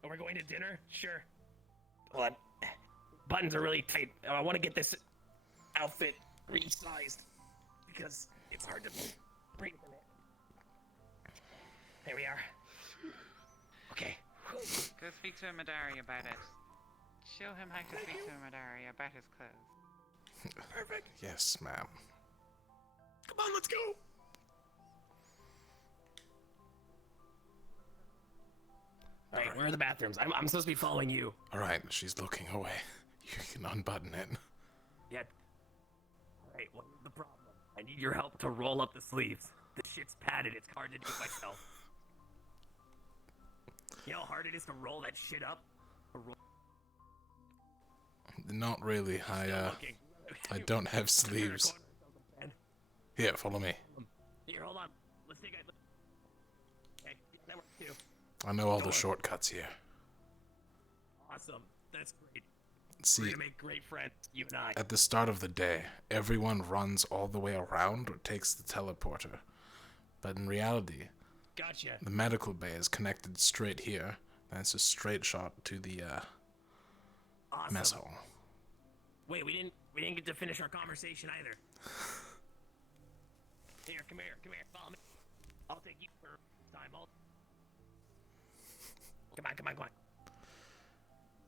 And we're going to dinner? Sure. Well, buttons are really tight. I want to get this outfit resized because it's hard to breathe in it. There we are. Okay. Go speak to Madari about it. Show him how to speak to Madari about his clothes. Perfect. Yes, ma'am. Come on, let's go. All right, where are the bathrooms? I'm supposed to be following you. All right, she's looking away. You can unbutton it. Yeah. All right, what's the problem? I need your help to roll up the sleeves. This shit's padded. It's hard to do myself. You know how hard it is to roll that shit up? Not really. I don't have sleeves. Here, follow me. Here, hold on. Let's take a... Okay, that works too. I know all the shortcuts here. Awesome. That's great. See, We're gonna make great friends, you and I. at the start of the day, everyone runs all the way around or takes the teleporter. But in reality, Gotcha. the medical bay is connected straight here, and it's a straight shot to the Awesome. mess hall. Wait, we didn't get to finish our conversation either. Here, come here, follow me. I'll take you for time. Come on.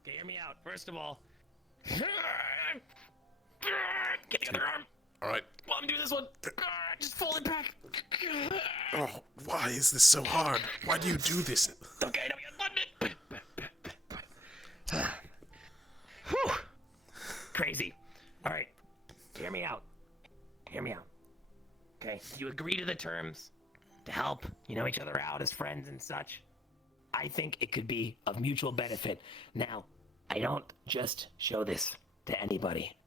Okay, hear me out. First of all, get the other arm. All right. Well, I'm doing this one. Just fold it back. Oh, why is this so hard? Why do you do this? Okay, now we unbutton it. Whew. Crazy. All right, hear me out. Okay, you agree to the terms to help, each other out as friends and such. I think it could be of mutual benefit. Now, I don't just show this to anybody.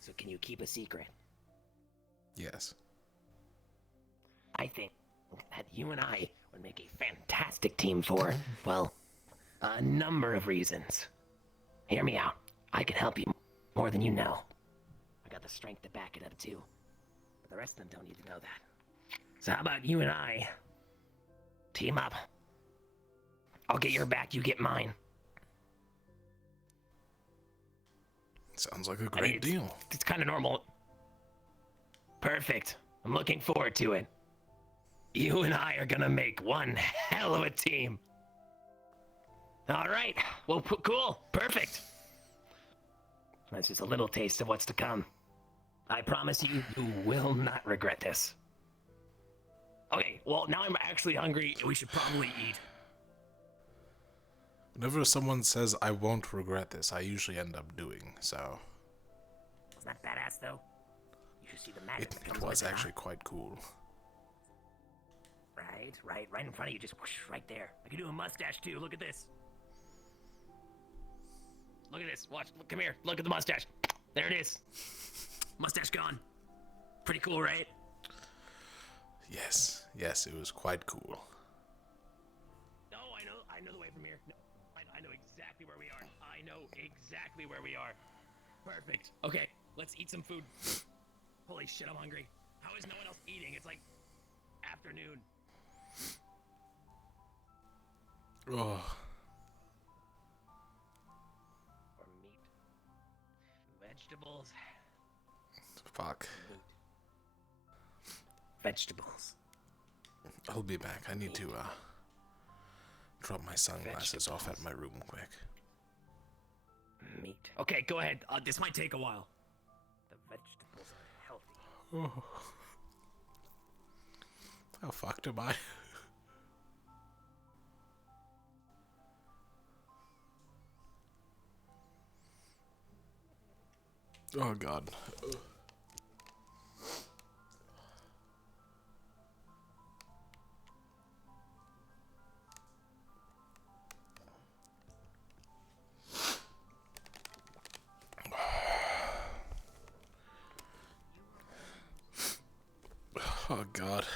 So can you keep a secret? Yes. I think that you and I would make a fantastic team for, well, a number of reasons. Hear me out. I can help you more than you know. I got the strength to back it up too. But the rest of them don't need to know that. So how about you and I team up? I'll get your back, you get mine. Sounds like a great deal. It's kind of normal. Perfect. I'm looking forward to it. You and I are gonna make one hell of a team. All right. Well, cool. Perfect. That's just a little taste of what's to come. I promise you, you will not regret this. Okay, well, now I'm actually hungry. We should probably eat. Whenever someone says, I won't regret this, I usually end up doing so. It's not badass, though. You should see the magic that It comes was with it, actually quite cool. Right in front of you, just whoosh, right there. I can do a mustache, too. Look at this. Look at this. Watch. Look, come here. Look at the mustache. There it is. Mustache gone. Pretty cool, right? Yes, it was quite cool. No, I know the way from here. No, I know exactly where we are. Perfect. Okay, let's eat some food. Holy shit, I'm hungry. How is no one else eating? It's like afternoon. Oh. Or meat. Vegetables. Fuck. Vegetables. I'll be back. I need to drop my sunglasses off at my room quick. Meat. Okay, go ahead. This might take a while. The vegetables are healthy. Oh. How fucked am I? Oh god. Oh god.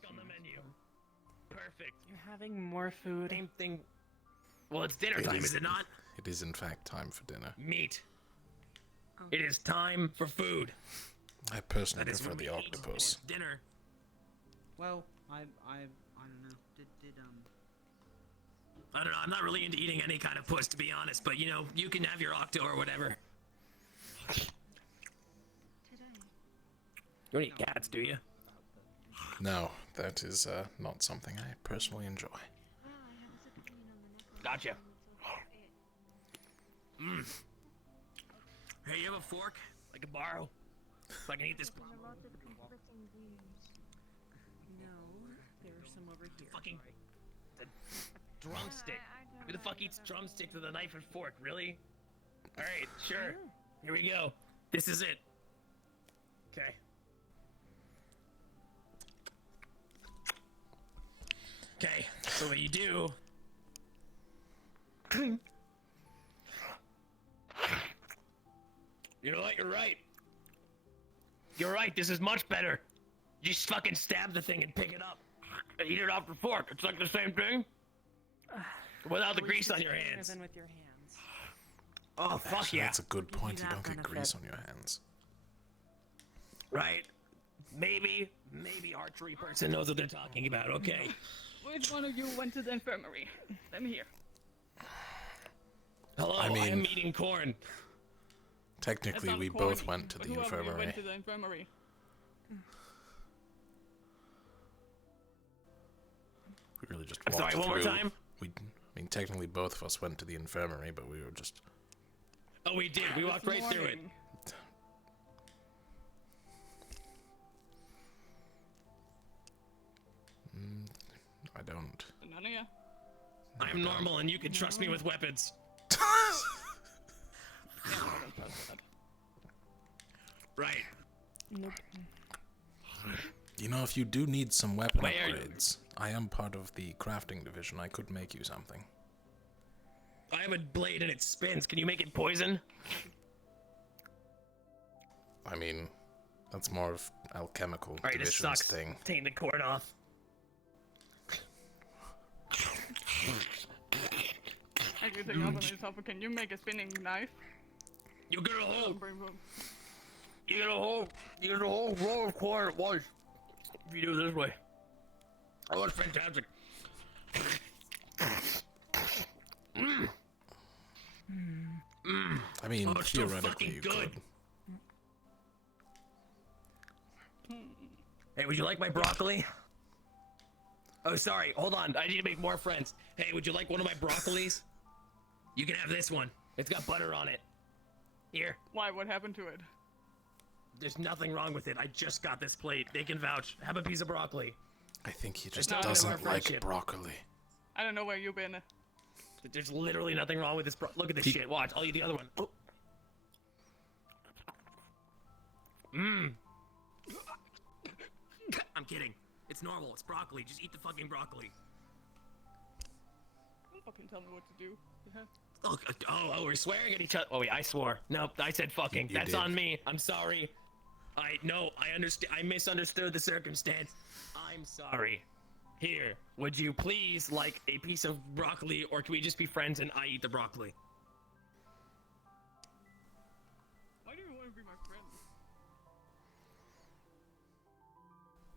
back on the menu. Perfect. You're having more food. Same thing. Well, it's dinner time, is it not? It is in fact time for dinner. Meat. It is time for food. I personally That is prefer what the we eat octopus. for dinner. Well, I don't know. I don't know. I'm not really into eating any kind of puss, to be honest. But you know, you can have your octo or whatever. You don't eat cats, do you? No, that is not something I personally enjoy. Gotcha. Mm. Hey, you have a fork? I can borrow. So I can eat this. No, there's some over here. Fucking drumstick. Who the fuck eats drumsticks with a knife and fork? Really? All right, sure. Here we go. This is it. Okay. Okay. So what you do? You know what? You're right. You're right. This is much better. You just fucking stab the thing and pick it up. And eat it off the fork. It's like the same thing. Without the grease on your hands. Than with your hands. Oh, fuck Actually, yeah. that's a good point. You that don't get benefit. grease on your hands. Right? Maybe archery person knows what they're talking about. Okay. Which one of you went to the infirmary? Let me hear. Hello, I mean- am eating corn. Technically, That's we not both corny, went to but the whoever you infirmary. went to the infirmary. We really just I'm walked sorry, one more through. time? I mean, technically, both of us went to the infirmary, but we were just. Oh, we did. We walked right through it. I don't. None of ya? I'm normal, and you can trust me with weapons. Right. Nope. You know, if you do need some weapon Where are you? upgrades, I am part of the crafting division. I could make you something. I have a blade and it spins. Can you make it poison? I mean, that's more of alchemical Alright, this division's sucks. thing. Taking the corn off. Everything else on this offer. Can you make a spinning knife? You get a whole. Bring them. You get a whole roll of corn at once. If you do it this way. Oh, that's fantastic. I mean, Oh, it's so theoretically, fucking you good. could. Hey, would you like my broccoli? Oh, sorry. Hold on. I need to make more friends. Hey, would you like one of my broccolis? You can have this one. It's got butter on it. Here. Why? What happened to it? There's nothing wrong with it. I just got this plate. They can vouch. Have a piece of broccoli. I think he just not doesn't our like friendship. broccoli. I don't know where you've been. There's literally nothing wrong with this. Look at this He- shit. Watch. I'll eat the other one. Oh. Mmm. I'm kidding. It's normal. It's broccoli. Just eat the fucking broccoli. Don't fucking tell me what to do. Oh, we're swearing at each other. Oh wait, I swore. Nope, I said fucking. You That's did. on me. I'm sorry. I understand. I misunderstood the circumstance. I'm sorry. Here, would you please like a piece of broccoli, or can we just be friends and I eat the broccoli? Why do you want to be my friend?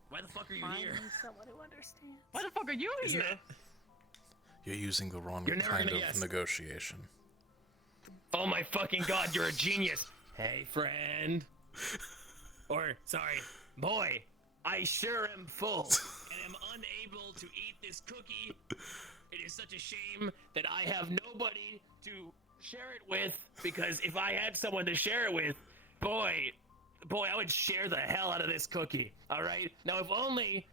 Why the fuck are you Finally, here? someone who understands. Why the fuck are you Isn't here? it? You're using the wrong You're never kind gonna of guess. negotiation. Oh my fucking god, you're a genius. Hey, friend. Or, sorry, boy, I sure am full and am unable to eat this cookie. It is such a shame that I have nobody to share it with, because if I had someone to share it with, boy, I would share the hell out of this cookie, alright? Now, if only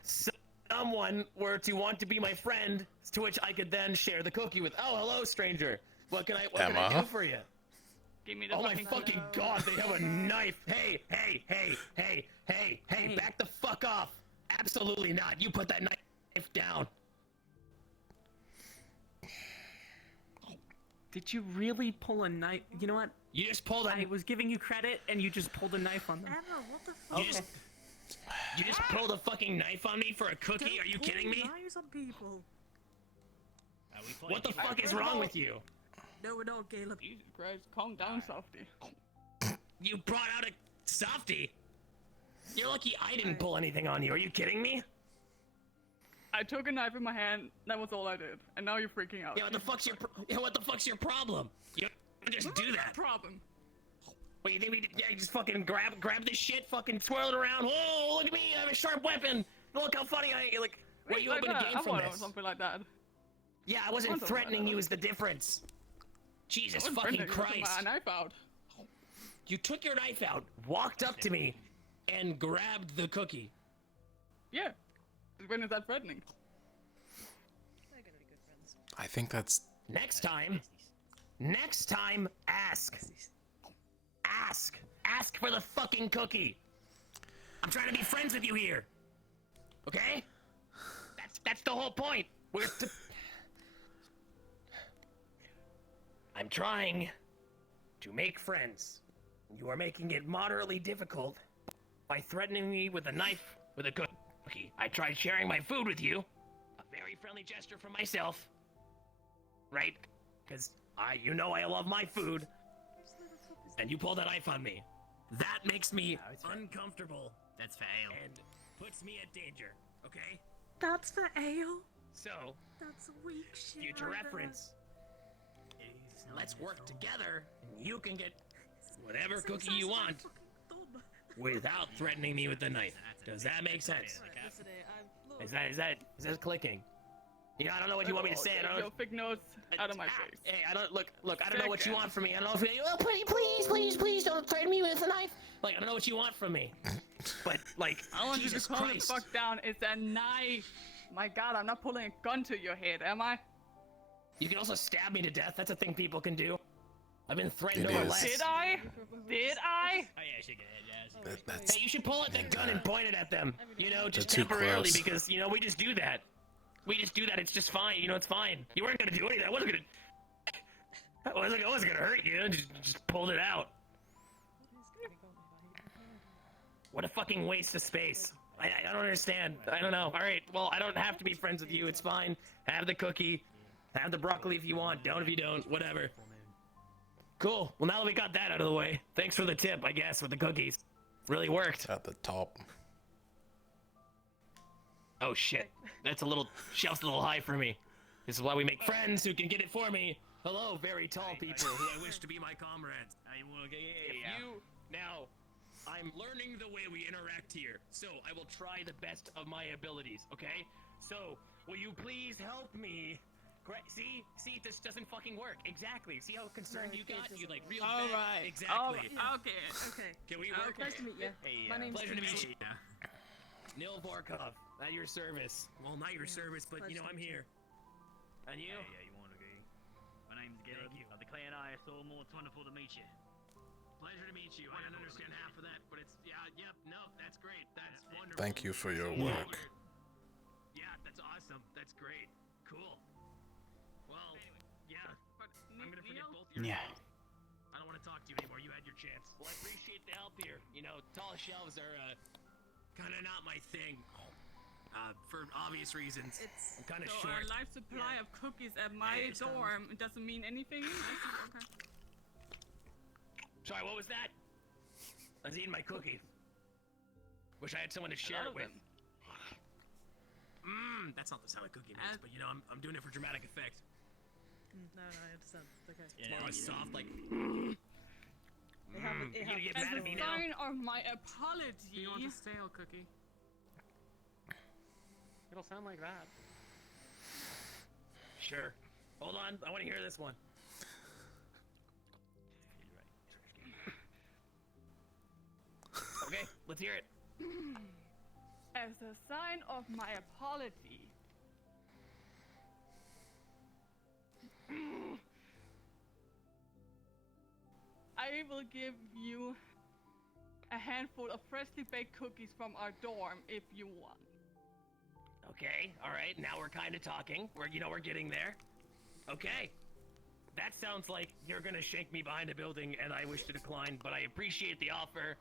someone were to want to be my friend, to which I could then share the cookie with. Oh, hello, stranger. What can I Emma? do for you? Give me the Oh my fucking fucking god, they have a knife! Hey, back the fuck off! Absolutely not, you put that knife down! Did you really pull a knife? You know what? You just pulled a I was giving you credit, and you just pulled a knife on them. Emma, what the fuck? You just... You just pulled a fucking knife on me for a cookie? Are you kidding me? Knives on people. What the fuck is wrong with you? No, we're not, Caleb. Jesus Christ, calm down, Softy. You brought out a softie. You're lucky I didn't pull anything on you. Are you kidding me? I took a knife in my hand. That was all I did, and now you're freaking out. Yeah, what the fuck's your problem? You don't just do that. Problem. What, you think you just fucking grab this shit, fucking swirl it around? Whoa, look at me, I have a sharp weapon. Look how funny I like. What you hoping to gain from this? Something like that. Yeah, I wasn't threatening you is the difference. Jesus fucking Christ. My knife out. You took your knife out, walked up to me, and grabbed the cookie. Yeah. When is that threatening? I think that's... Next time, ask. Ask for the fucking cookie. I'm trying to be friends with you here. Okay? That's the whole point. I'm trying to make friends. You are making it moderately difficult by threatening me with a knife with a cookie. I tried sharing my food with you. A very friendly gesture from myself. Right? Because you know I love my food. And you pulled a knife on me. That makes me uncomfortable. That's for ale. And puts me at danger. Okay? That's for ale? So, That's weak shit. future right reference. Let's work together, and you can get whatever cookie you want without threatening me with the knife. Does that make sense? Is that clicking? You know, I don't know what you want me to say. I don't. Yo, fake notes out of my face. Hey, I don't look. I don't know what you want from me. I don't know if you. Oh, please, don't threaten me with a knife. Like, I don't know what you want from me. But like, I want Jesus you to calm Christ. the fuck down. It's a knife. My God, I'm not pulling a gun to your head, am I? You can also stab me to death. That's a thing people can do. I've been threatened It over is. less. Did I? Did I? Oh yeah, shake your head, yes. Hey, you should pull out the gun and point it at them. You know, just They're too temporarily, close. because you know we just do that. It's just fine. You know, it's fine. You weren't gonna do anything. I wasn't gonna hurt you. Just pulled it out. What a fucking waste of space. I don't understand. I don't know. All right. Well, I don't have to be friends with you. It's fine. Have the cookie. Have the broccoli if you want. Don't if you don't. Whatever. Cool. Well, now that we got that out of the way, thanks for the tip, I guess, with the cookies. Really worked. At the top. Oh shit. Shelf's a little high for me. This is why we make friends who can get it for me. Hello, very tall people who I wish to be my comrades. Now, I'm learning the way we interact here, so I will try the best of my abilities, okay? So, will you please help me? See, this doesn't fucking work. Exactly. See how concerned you got? You like real All bad. right. Exactly. Okay. Can we work? Nice to meet you. Hey, My name's Pleasure to meet Susie. you. Nil Vorkov, at your service. Well, not your service, but you know I'm here. And you? Yeah, you want to go? My name's Garrett. Of the clan I saw more. It's wonderful to meet you. Pleasure to meet you. I don't understand half of that, but it's no, that's great. That's wonderful. Thank you for your work. Yeah, that's awesome. That's great. Cool. Well, yeah. I'm gonna forget both your names. I don't want to talk to you anymore. You had your chance. Well, I appreciate the help here. You know, tall shelves are kind of not my thing. For obvious reasons. I'm kind of So short. our life supply of cookies at my dorm, it doesn't mean anything? Okay. Sorry, what was that? I was eating my cookie. Wish I had someone to share it with. That's not the sound a cookie makes, but you know, I'm doing it for dramatic effect. No, I understand. It's okay. It's more of a soft, like. It You get As mad a at me now? sign of my apology. Do you want a stale cookie? It'll sound like that. Sure. Hold on, I want to hear this one. Okay, let's hear it. As a sign of my apology. I will give you a handful of freshly baked cookies from our dorm if you want. Okay, all right. Now we're kind of talking. We're getting there. Okay. That sounds like you're gonna shake me behind a building, and I wish to decline. But I appreciate the offer.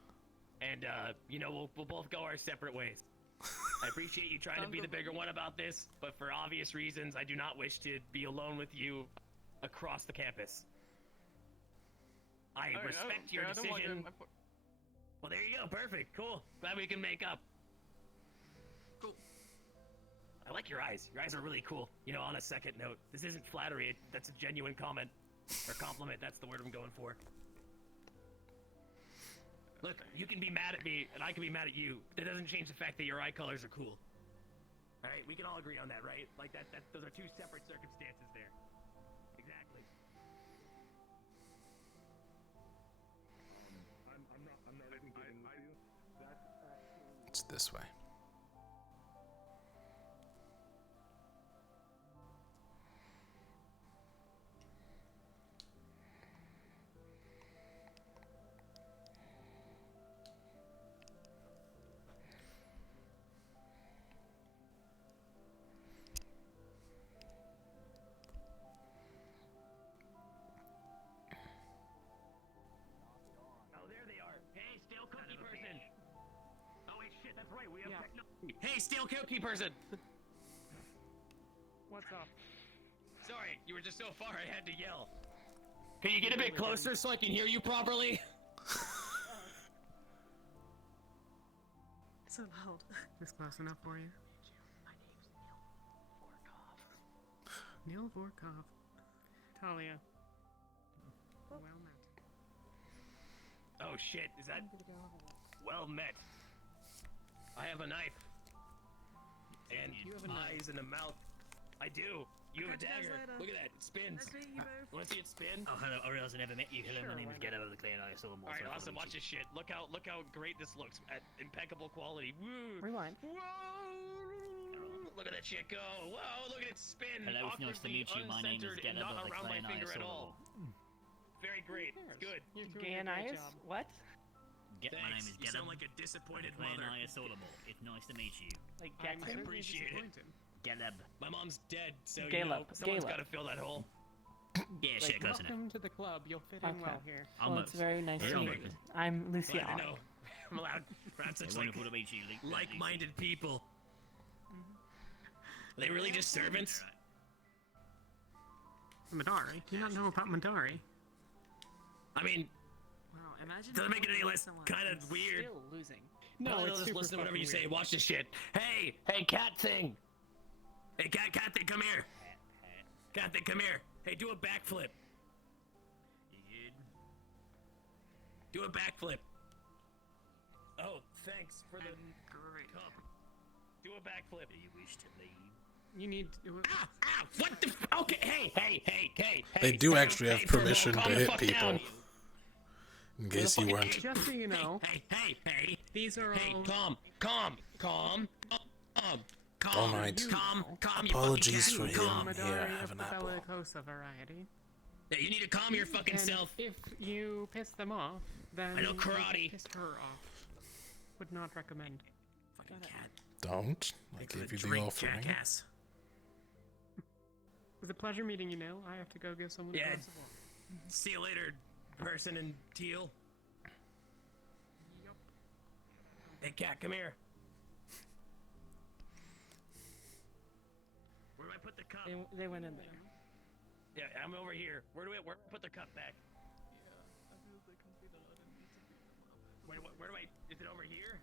and you know, we'll both go our separate ways. I appreciate you trying to be the bigger one about this, but for obvious reasons, I do not wish to be alone with you across the campus. I respect your decision. Well, there you go. Perfect. Cool. Glad we can make up. Cool. I like your eyes. Your eyes are really cool. You know, on a second note, this isn't flattery. That's a genuine comment. Or compliment. That's the word I'm going for. Look, you can be mad at me, and I can be mad at you. That doesn't change the fact that your eye colors are cool. All right, we can all agree on that, right? Like that. Those are two separate circumstances there. Exactly. I'm not even kidding with you. That's actually... It's this way. Hey, steel cookie person! What's up? Sorry, you were just so far I had to yell. Can you get a bit closer so I can hear you properly? So loud. Is close enough for you? Neil Vorkov. Talia. Well met. Oh shit, is that... Well met. I have a knife. And you have a eyes and a mouth. I do. You have a dagger. Look at that. It spins. Want to see it spin? Oh, hello. I realize I never met you. Hello, Sure, my name why is Ghetto of the Clean. I saw more. Alright, awesome. Watch this shit. Look how great this looks. At impeccable quality. Woo! Rewind. Whoa! Look at that shit go. Whoa! Look at it spin. Hello, it's nice to meet you. My name is Uncensored and Ghetto not of the around my Clean. I finger at saw all. Very great. It's good. Gay and eyes? What? My name is You Ghetto. sound like a disappointed Clean. mother. I saw them all. It's nice to meet you. Like I Jackson? appreciate it. Galeb. My mom's dead, so Galeb. someone's Galeb. got to fill that hole. Yeah, shit, close enough. Welcome to the club. You'll fit in well here. Almost. Well, it's very nice Yeah, to meet almost. you. I'm Lucia. Glad to know. I'm allowed around such It's wonderful to meet you, like-minded people. Are they really just servants? Madari? You don't know about Madari? I mean, Wow, imagine. doesn't make it any knowing less someone kind of that's weird. Still losing. No, No, I'll it's just super listen to whatever you fucking say. weird. Watch this shit. Hey, cat thing. Hey, cat thing, come here. Cat thing, come here. Hey, do a backflip. You good? Do a backflip. Oh, thanks for the Great. cup. Do a backflip. Do you wish to leave? You need. Ah! What the? Okay, hey! They do actually have Hey, Furbo, permission to calm the hit fuck people. down. In case you weren't. Just so you know, Hey! these are Hey, all. calm. All right. Calm, you Apologies fucking for cat. him. Madari Here, of have an the apple. Bellicosa variety. Yeah, you need to calm your fucking And self. if you piss them off, then I know you karate. piss her off. Would not recommend. Fucking cat. Don't. I Thanks for gave the you the drink, offering. jackass. It was a pleasure meeting you, Neil. I have to go give someone a Yeah. glass of water. See you later, person in teal. Hey, cat, come here. Where do I put the cup? They went in there. Yeah, I'm over here. Where put the cup back? Where do I? Is it over here?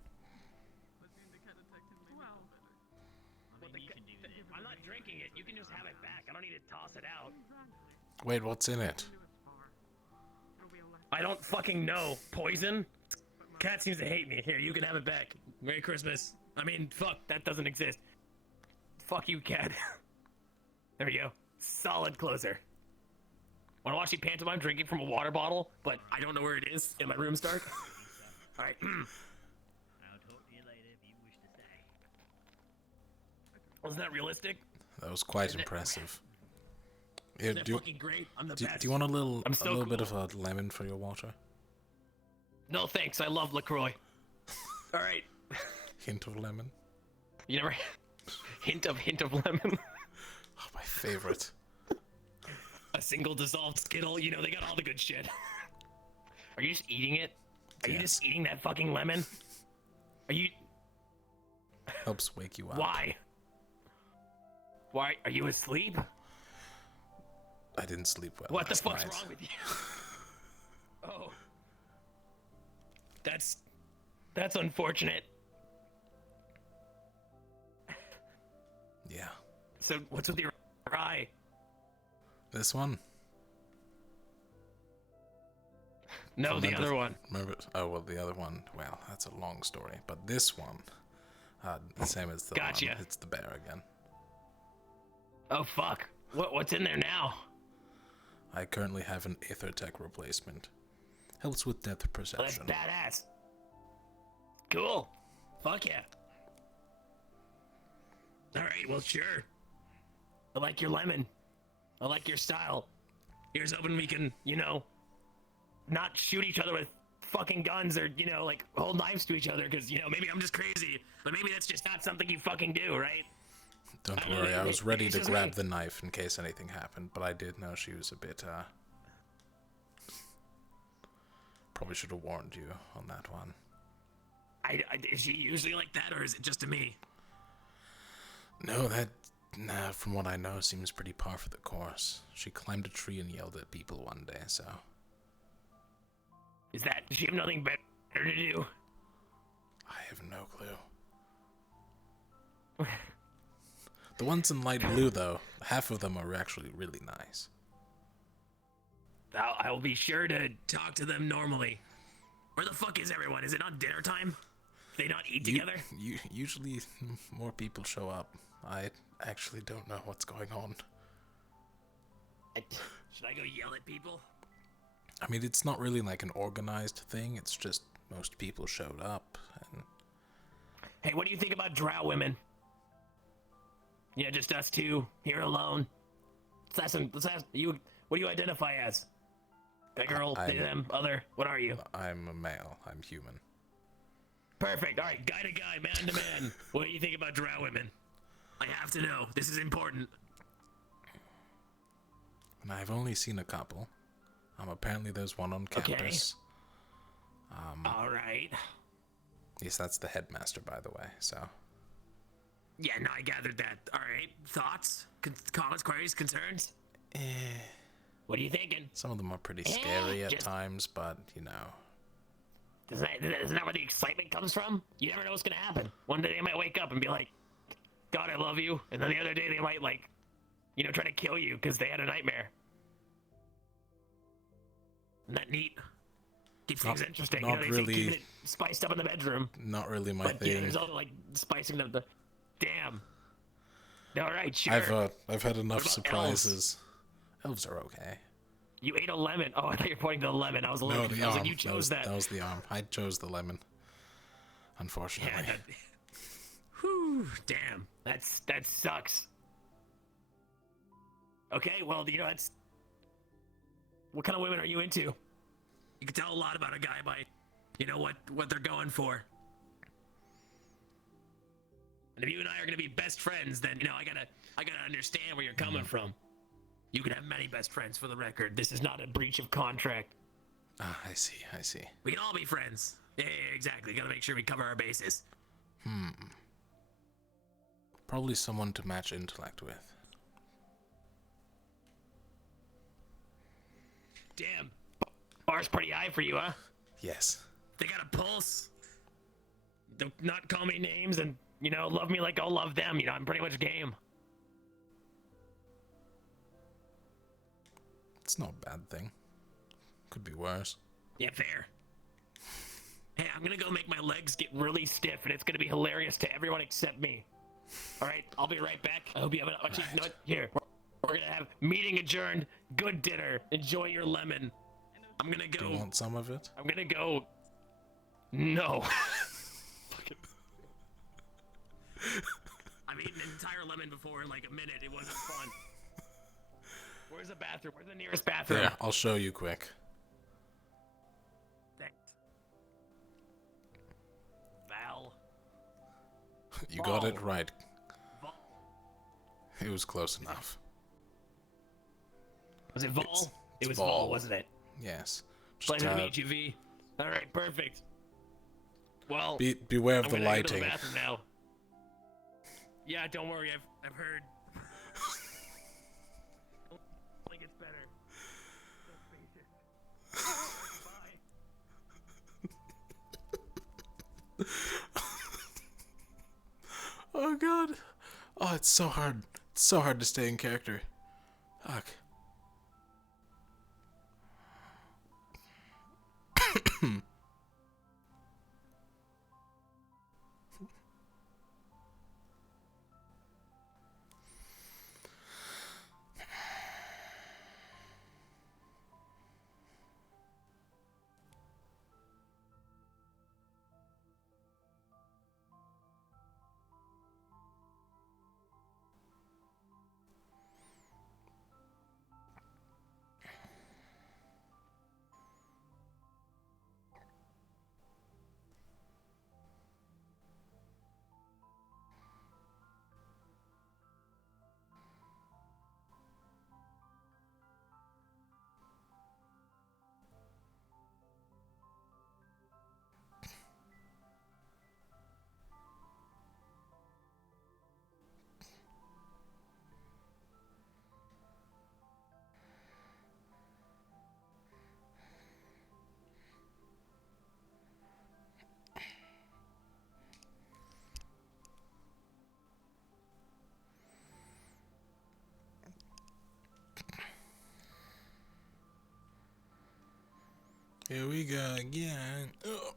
Well, I mean, you can do that. I'm not drinking it. You can just have it back. I don't need to toss it out. Wait, what's in it? I don't fucking know. Poison? Cat seems to hate me. Here, you can have it back. Merry Christmas. I mean, fuck, that doesn't exist. Fuck you, cat. There we go. Solid closer. Wanna watch the pantomime drinking from a water bottle, but I don't know where it is, and my room's dark? Alright. I'll talk to you later if you wish to stay. Wasn't that realistic? That was quite impressive. Here, Isn't that fucking great? I'm the do best. you want a little so bit of a lemon for your water? No thanks, I love LaCroix. Alright. Hint of lemon? You never... hint of lemon. Oh, my favorite. A single dissolved Skittle, you know, they got all the good shit. Are you just eating it? Are you just eating that fucking lemon? Are you... Helps wake you up. Why? Why? Are you asleep? I didn't sleep well What the last fuck's night. wrong with you? Oh. That's unfortunate. Yeah. So what's with your eye? This one? No, the other one. Remember? Oh, well, the other one, well, that's a long story. But this one, the same as the Gotcha. one. It's the bear again. Oh fuck. What's in there now? I currently have an Aethertech replacement. Helps with depth Well, that's perception. badass. Cool. Fuck yeah. Alright, well sure. I like your lemon. I like your style. Here's hoping we can, you know, not shoot each other with fucking guns or, you know, like hold knives to each other because, you know, maybe I'm just crazy, but maybe that's just not something you fucking do, right? Don't worry, I was ready to grab the knife in case anything happened, but I did know she was a bit, probably should have warned you on that one. Is she usually like that, or is it just to me? No, from what I know, seems pretty par for the course. She climbed a tree and yelled at people one day, so... Does she have nothing better to do? I have no clue. The ones in light blue, though, half of them are actually really nice. I'll be sure to talk to them normally. Where the fuck is everyone? Is it not dinner time? They not eat together? Usually more people show up. I actually don't know what's going on. Should I go yell at people? I mean, it's not really like an organized thing. It's just most people showed up. And Hey, what do you think about drow women? Yeah, just us two, here alone. Let's ask you, what do you identify as? Guy, girl, they, them, other, what are you? I'm a male. I'm human. Perfect, alright, guy to guy, man to man. What do you think about drow women? I have to know, this is important. And I've only seen a couple. Apparently there's one on campus. Alright. Yes, that's the headmaster, by the way, so... Yeah, no, I gathered that. Alright, thoughts? Comments, queries, concerns? What are you thinking? Some of them are pretty scary at times, but, you know... Isn't that where the excitement comes from? You never know what's gonna happen. One day they might wake up and be like, God, I love you. And then the other day they might, like, you know, try to kill you because they had a nightmare. Isn't that neat? Keeps things interesting. Not you know, really. Keeping it spiced up in the bedroom. Not really my But, thing. yeah, there's also, like, spicing up the... Damn. Alright, sure. I've had enough What about surprises. Elves are okay. You ate a lemon. Oh, I thought you were pointing to the lemon. I was a little No, the confused. I was arm. like, you chose that. That was the arm. I chose the lemon. Unfortunately. Yeah, whew, damn. That sucks. Okay, well, you know, that's... What kind of women are you into? You can tell a lot about a guy by, you know, what they're going for. And if you and I are gonna be best friends, then, you know, I gotta understand where you're coming from. You can have many best friends, for the record. This is not a breach of contract. Ah, I see. We can all be friends. Yeah, exactly. Gotta make sure we cover our bases. Probably someone to match intellect with. Damn. Bar's pretty high for you, huh? Yes. They got a pulse. They'll not call me names and, you know, love me like I'll love them. You know, I'm pretty much game. It's not a bad thing. Could be worse. Yeah, fair. Hey, I'm gonna go make my legs get really stiff, and it's gonna be hilarious to everyone except me. All right, I'll be right back. I hope you have an... Actually, you know what? Here, we're gonna have meeting adjourned. Good dinner. Enjoy your lemon. I'm gonna go... Do you want some of it? I'm gonna go... No. I mean, an entire lemon before in like a minute. It wasn't fun. Where's the bathroom? Where's the nearest bathroom? Yeah, I'll show you quick. Thanks. Val. You got it right. It was close enough. Was it Vol? It was Vol. Vol, wasn't it? Yes. Pleasure to meet you, V. All right, perfect. Well, Beware of I'm the gonna go to the lighting. bathroom now. Yeah, don't worry. I've heard. It gets better. Let's face it. Oh god. Oh, it's so hard. It's so hard to stay in character. Fuck. Here we go again. Ugh.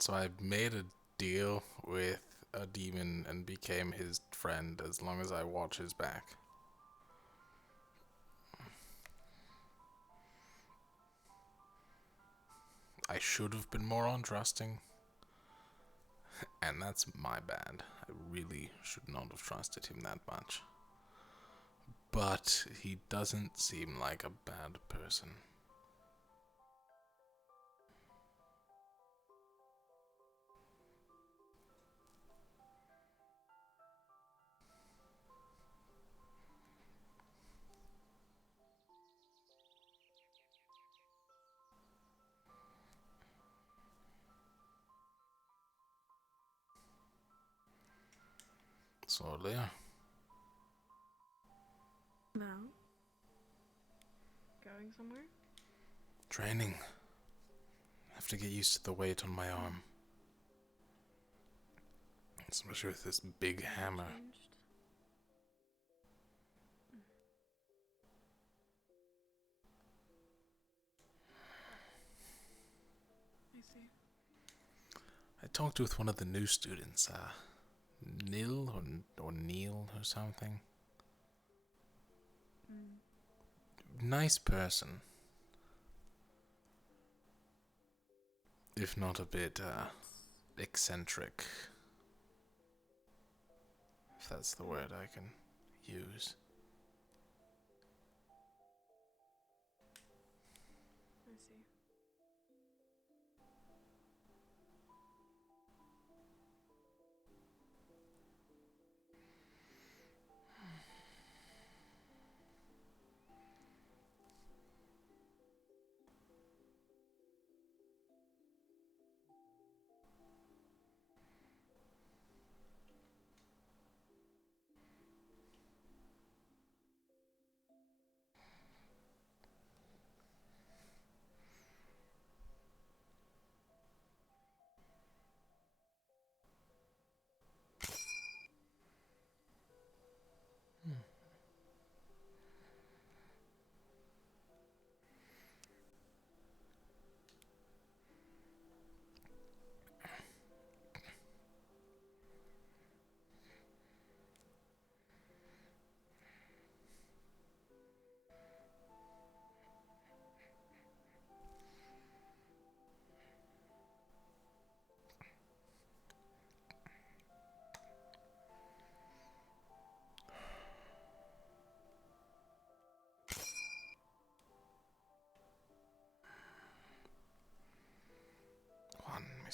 So I made a deal with a demon and became his friend as long as I watch his back. I should have been more untrusting, and that's my bad. I really should not have trusted him that much. But he doesn't seem like a bad person. So there. Now? Going somewhere? Training. I have to get used to the weight on my arm. Especially with this big hammer. Changed. I see. I talked with one of the new students, Nil or Neil or something. Nice person. If not a bit, eccentric. If that's the word I can use.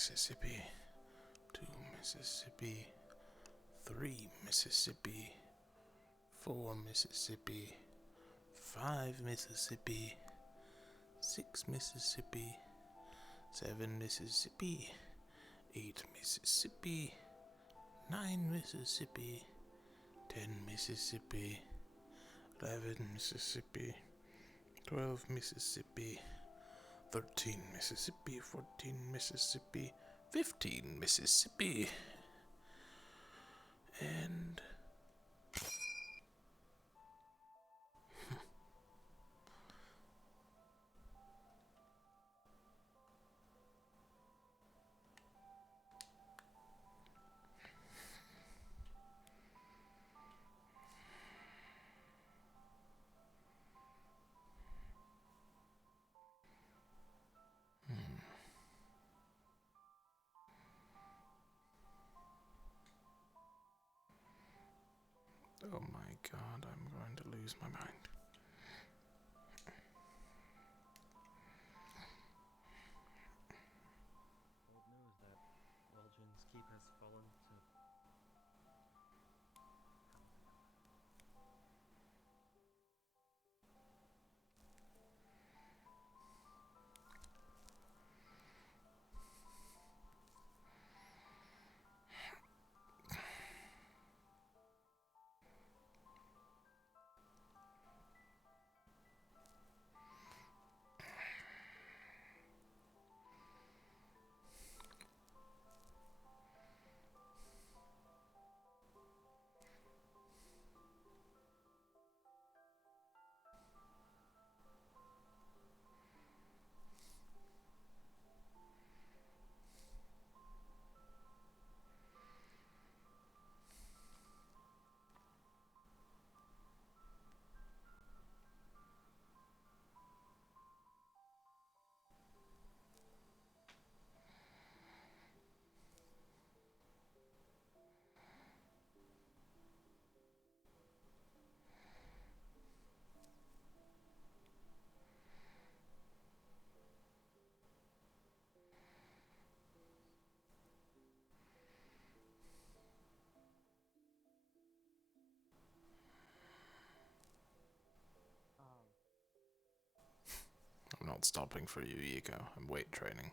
Mississippi, 2 Mississippi, 3 Mississippi, 4 Mississippi, 5 Mississippi, 6 Mississippi, 7 Mississippi, 8 Mississippi, 9 Mississippi, 10 Mississippi, 11 Mississippi, 12 Mississippi, 13 Mississippi, 14 Mississippi, 15 Mississippi, and oh my god, I'm going to lose my mind. Old news that Walgen's keep has fallen to... I'm not stopping for you, Ego. I'm weight training.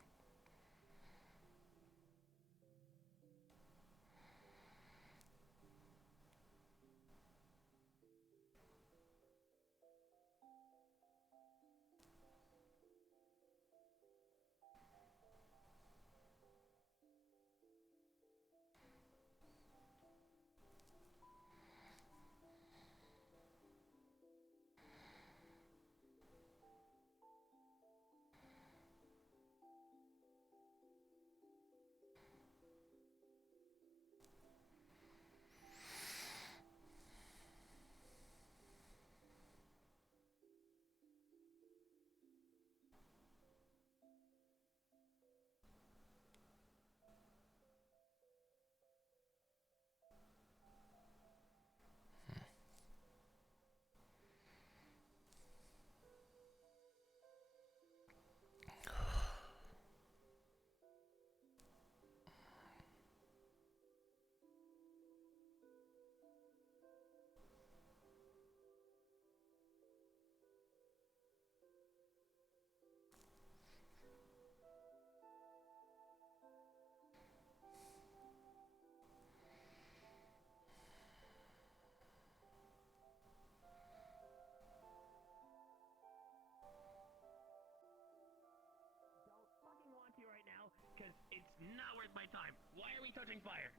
Because it's not worth my time. Why are we touching fire?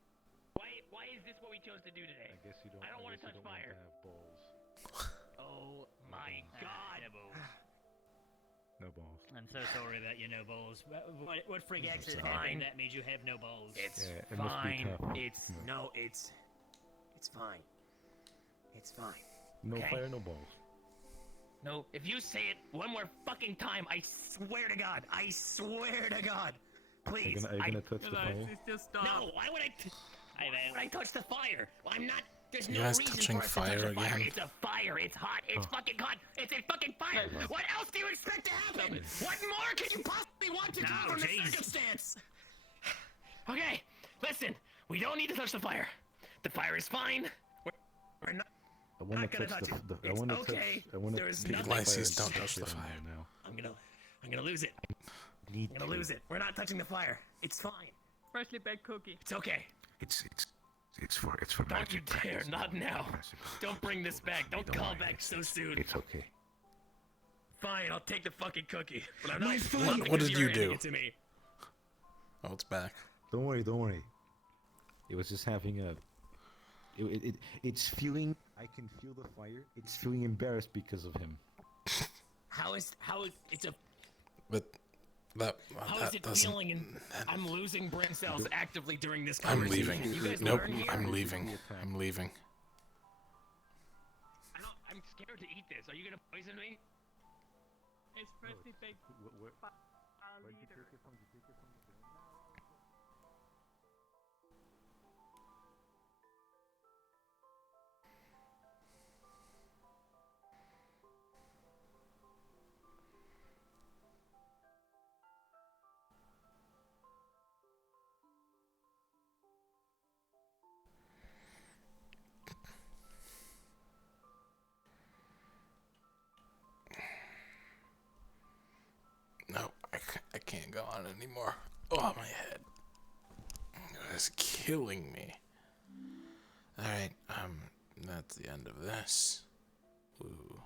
Why is this what we chose to do today? I guess you don't. I don't want to touch fire. Want to have balls. Oh my god! No balls. No balls. I'm so sorry about your no balls. What freak accident Fine. happened that made you have no balls? It's Yeah, it must be fine. tough. It's no. It's fine. It's fine. No Okay? fire, no balls. No, if you say it one more fucking time, I swear to God. I swear to God. Please. Are you gonna touch the fire? No, why would I? Why would I touch the fire? I'm not. There's You no guys reason touching for us to touch fire the fire. again? It's a fire. It's hot. It's fucking hot. It's a fucking fire. What else do you expect to happen? What more can you possibly want to do from this circumstance? Okay, listen. We don't need to touch the fire. The fire is fine. We're not. I want Not to gonna touch touch the. it. I It's want to okay. touch. I want to There is take the nothing- fire Lyses, and don't stick touch it the on fire. there now. I'm gonna lose it. Need I'm gonna lose it. We're not touching the fire. It's fine. Freshly baked cookie. It's okay. It's for Don't you magic dare! practice. Not now. Don't bring this back. Don't call back so soon. It's okay. Fine, I'll take the fucking cookie. But I'm My not. fire! not What because did you're you do? handing it to me. Oh, it's back. Don't worry. Don't worry. It was just having a. It's feeling. I can feel the fire. It's feeling embarrassed because of him. How is it's a But that how that is it doesn't. feeling? And I'm losing brain cells actively during this I'm conversation. leaving. You guys Nope, learn here? I'm leaving. I'm leaving. I'm scared to eat this. Are you gonna poison me? It's freshly baked. No, I can't go on anymore. Oh, my head. It's killing me. Alright, that's the end of this. Ooh.